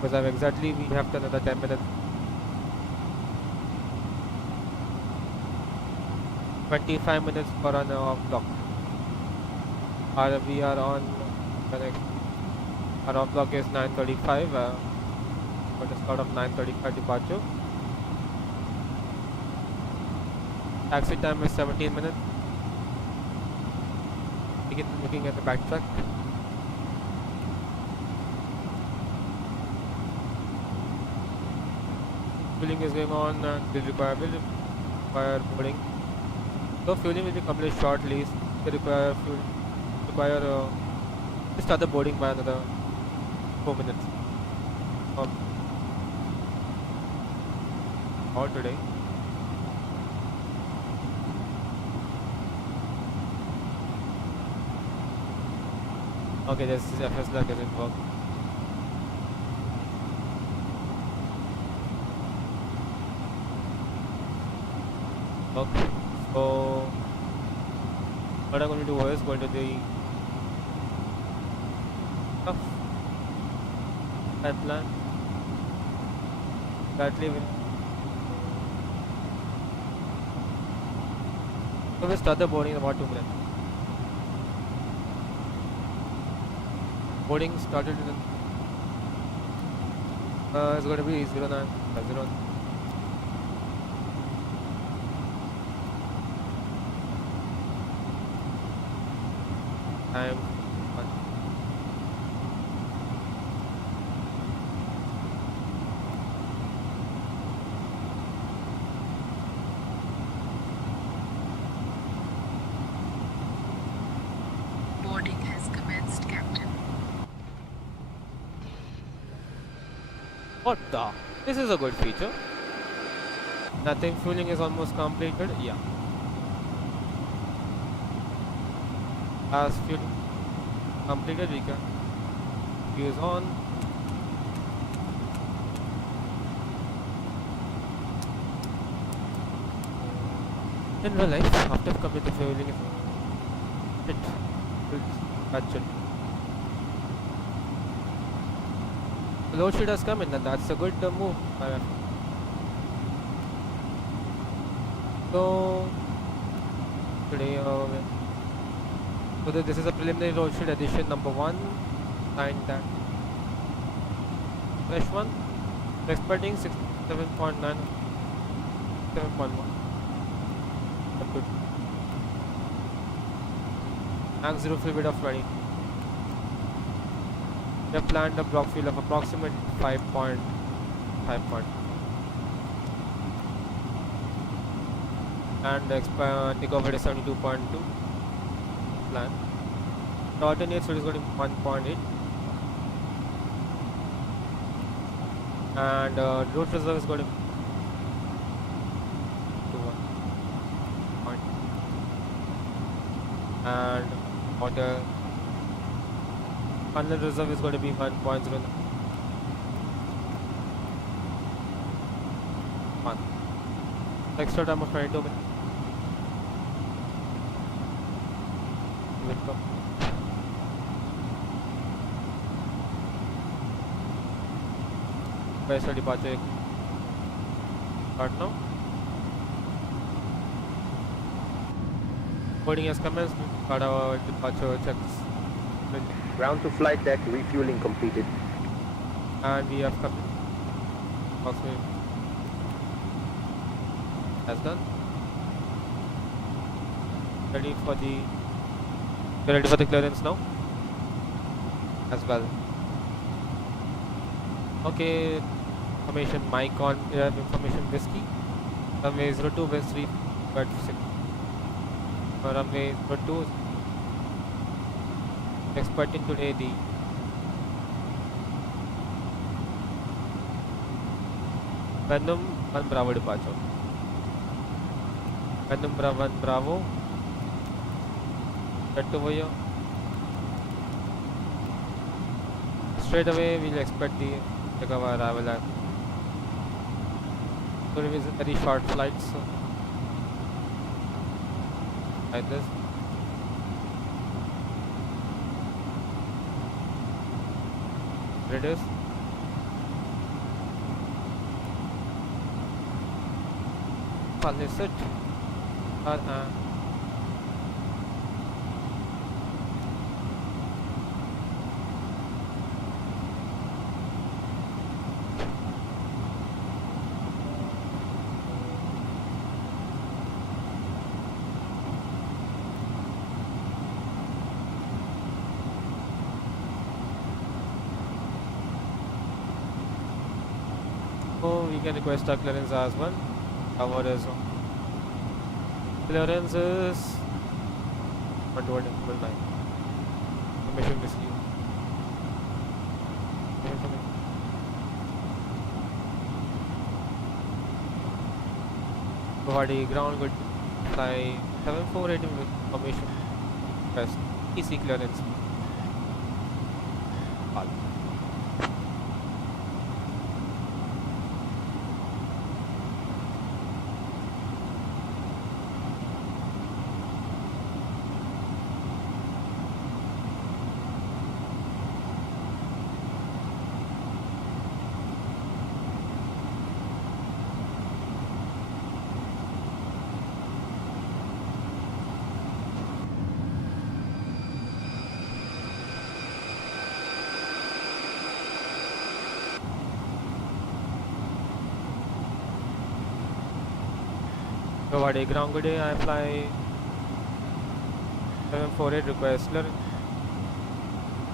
because we have another 10 minutes. 25 minutes for an off block. We are on the next. Our off block is 9:35. For the start of 9:35 departure. Taxi time is 17 minutes. Begin looking at the backtrack. Fueling is going on and will require boarding. So fueling will be completed shortly. They require start the boarding by another 4 minutes. All today. Okay, this is FSLABS doesn't work. Okay, so what I'm going to do is go to the pipeline. Exactly. So we'll start the boarding in about 2 minutes. Boarding started in it's going to be 09 time. Boarding has commenced, Captain. What the? This is a good feature. Nothing, fueling is almost completed. Yeah. As fueling completed, we can use on. In real life, after completing the fueling, it will catch it. The load sheet has come in, and that's a good move. So today, this is a preliminary load sheet edition number 1, signed that fresh one. We're expecting 67.9, 7.1. That's good. Max 0 fuel weight of 20. We have planned a block fuel of approximately 5.5 point. And takeoff at 72.2 plan. The alternate speed is going to be 1.8. And route reserve is going to be 1. And water funnel reserve is going to be 1.0. Extra time of 22 minutes. Welcome. Best departure start now. Boarding has commenced. Start our departure checks. Ground to flight deck, refueling completed. And we have come. Also has done. Ready for the clearance now as well. Okay, information mic on, information whiskey. Runway 02 West 3 but 6. Runway 02 expecting today the Venom 1 Bravo departure. Venom 1 Bravo. Set over here. Straight away we'll expect the takeoff arrival at. So it is a very short flight, so like this. There it is. Polish it. So we can request our clearance as well. Our is clearance is 121.9. Information received. Guwahati ground good fly 748 with information request EC clearance. Guwahati ground good day, IFLY 748 request clearance.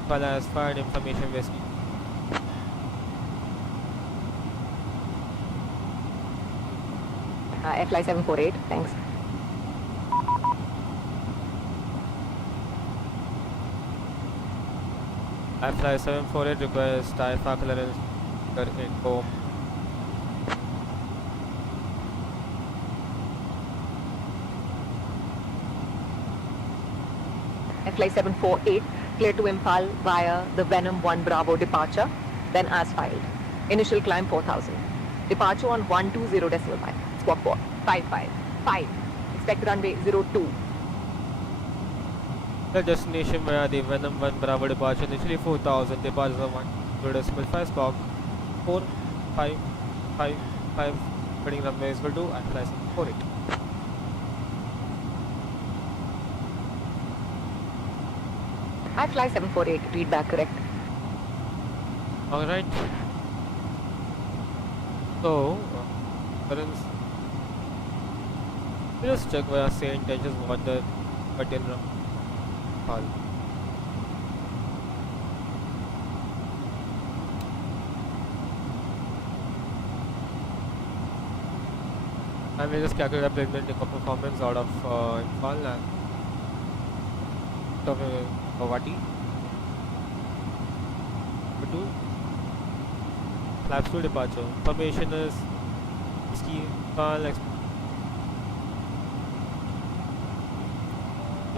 Well as fired information whiskey. FLY 748, thanks. IFLY 748 request IFA clearance info. FLY 748 clear to Imphal via the Venom 1 Bravo departure, then as filed. Initial climb 4000. Departure on 120.5. Squawk 4. 555. expect runway 02. The destination via the Venom 1 Bravo departure initially 4000, departure of 1.5 squawk 4555, heading runway 02 at flight 48. IFLY 748, read back correct. Alright. So, currents. Just check where SayIntentions what the button Imphal. And we just calculate the preliminary performance out of Imphal and of Guwahati. FLABS 2 departure. Information is Imphal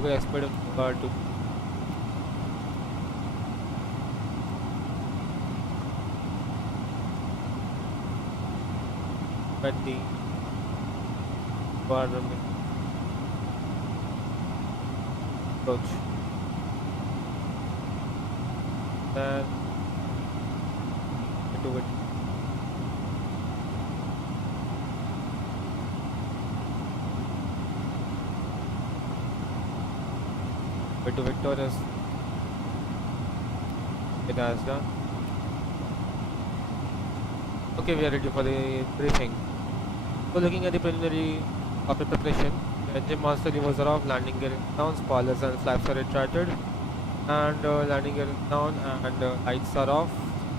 expert to but the environment approach then do it. To Victorious, it has done. Okay, we are ready for the briefing. So looking at the preliminary cockpit preparation, the engine master levers are off, landing gear down, spoilers and flaps are retracted, and landing gear down, and lights are off,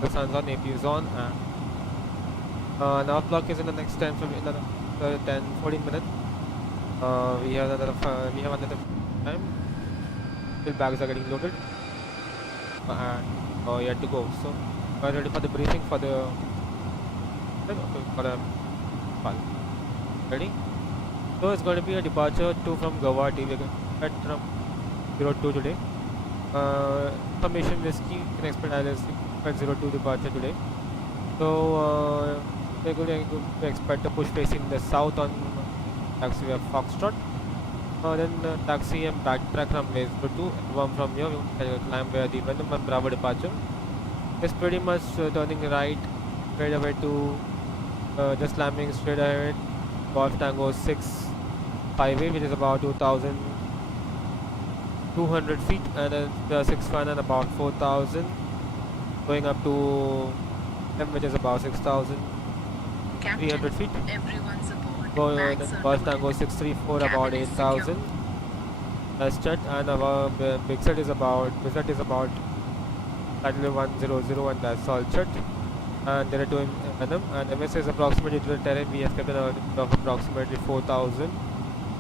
the sun's on, AP is on, and nav block is in the next 10-14 minutes. We have another time. Still bags are getting loaded and yet to go. So we are ready for the briefing for the Imphal. Ready? So it's going to be a departure 2 from Guwahati. We are going to head from 02 today. Information whiskey can expect ILS at 02 departure today. So we're going to expect a push facing the south on taxi via Foxtrot. Then taxi and backtrack from ways 2 and one from here. We will climb via the Venom 1 Bravo departure. It's pretty much turning right straight away to just climbing straight ahead Golf Tango 6 5A, which is about 2,200 feet, and then the 6 and about 4,000, going up to M, which is about 6,300 feet. Everyone's aboard. Golf Tango 634 about 8,000. That's set, and our big set is about title 100, and that's all set. And there are 2 in Venom, and MS is approximately to the terrain. We have kept an of approximately 4,000.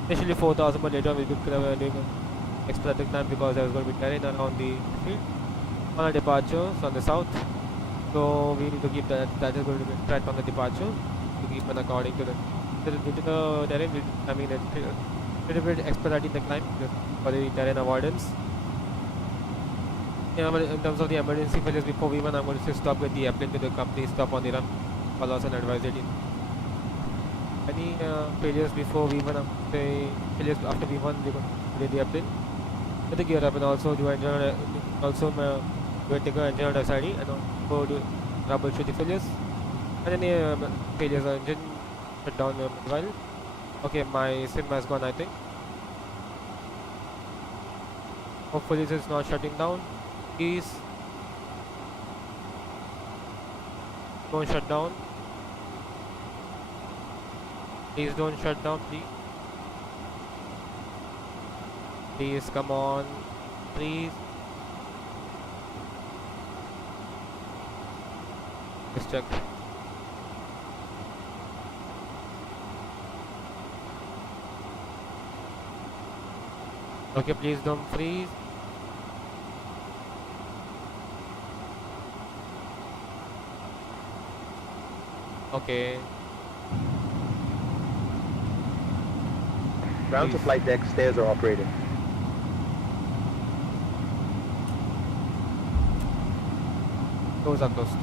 Initially 4,000, but later on we'll be doing expedited climb because there's going to be terrain around the field on our departure on the south. So we need to keep that is going to be tracked on the departure to keep an according to the terrain. I mean, it's a little bit expediting the climb for the terrain avoidance. In terms of the emergency failures before V1, I'm going to say stop with the airplane to the company stop on the run, follow us and advise it. Any failures before V1, I'm say failures after V1, we're going to delay the airplane. Let the gear up and also do engine take an engine out SID and also do troubleshoot the failures. And any failures on engine shut down while. Okay, my sim has gone, I think. Hopefully this is not shutting down. Please don't shut down. Please don't shut down, please. Please come on, please. Let's check. Okay, please don't freeze. Okay. Ground to flight deck, stairs are operated. Doors are closed.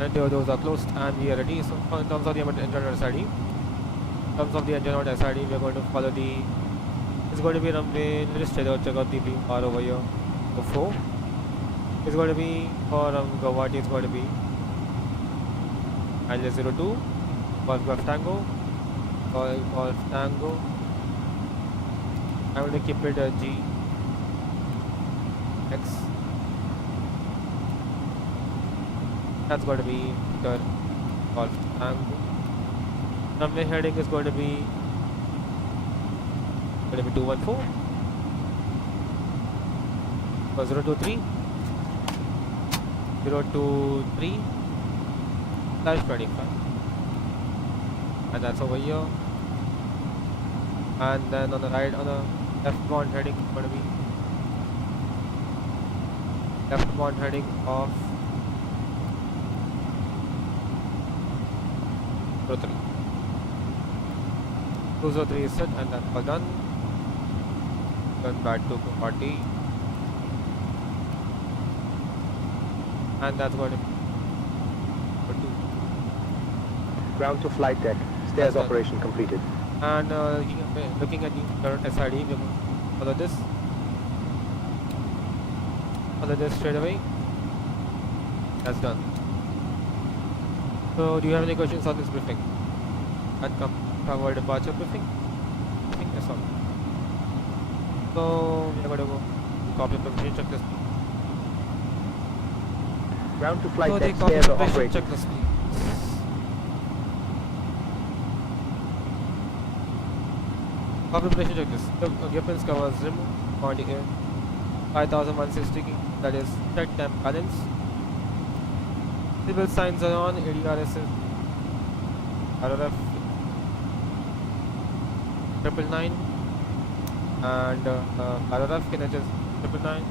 and the doors are closed and we are ready. So in terms of the engine or SID, in terms of the engine or SID, we are going to follow the, it's going to be runway, let's check out the beam bar over here, so 4. It's going to be for Guwahati, it's going to be IGO02, Golf Tango, Golf Tango. I'm going to keep it G, X. That's going to be Victor Golf Tango. Runway heading is going to be 214, 023, 023 /25, and that's over here. And then on the right, on the left-bound heading is going to be left-bound heading of 03. 203 is set, and that's all done. Turn back to Guwahati, and that's going to be for 2. Ground to flight deck. Stairs operation completed. And looking at the current SID, we're going to follow this. Follow this straight away. That's done. So, do you have any questions on this briefing? And cover departure briefing? I think that's all. So, we're going to go copy preparation checklist. Ground to flight So, deck. the copy Stairs preparation operated. checklist, please. Copy preparation checklist. The gearpins covers remove, on the air, 5160, that is check temp balance. Civil signs are on, ADRS is RRF 999 and RRF KNH is 999.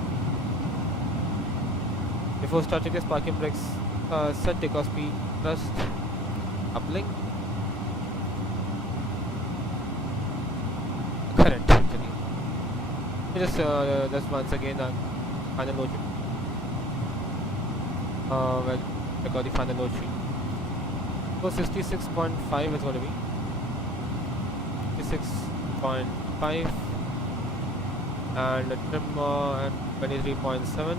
Before starting this, parking brakes, set takeoff speed, thrust, uplink. Current actually. Just once again final load. Well, I got the final load sheet. So 66.5 is going to be 66.5 and the trim at 23.7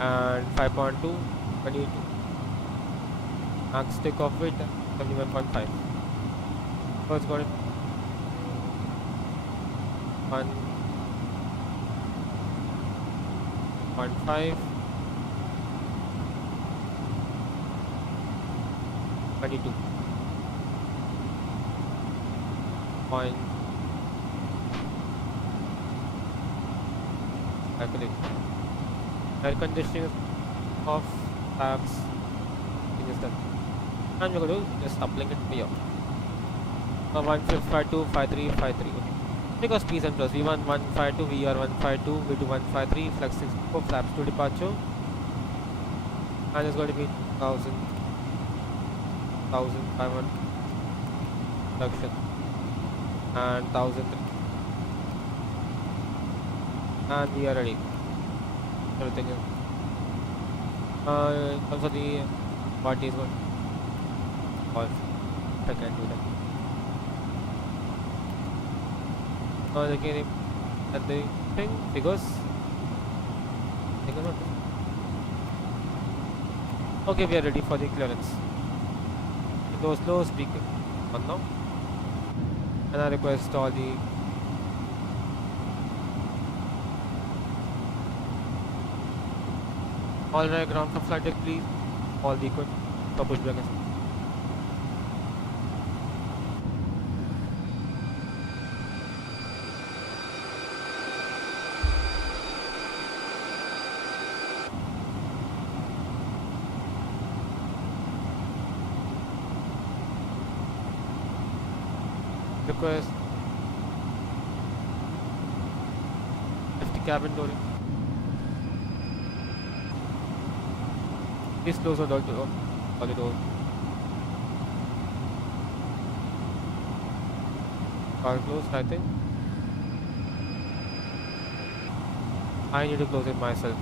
and 5.2 22. Max takeoff weight 71.5. So it's going to 1.5 22 point calculate. Air conditioning of tabs thing is done, and we're going to just uplink it here. 152 53 53. Okay. Because P's and plus V1 152, VR 152, V2 153, flex 64, flaps to departure, and it's going to be 1500 reduction and 1000, and we are ready. Everything is in terms of the party is good. Or if I can do that. Again at the thing figures. Okay, we are ready for the clearance. Windows low, speaker on now, and I request all the right ground from flight deck, please. All the equipment push brackets. Request the cabin door. Please close the door. All the door. Car closed, I think. I need to close it myself.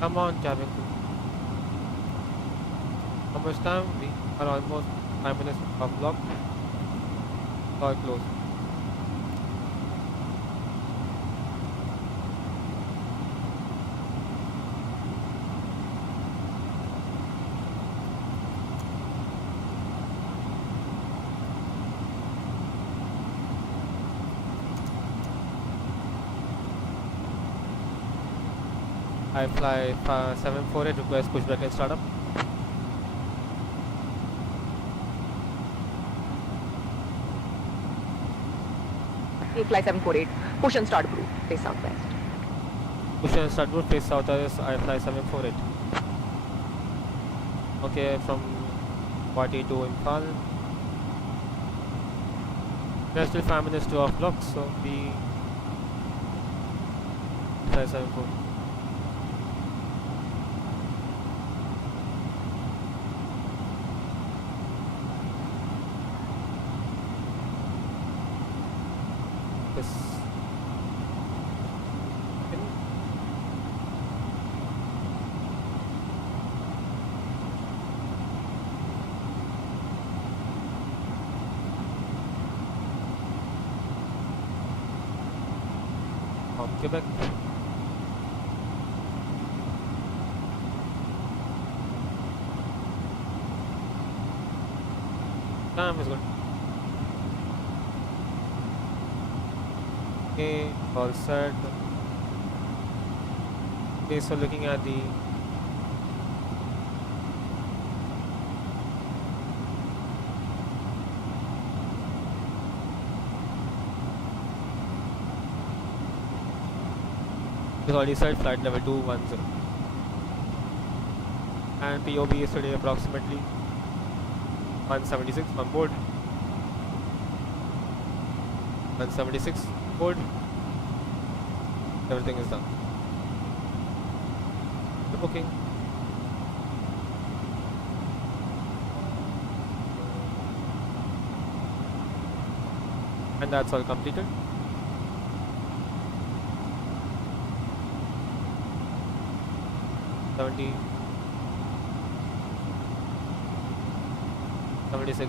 Come on, cabin crew. How much time? We are almost 5 minutes from block. Or close. IFLY 748 request pushback and startup. IFLY 748, push and start group, face southwest. Push and start group, face southwest, IFLY 748. Okay, from Guwahati to Imphal. There's still 5 minutes to off block, so we IFLY 748. Quebec. Time is good. Okay, all set. Okay, so looking at the already said flight level 210 and POB is today approximately 176 on board. 176 board. Everything is done. The booking. And that's all completed. $70, $76,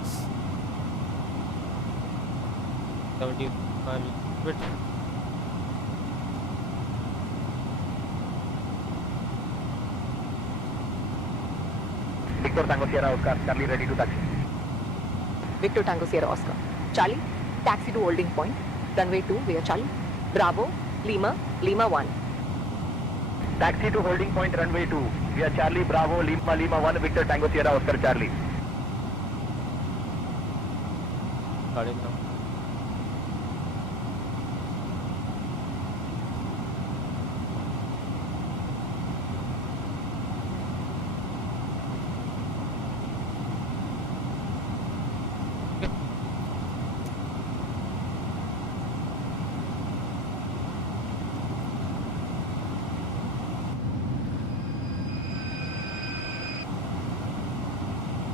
$75, bit. Victor Tango Sierra Oscar, Charlie ready to taxi. Victor Tango Sierra Oscar. Charlie, taxi to holding point. Runway 2 via Charlie. Bravo, Lima, Lima 1. Taxi to holding point runway 2 via Charlie Bravo Lima Lima 1 Victor Tango Sierra Oscar Charlie. Starting now.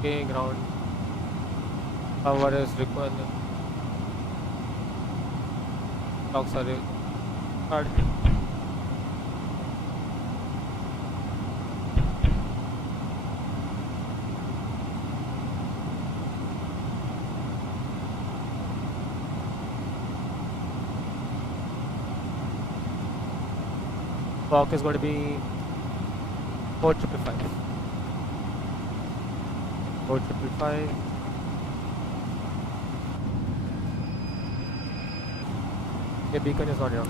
Okay, ground power is required. Clocks are hard. Clock is going to be 4555. 4555. The beacon is not here.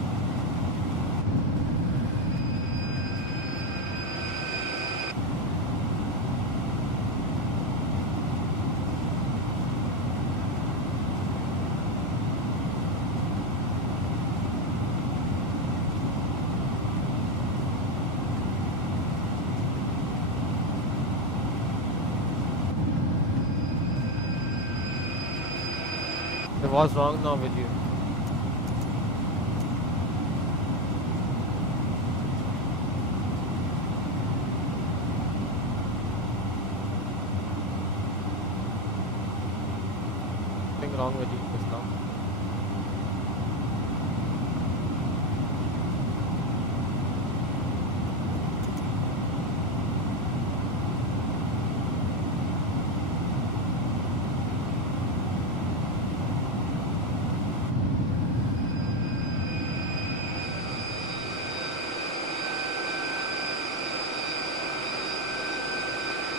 What's wrong now with you? Something wrong with you just now.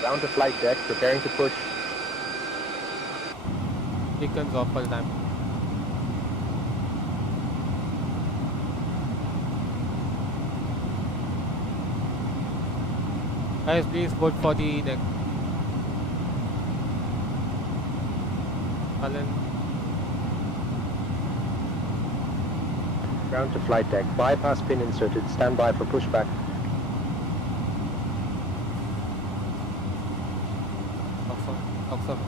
Ground to flight deck, preparing to push. Beacons off all time. Guys, please vote for the next. Alan. Ground to flight deck, bypass pin inserted, stand by for pushback. Awesome.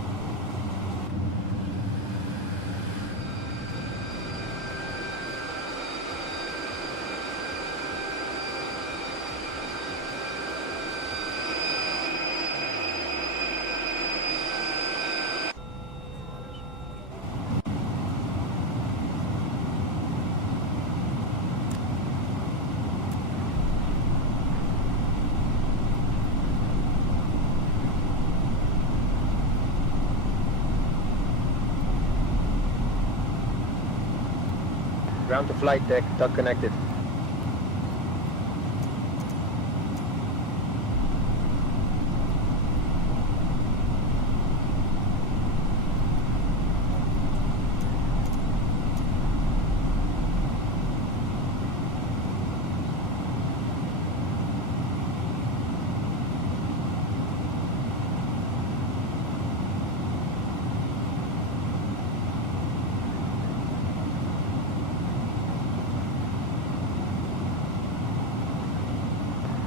Ground to flight deck, duck connected.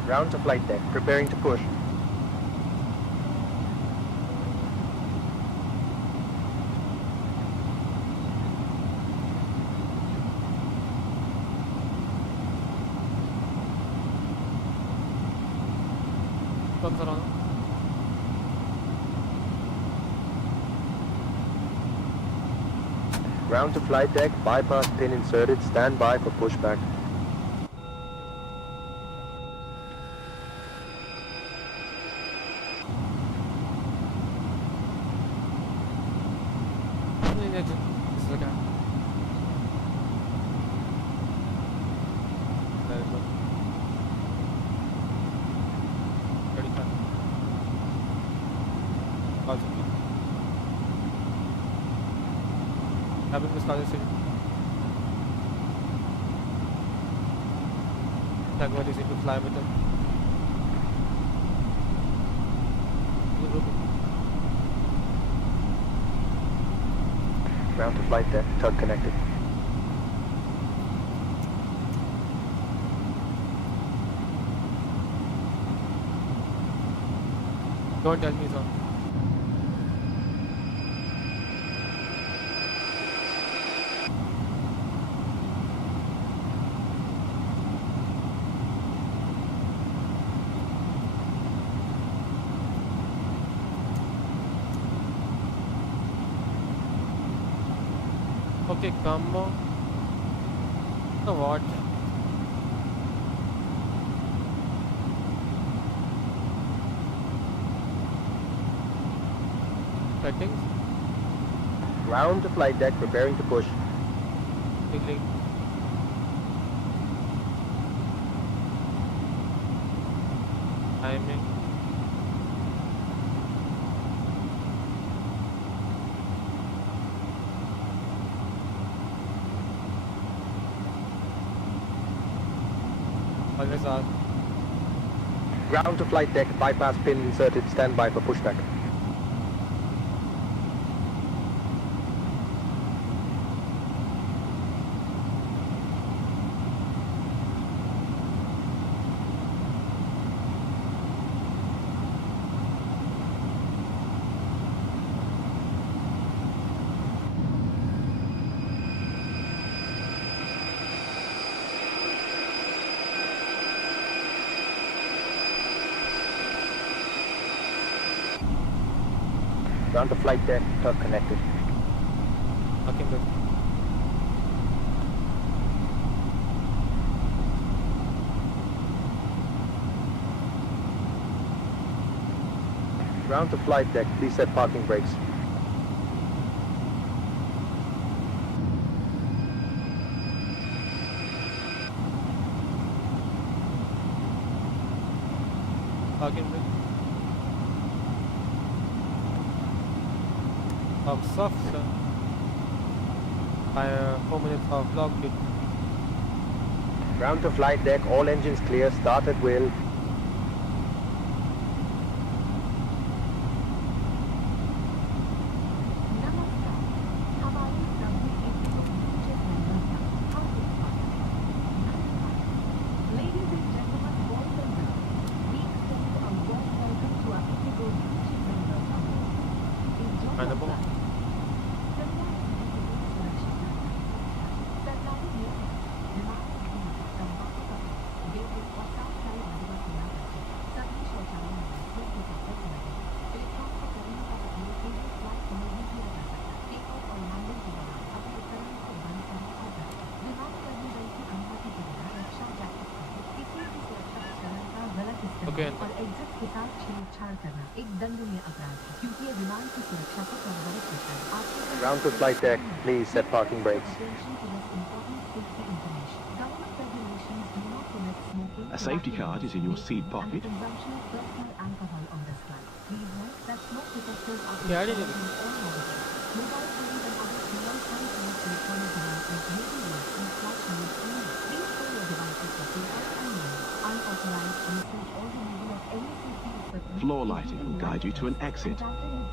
Ground to flight deck, preparing to push. Comes around. Ground to flight deck, bypass pin inserted, stand by for pushback. Having this college city. Tango is to fly with them. Ground to flight deck, tug connected. Don't tell me so. Okay, come on. So what? Settings. Ground to flight deck, preparing to push. Signaling. Timing. Always ask. Ground to flight deck, bypass pin inserted, stand by for pushback. Ground to flight deck, tug connected. Okay, good. Ground to flight deck, please set parking brakes. Parking brake. Logs off. 4 minutes of log duty. Ground to flight deck, all engines clear, start at will. Okay. और exit के साथ छेड़छाड़ करना एक दंडनीय अपराध है क्योंकि ये विमान की सुरक्षा को प्रभावित करता है। आपके Ground to flight deck, please set parking brakes. A safety card is in your seat pocket. Yeah, I did it. Floor lighting will guide you to an exit.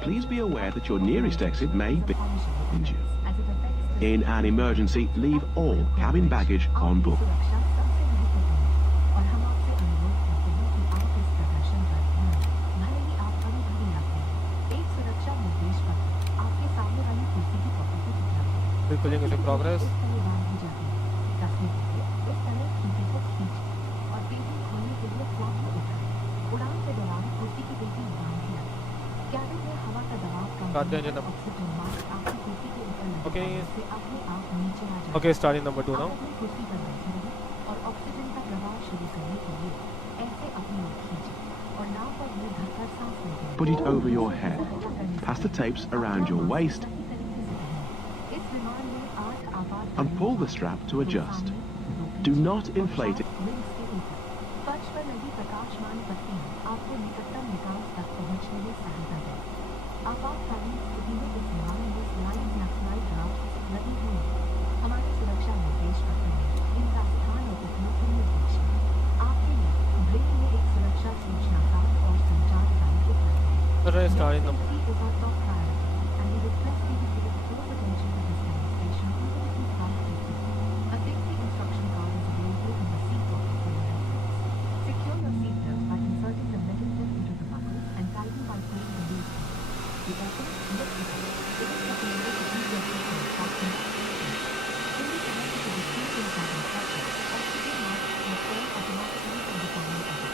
Please be aware that your nearest exit may be behind you. In an emergency, leave all cabin baggage on board. Cooling is in progress. Start the engine number. Okay. Okay, starting number 2 now. Put it over your head. Pass the tapes around your waist and pull the strap to adjust. Do not inflate it. आपातकालीन स्थिति में इस विमान में slide या fly draft लगी हुई है। हमारे सुरक्षा निर्देश पत्र में इनका स्थान और उपयोग निर्देश है। आपके लिए ब्रेक में एक सुरक्षा सूचना कार्ड और संचार गाइड उपलब्ध है। Starting number. Safety is our top priority, and we request you to give close attention to this demonstration even if you can't take it. A safety instruction card is available in the seat pocket for your reference. Secure your seatbelt by inserting the metal tip into the buckle and tighten by pulling the loose pin. The open lip is it is recommended to keep your seatbelt fastened tightly. Fully connected to the seat in cabin pressure, oxygen masks will fall automatically from the cabin oven.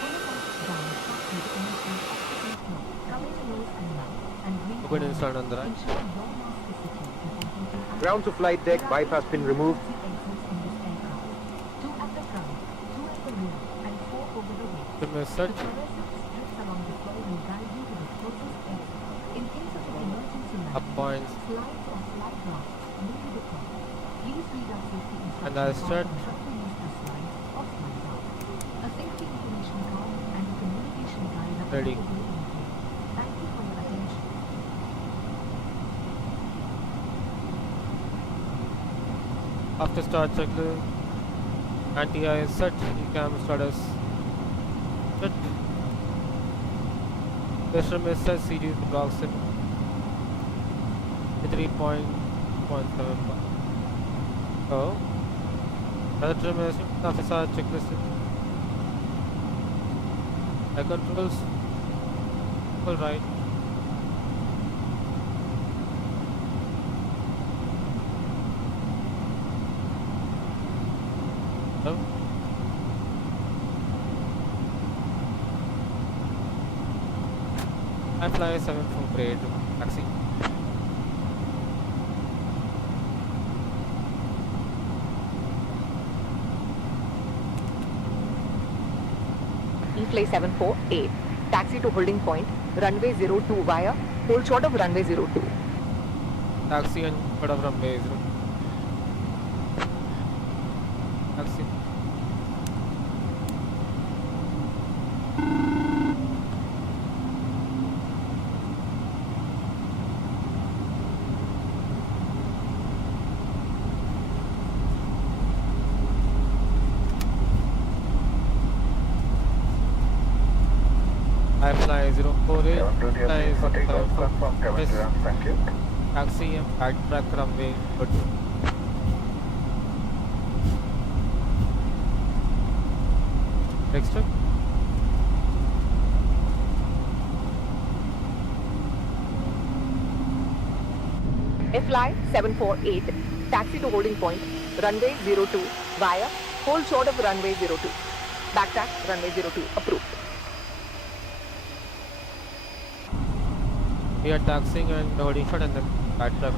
Pull the mask down sharply to initiate oxygen flow. Cover your nose and mouth and breathe. Open and start on the right. Ensure your mask is secure before taking out. Ground to flight deck, bypass pin removed. Exits in this aircraft. 2 at the front, 2 at the rear, and 4 over the wing. Give me a search. The fluorescent strips along the floor will guide you to the closest exit. In case of an emergency Up points. slides or slide rafts may be deployed. Please read our safety instructions And I'll start. on how to use the slides or slide raft. A safety information card and a communication guide are Ready. available in the plane. Thank you for your attention. After start checklist, anti-air is set, cam status set. Pressure is set, series approximate 3.75. Oh, that remains officer checklist. Air controls, all right. Oh. IFLY 748 taxi. IFLY 748, taxi to holding point, runway 02 via, hold short of runway 02. Taxi and short of runway 0. Taxi. IFLY 048, Cabin crew, flies for takeoff, confirm cabin clearance, thank you. taxi and backtrack runway 2. Next up. FLY 748, taxi to holding point, runway 02 via hold short of runway 02. Backtrack runway 02 approved. We are taxiing and holding short and then backtrack.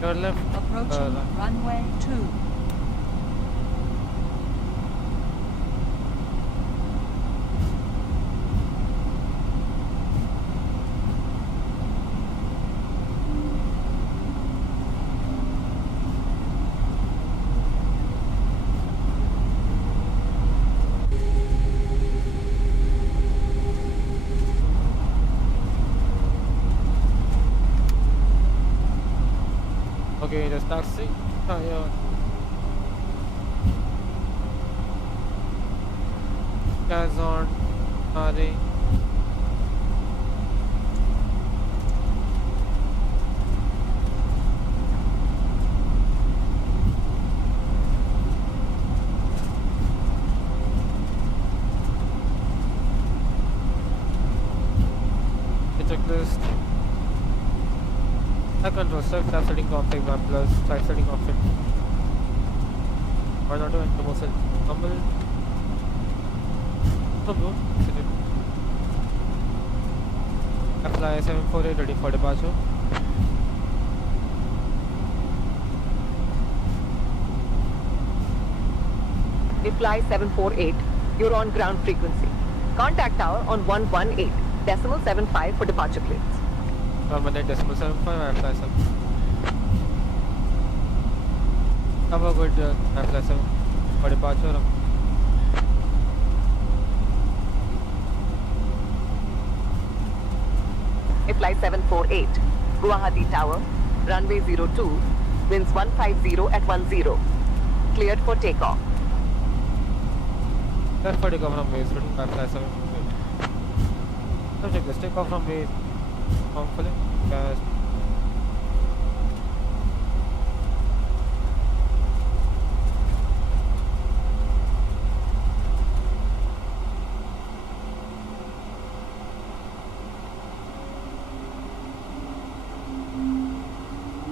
Your left. Approaching runway 2. Okay, just taxi. Yeah. Gas on. Ready. Checklist. Control step setting config 1 plus type setting config. Why not to enter most normal? No bro, FLY 748 ready for departure. FLY 748, you're on ground frequency. Contact tower on 118.75 for departure clearance. 118.75 IFLY 7. Have a good IFLY 7 for departure. FLY 748, Guwahati Tower, runway 02, winds 150 at 10. Cleared for takeoff. Cleared for takeoff from base, ready IFLY 7. Now check this, takeoff from base. Hopefully, gas.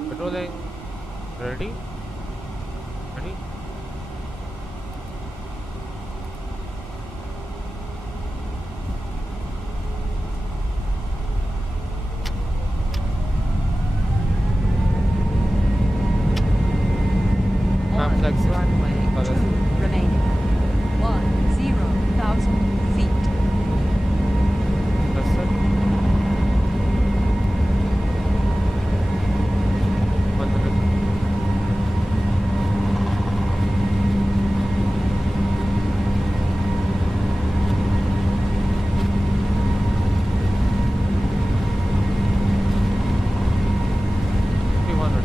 Controlling. Ready? Ready? Runway 2 remaining. 10,000 feet. That's it. 100.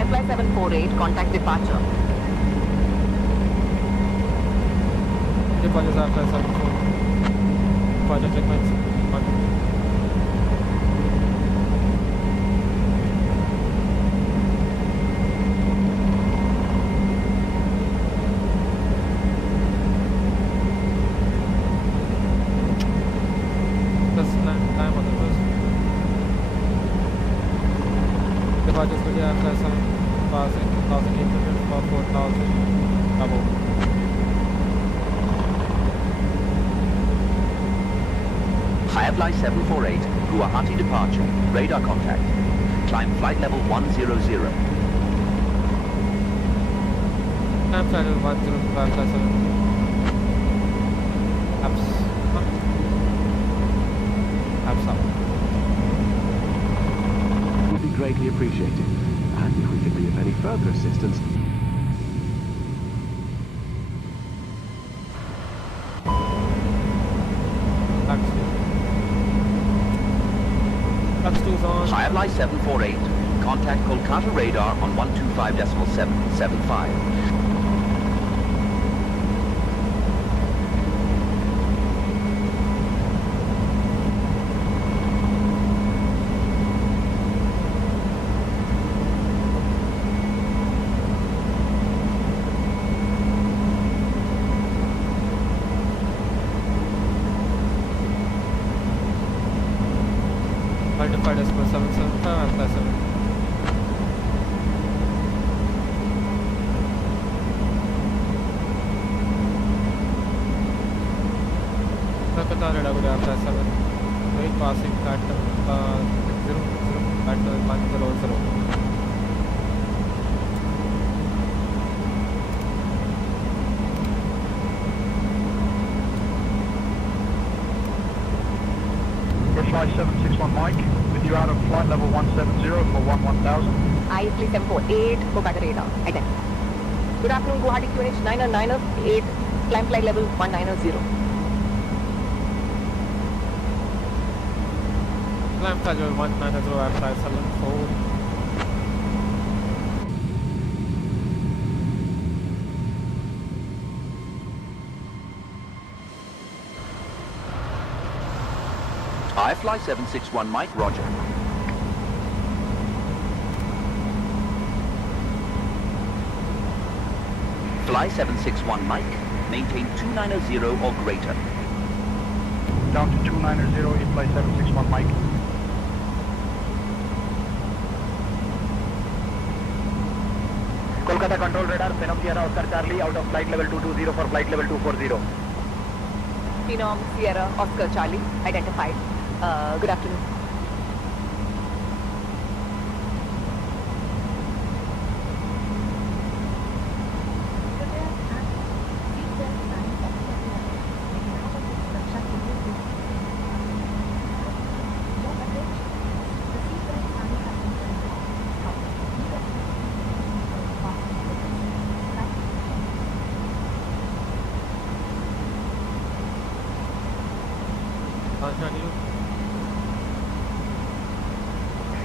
IFLY 748, contact departure. Departure IFLY 748. Departure checkpoints. 1. Time on the first. Departures with the IFLY 7 passing 2,800 for 4,000 above. IFLY IFLY 748, Guwahati departure. Radar contact. Climb flight level 100. Climb flight level 100. Would be greatly appreciated. And if we could be of any further assistance, IFLY 748, contact Kolkata radar on 125.775. FLY 761 Mike, with you out of flight level 170 for 1000. IFLY 748, Kolkata radar, identified. Good afternoon, Guwahati QNH 998, climb flight level 190. Climb flight level 190, IFLY 74. IFLY 761 Mike, roger. Fly 761 Mike, maintain 290 or greater. Down to 290, fly 761 Mike. Kolkata control radar, Phenom Sierra Oscar Charlie out of flight level 220 for flight level 240. Phenom Sierra Oscar Charlie, identified. Good afternoon.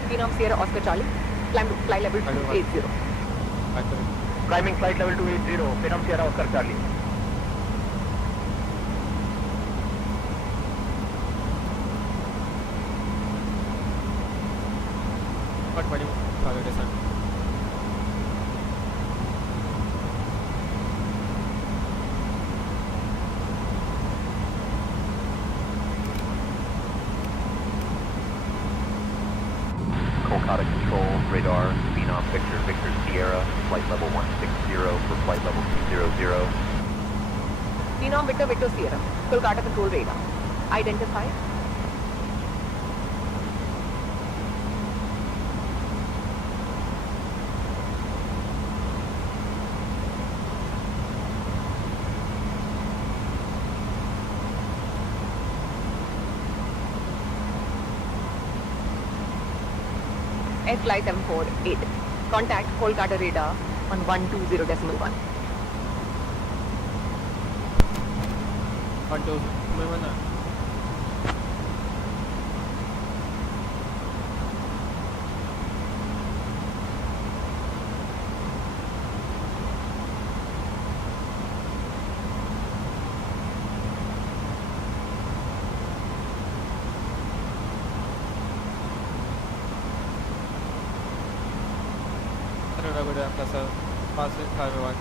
Phenom Sierra Oscar Charlie, climb to flight level 280. Climbing flight level 280, Phenom Sierra Oscar Charlie. What buddy? Sorry, descent. Kolkata control, radar, Phenom Victor, Victor Sierra, flight level 160 for flight level 200. Phenom Victor, Victor Sierra, Kolkata control radar, identified. FLY 748, contact Kolkata radar on 120.1. 120.1. Passing highway 1.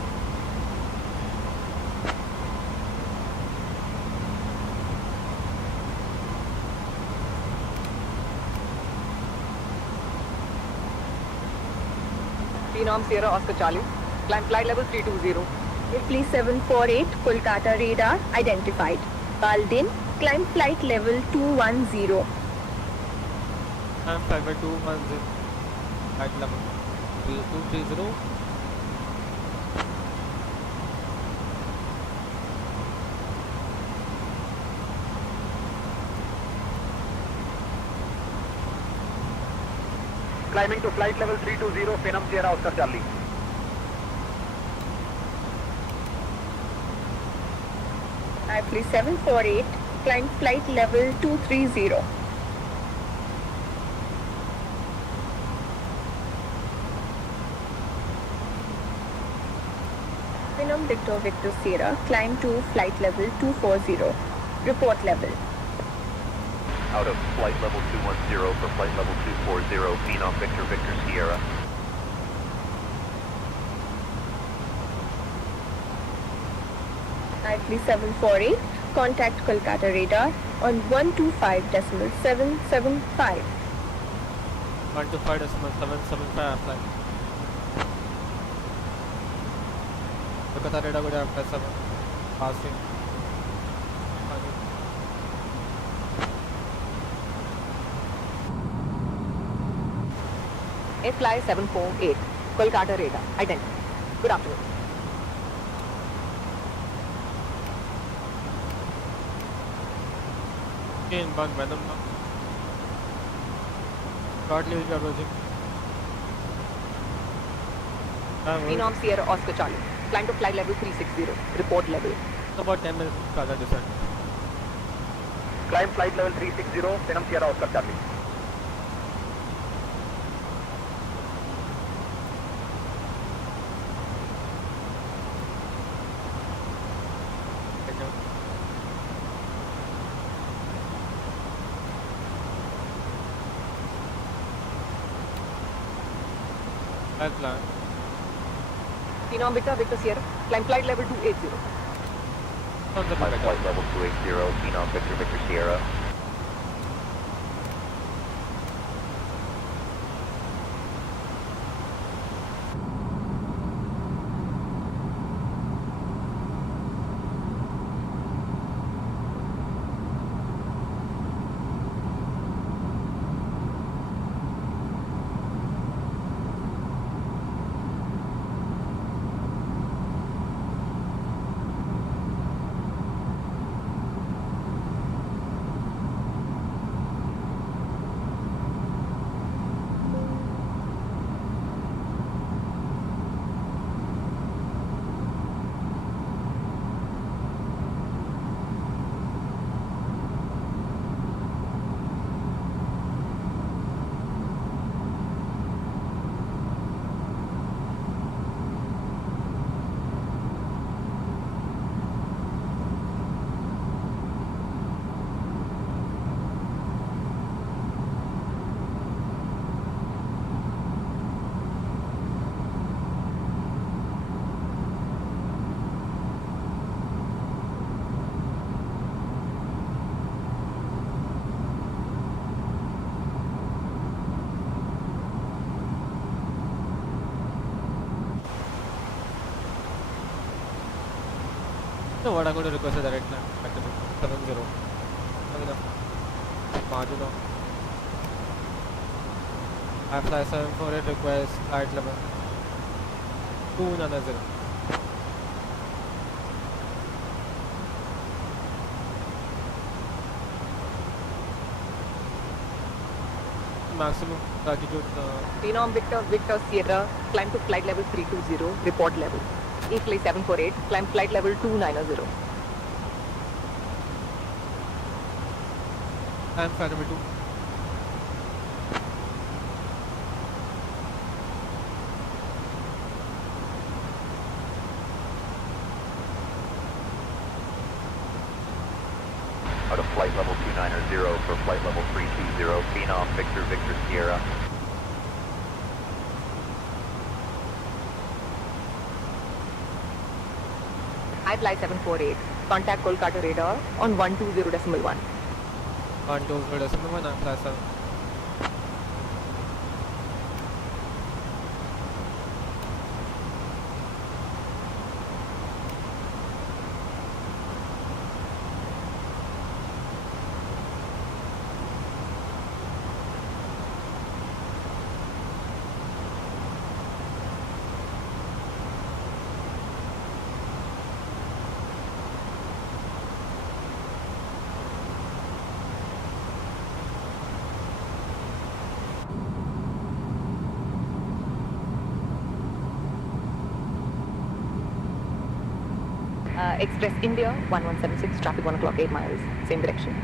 Phenom Sierra Oscar Charlie, climb flight level 320. FLY 748, Kolkata radar, identified. Called in Climb flight level 210. I'm flight 210 at level 230. Climbing to flight level 320, Phenom Sierra Oscar Charlie. IFLY 748, climb flight level 230. Phenom Victor Sierra, climb to flight level 240. Report level. Out of flight level 210 for flight level 240, Phenom Victor Sierra. IFLY 748, contact Kolkata radar on 125.775. 125.775 flight. Kolkata radar good after 7. Passing. FLY 748, Kolkata radar, identified. Good afternoon. Inbound Venom now. Shortly will be approaching. Phenom Sierra Oscar Charlie, climb to flight level 360. Report level. About 10 minutes further descent. Climb flight level 360, Phenom Sierra Oscar Charlie. Plan. Phenom Victor Sierra, climb flight level 280. Flight level 280, Phenom Victor Sierra. So what I'm going to request a direct climb back to 70. Margin of IFLY 748 request flight level 290. Maximum altitude. Phenom Victor Sierra, climb to flight level 320. Report level. IFLY 748, climb flight level 290. I'm flight number 2. Out of flight level 290 for flight level 320, Phenom Victor Sierra. IFLY 748, contact Kolkata radar on 120.1. 120.1, IFLY 7. Express India 1176, traffic 1 o'clock, 8 miles, same direction.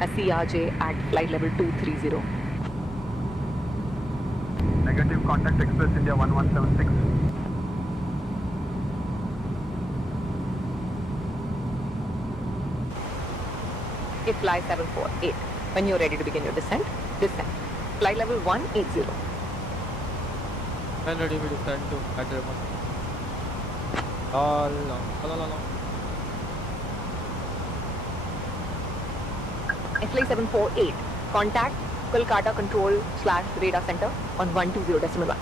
A CRJ at flight level 230. Negative, contact Express India 1176. IFLY 748. When you're ready to begin your descent, descend. Flight level 180. When ready, we descend to Addon I. FLY 748. Contact Kolkata Control / Radar Center on 120.1.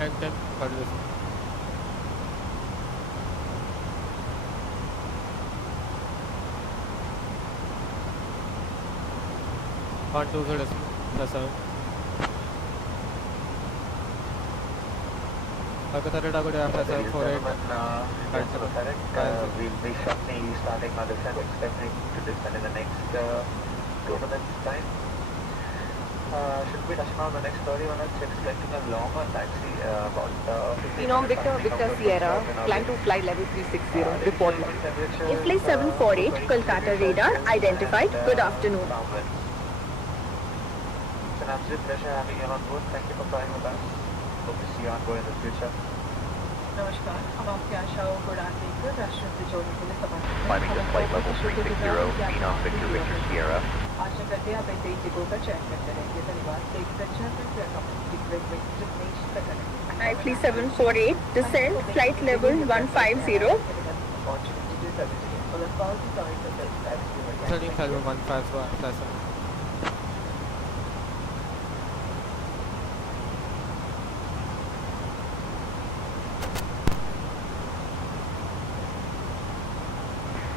And 10 for this. On 2 plus 7. Kolkata Radar go to FSLABS A380. We'll be shortly starting our descent, expecting to descend in the next 2 minutes time. Should be touching on the next 30 minutes, expecting a longer taxi, about 15 Phenom minutes. Victor Sierra, climb to flight level 360, report. IFLY 748, Kolkata radar, identified. Good afternoon. It's an absolute pleasure having you on board. Thank you for flying with us. Hope to see you on board in the future. नमस्कार, हम आपकी आशाओं को उड़ान देकर राष्ट्र से जोड़ने के लिए समर्पित हैं। Climbing to flight level 360, Phenom Victor Sierra. आशा करते हैं आप एक इंडिगो का चयन करते रहेंगे। धन्यवाद। Ladies and gentlemen, we are coming to the destination for connect. IFLY 748, descent, flight level 150. Opportunity to service you. For the call to join the FSLABS Sending flight 154 plus 7.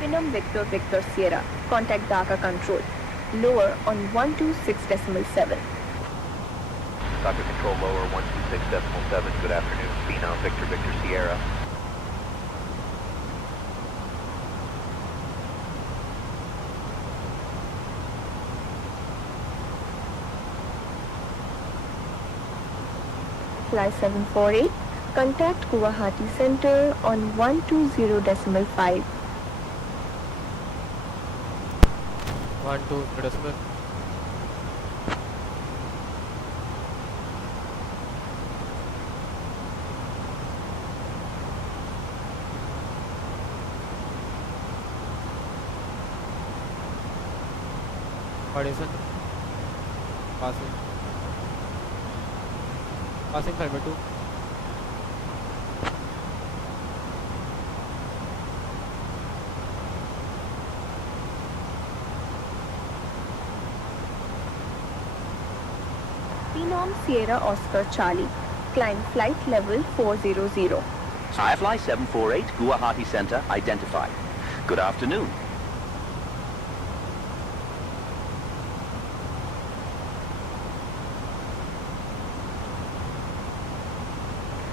Phenom Victor Sierra, contact Dhaka Control. Lower on 126.7. Dhaka Control lower 126.7. Good afternoon. Phenom Victor Sierra. Fly 748, contact Guwahati Center on 120.5. 1 2 decimal. What is it? Passing flight 2. Phenom Sierra Oscar Charlie, climb flight level 400. IFLY 748, Guwahati Center, identified. Good afternoon.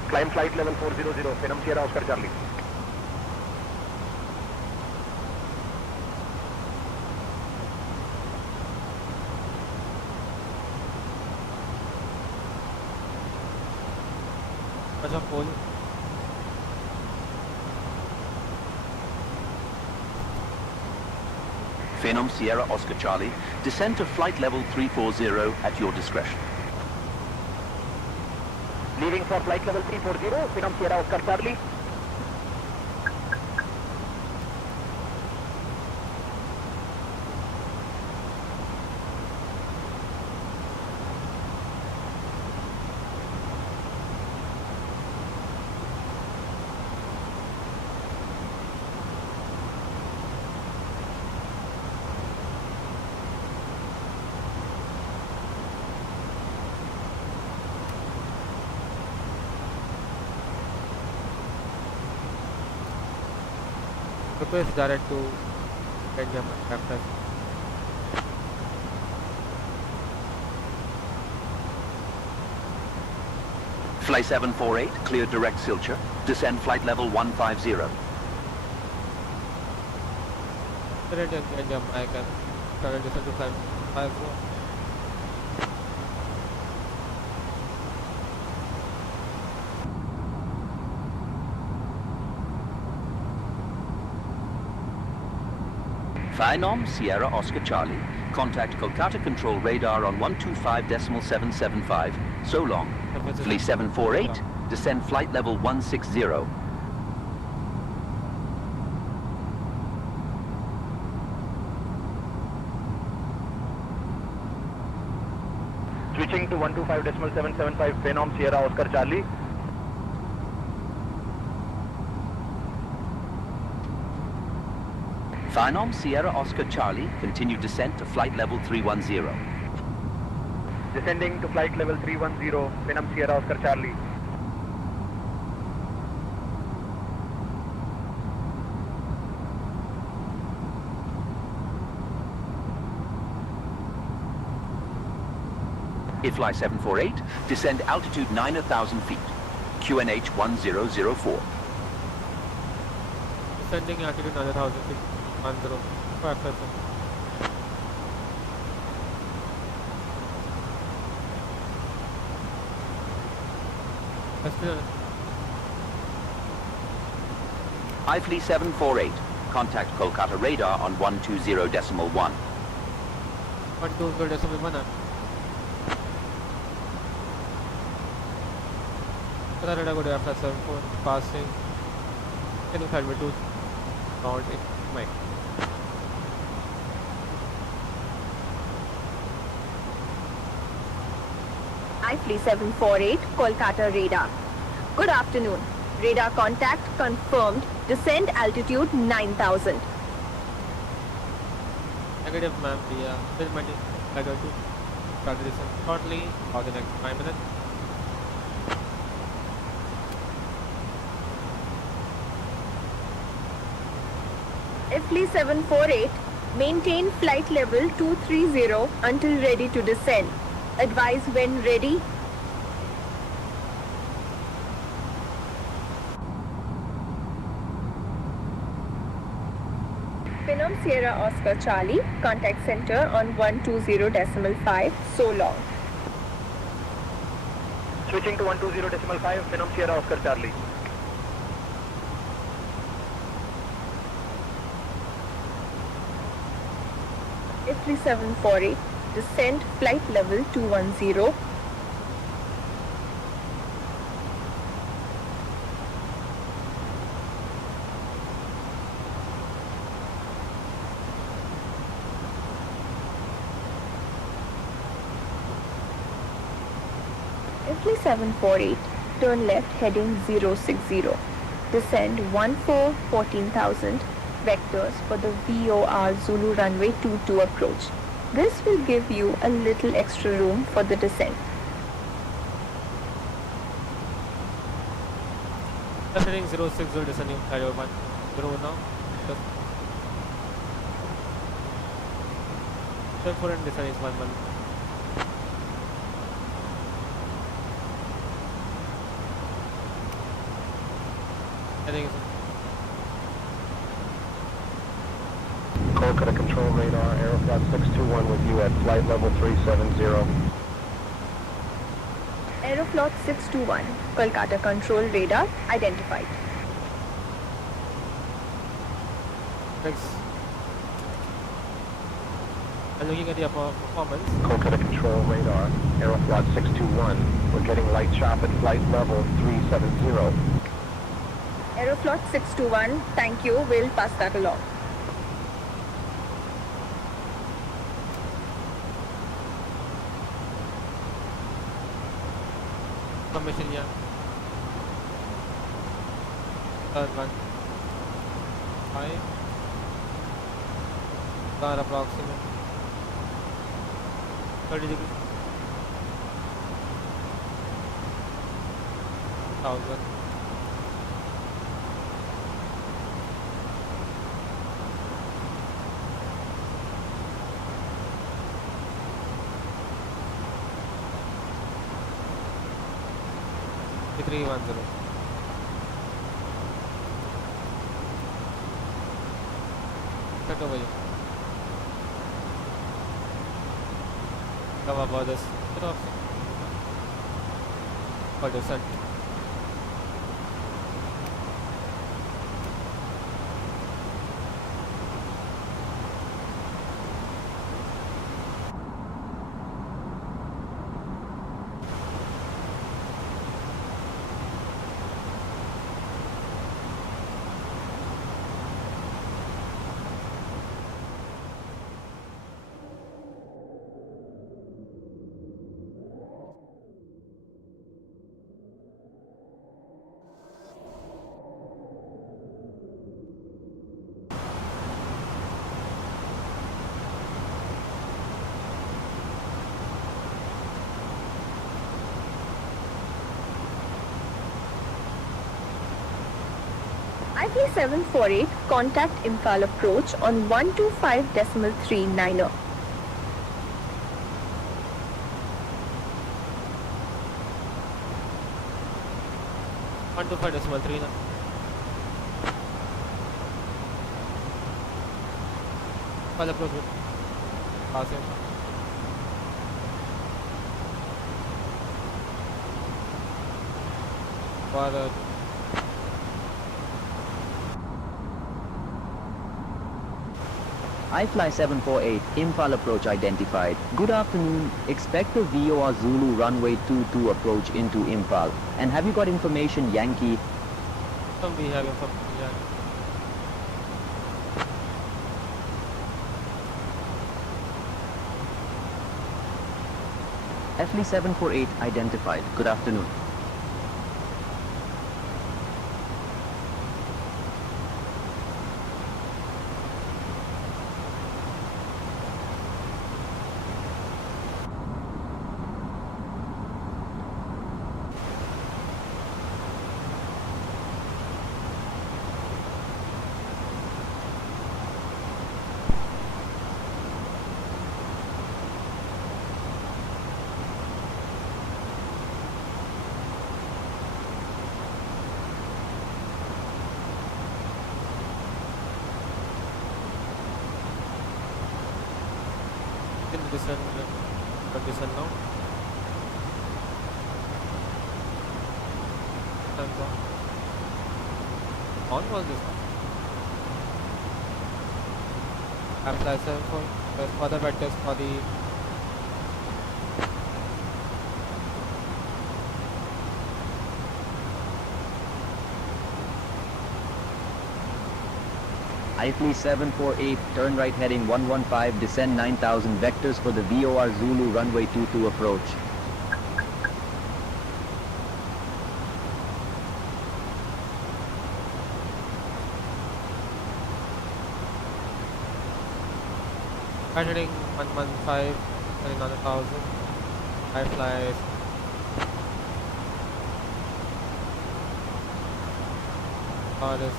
Climb flight level 400, Phenom Sierra Oscar Charlie. अच्छा पोल Phenom Sierra Oscar Charlie, descend to flight level 340 at your discretion. Leaving for flight level 340, Phenom Sierra Oscar Charlie. request direct to Benjamin after. Fly 748, cleared direct Silcher. Descend flight level 150. Current engine jump icon. Current descent to flight 50. Phenom Sierra Oscar Charlie. Contact Kolkata Control Radar on 125.775. So long. Fly 748, descend flight level 160. Switching to 125.775 Phenom Sierra Oscar Charlie. Phenom Sierra Oscar Charlie, continue descent to flight level 310. Descending to flight level 310 Phenom Sierra Oscar Charlie. IFLY 748, descend altitude 9,000 feet. QNH 1004. Descending altitude 9,000 feet. 10. FSLABS. IFLY 748, contact Kolkata radar on 120.1. 120.1. Radar go to FS74, passing. Can you help me to count it? Mike. IFLY 748, Kolkata radar. Good afternoon. Radar contact confirmed. Descent altitude 9,000. Negative, ma'am. The still maintain radar to start the descent shortly for the next 5 minutes. IFLY 748, maintain flight level 230 until ready to descend. Advise when ready. Phenom Sierra Oscar Charlie, contact center on 120.5, so long. Switching to 120.5 Phenom Sierra Oscar Charlie. IFLY 748, descend flight level 210. IFLY 748, turn left heading 060. Descend 14,000 vectors for the VOR Zulu runway 22 approach. This will give you a little extra room for the descent. Heading 060, descending flight 10 now. The current descent is 11. Heading is Kolkata Control Radar, Aeroflot 621 with you at flight level 370. Aeroflot 621, Kolkata Control Radar identified. Thanks. And looking at the performance. Kolkata Control Radar, Aeroflot 621, we're getting light chop at flight level 370. Aeroflot 621, thank you, we'll pass that along. Information, yeah. Third one. 5. Star approximate. 30 degrees. 1000. 310. Set over here. Cover about this. Get off. For descent. IFLY 748, contact Imphal approach on 125.39er. One to 5.3 now. File approach. Pass him. For IFLY 748, Imphal approach identified. Good afternoon. Expect the VOR Zulu runway 22 approach into Imphal. And have you got information, Yankee? we have information, Yankee. IFLY 748 identified. Good afternoon. Descend now. Hands on was this one? Apply 7 for the wet test for the IFLY 748, turn right heading 115, descend 9,000 vectors for the VOR Zulu runway 22 approach. right heading 115, another 1,000. IFLY this.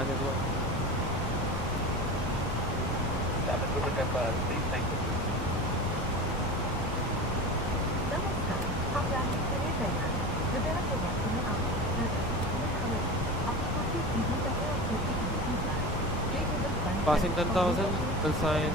And this one. Passing 10,000, full sign.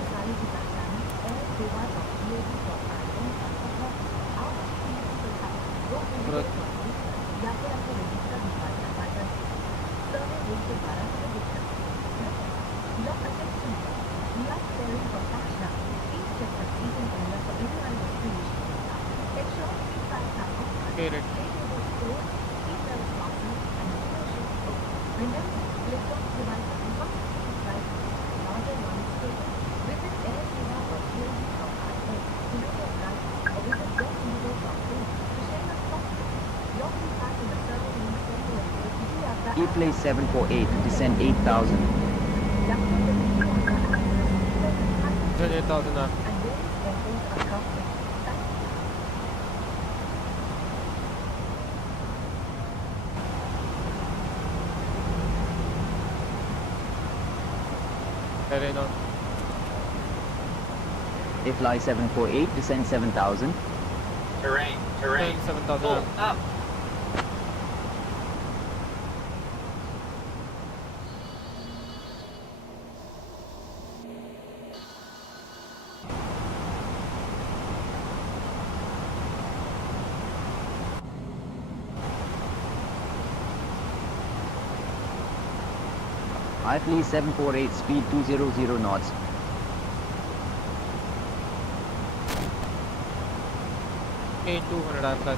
Okay, right. IFLY 748, descend 8,000. Descend 8,000 now. Terrain on. FLY 748, descend 7000. Terrain, terrain. 7,000. Pull up. IFLY 748, speed 200 knots. Okay, 200 IFLY.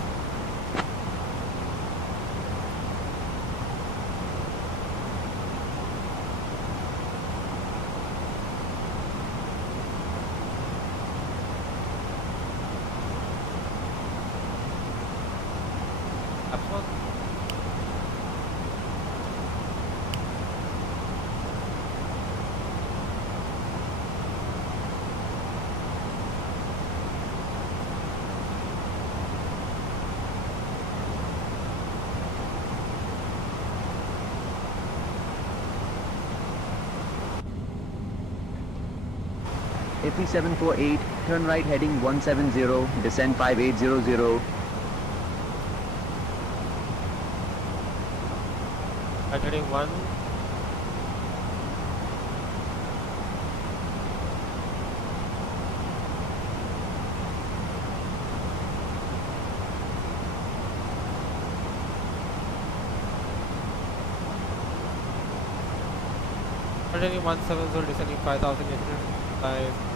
FE 748, turn right heading 170, descend 5800. Right heading 1. Heading 170, descending 5,800.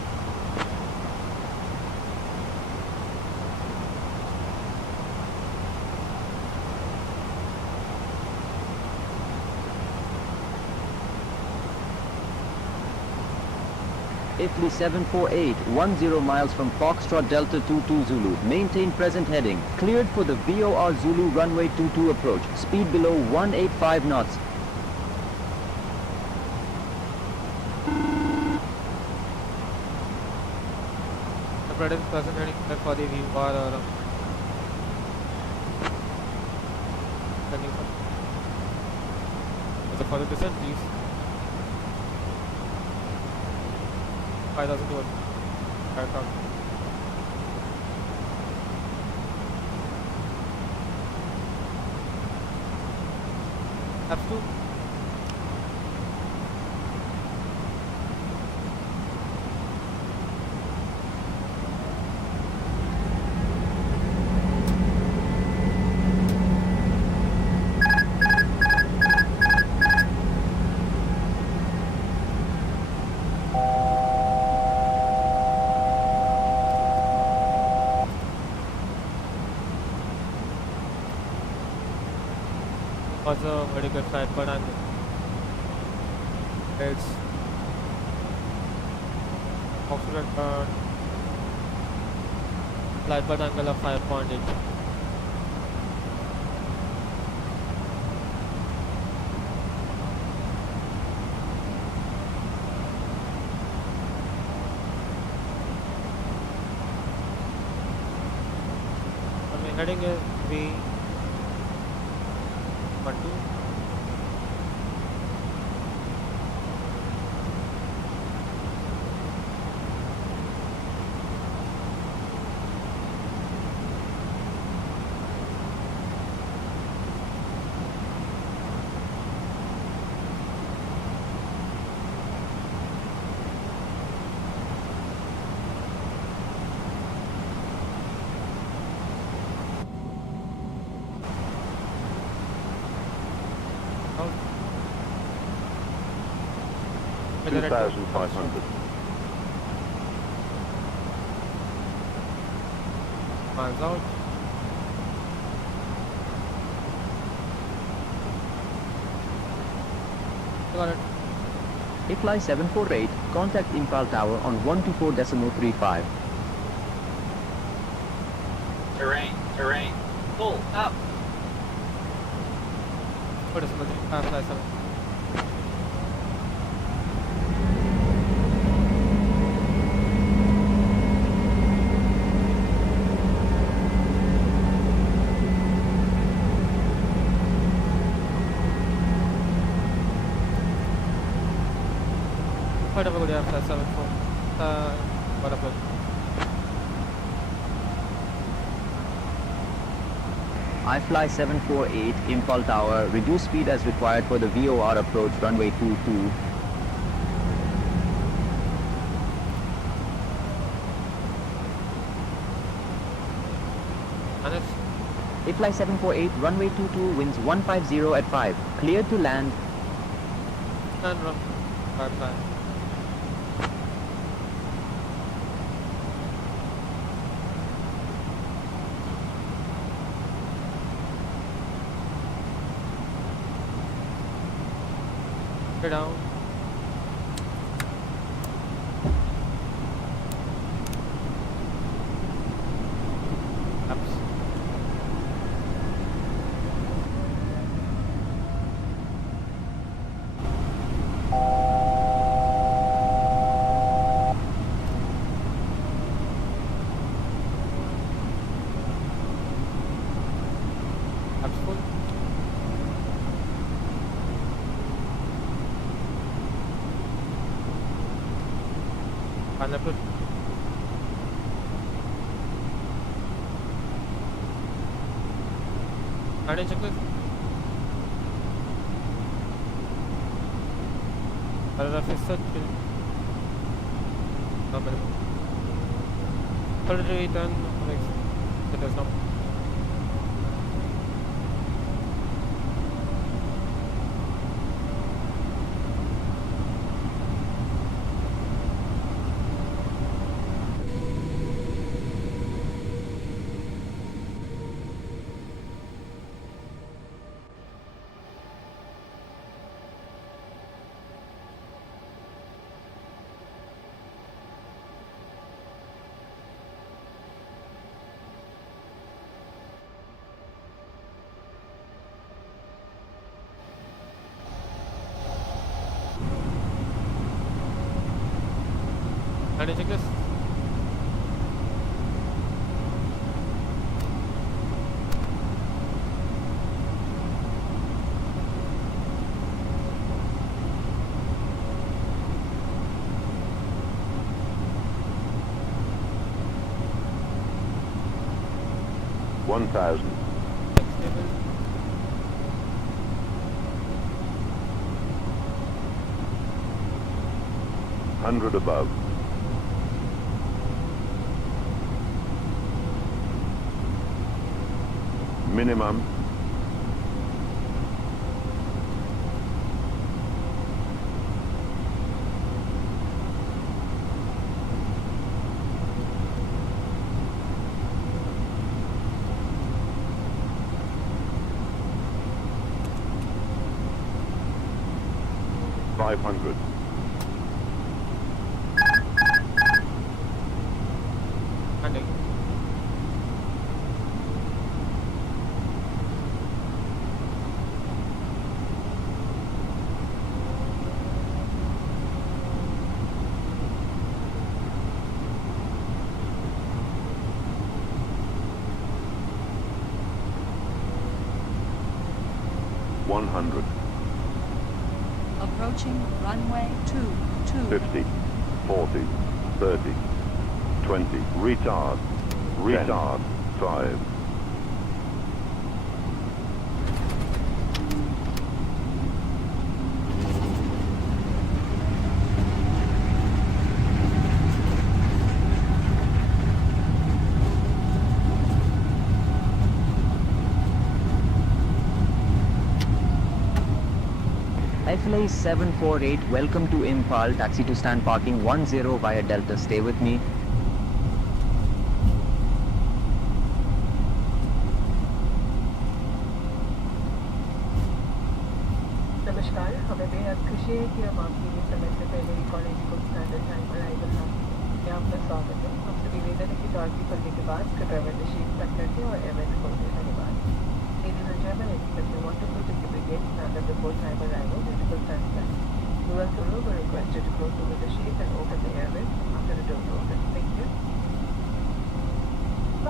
IFLY 748, 10 miles from Foxtrot Delta 22 Zulu. Maintain present heading. Cleared for the VOR Zulu runway 22 approach. Speed below 185 knots. The present heading for the VOR for the descent, please. 5,200 aircraft. F2. Was a very good flight, but it's approximate flight but angle of 5.8. Heading is V12. Out. 2,500. Miles out. Got it. IFLY 748, contact Imphal Tower on 124.35. Terrain, terrain. Pull up. What is the IFLY 7? Whatever, good IFLY 7 4. Whatever. IFLY 748 Imphal Tower, reduce speed as required for the VOR approach runway 22. IFLY 748 runway 22 winds 150 at 5, cleared to land. And run. Bye. Get down. Pineapple. Landing checklist. Paragraph is set. Already done. It is now. Landing checklist. Hundred above. Minimum. $500. Landing. Approaching runway 22. 50, 40, 30, 20, retard, 5. IFLY 748, welcome to Imphal, taxi to stand parking 10 via Delta, stay with me. नमस्कार, हमें बेहद खुशी है कि हम आपके लिए समय से पहले ही कॉलेज को स्टैंडर्ड टाइम अराइवल था। मैं आपका स्वागत है। आपसे निवेदन है कि डॉट की खुलने के बाद ड्राइवर ने शीट तक कर दें और एमएच खोल दें। धन्यवाद। Ladies and gentlemen, it is a wonderful to begin standard before time arrival, visible sunset. You are to requested to close over the sheet and open the airway after the door open. Thank you.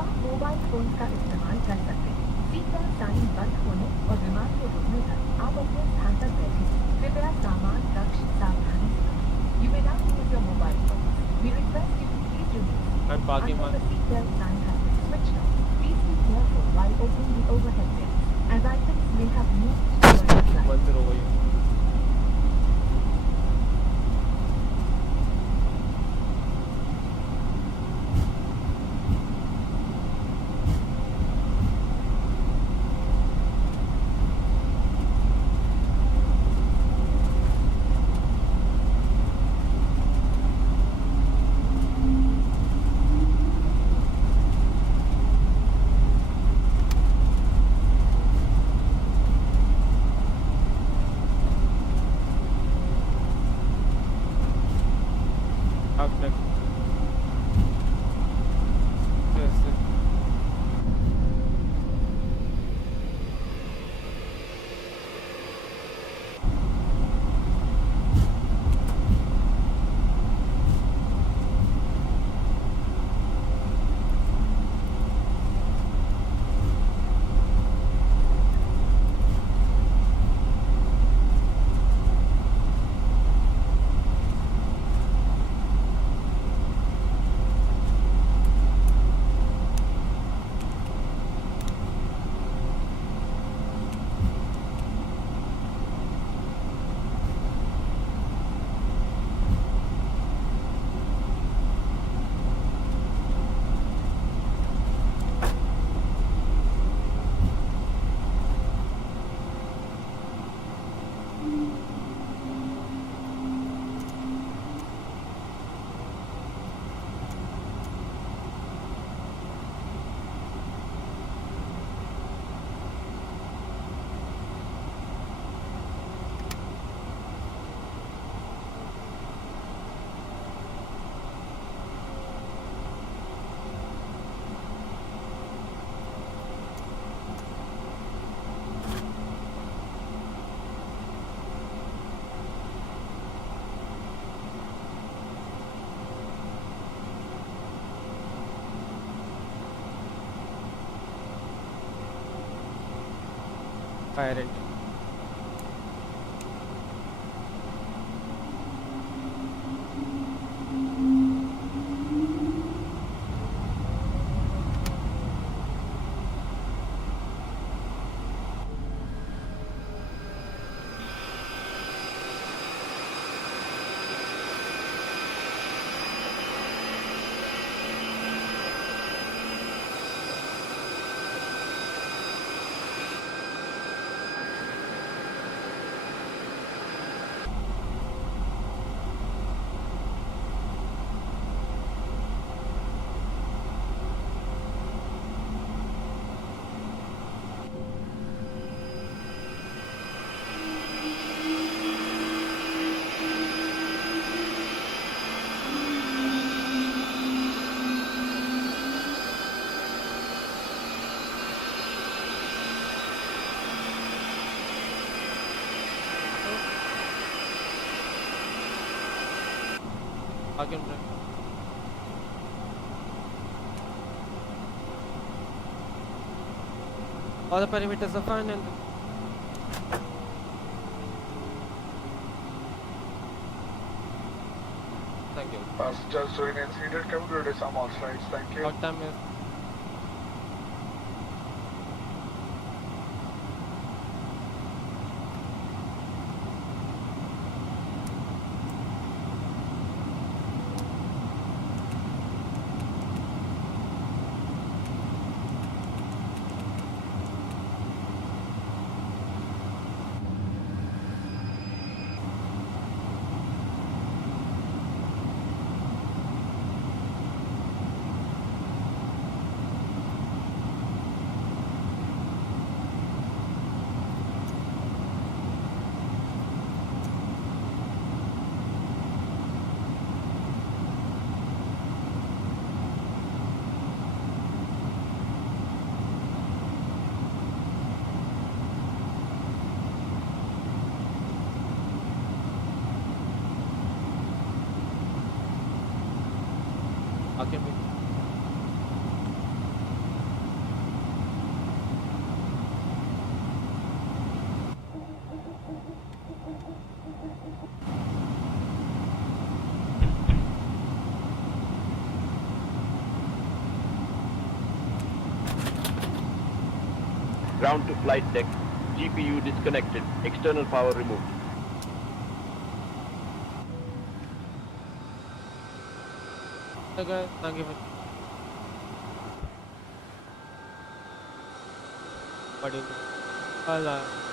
आप mobile phone का इस्तेमाल कर सकते हैं। Seat belt sign बंद होने और विमान के रुकने तक आप अपने स्थान पर बैठे। कृपया सामान कक्ष सावधानी से रखें। You may now use your mobile phone. We request you to please remain I'm parking until on. the seat belt sign has been switched off. Please be careful while opening the overhead fire engine. Again, all the parameters are fine and thank you. Passengers join in seated computer some all flights. Thank you. What time is? Okay, Ground to flight deck. GPU disconnected. External power removed. Okay, thank you. What do you?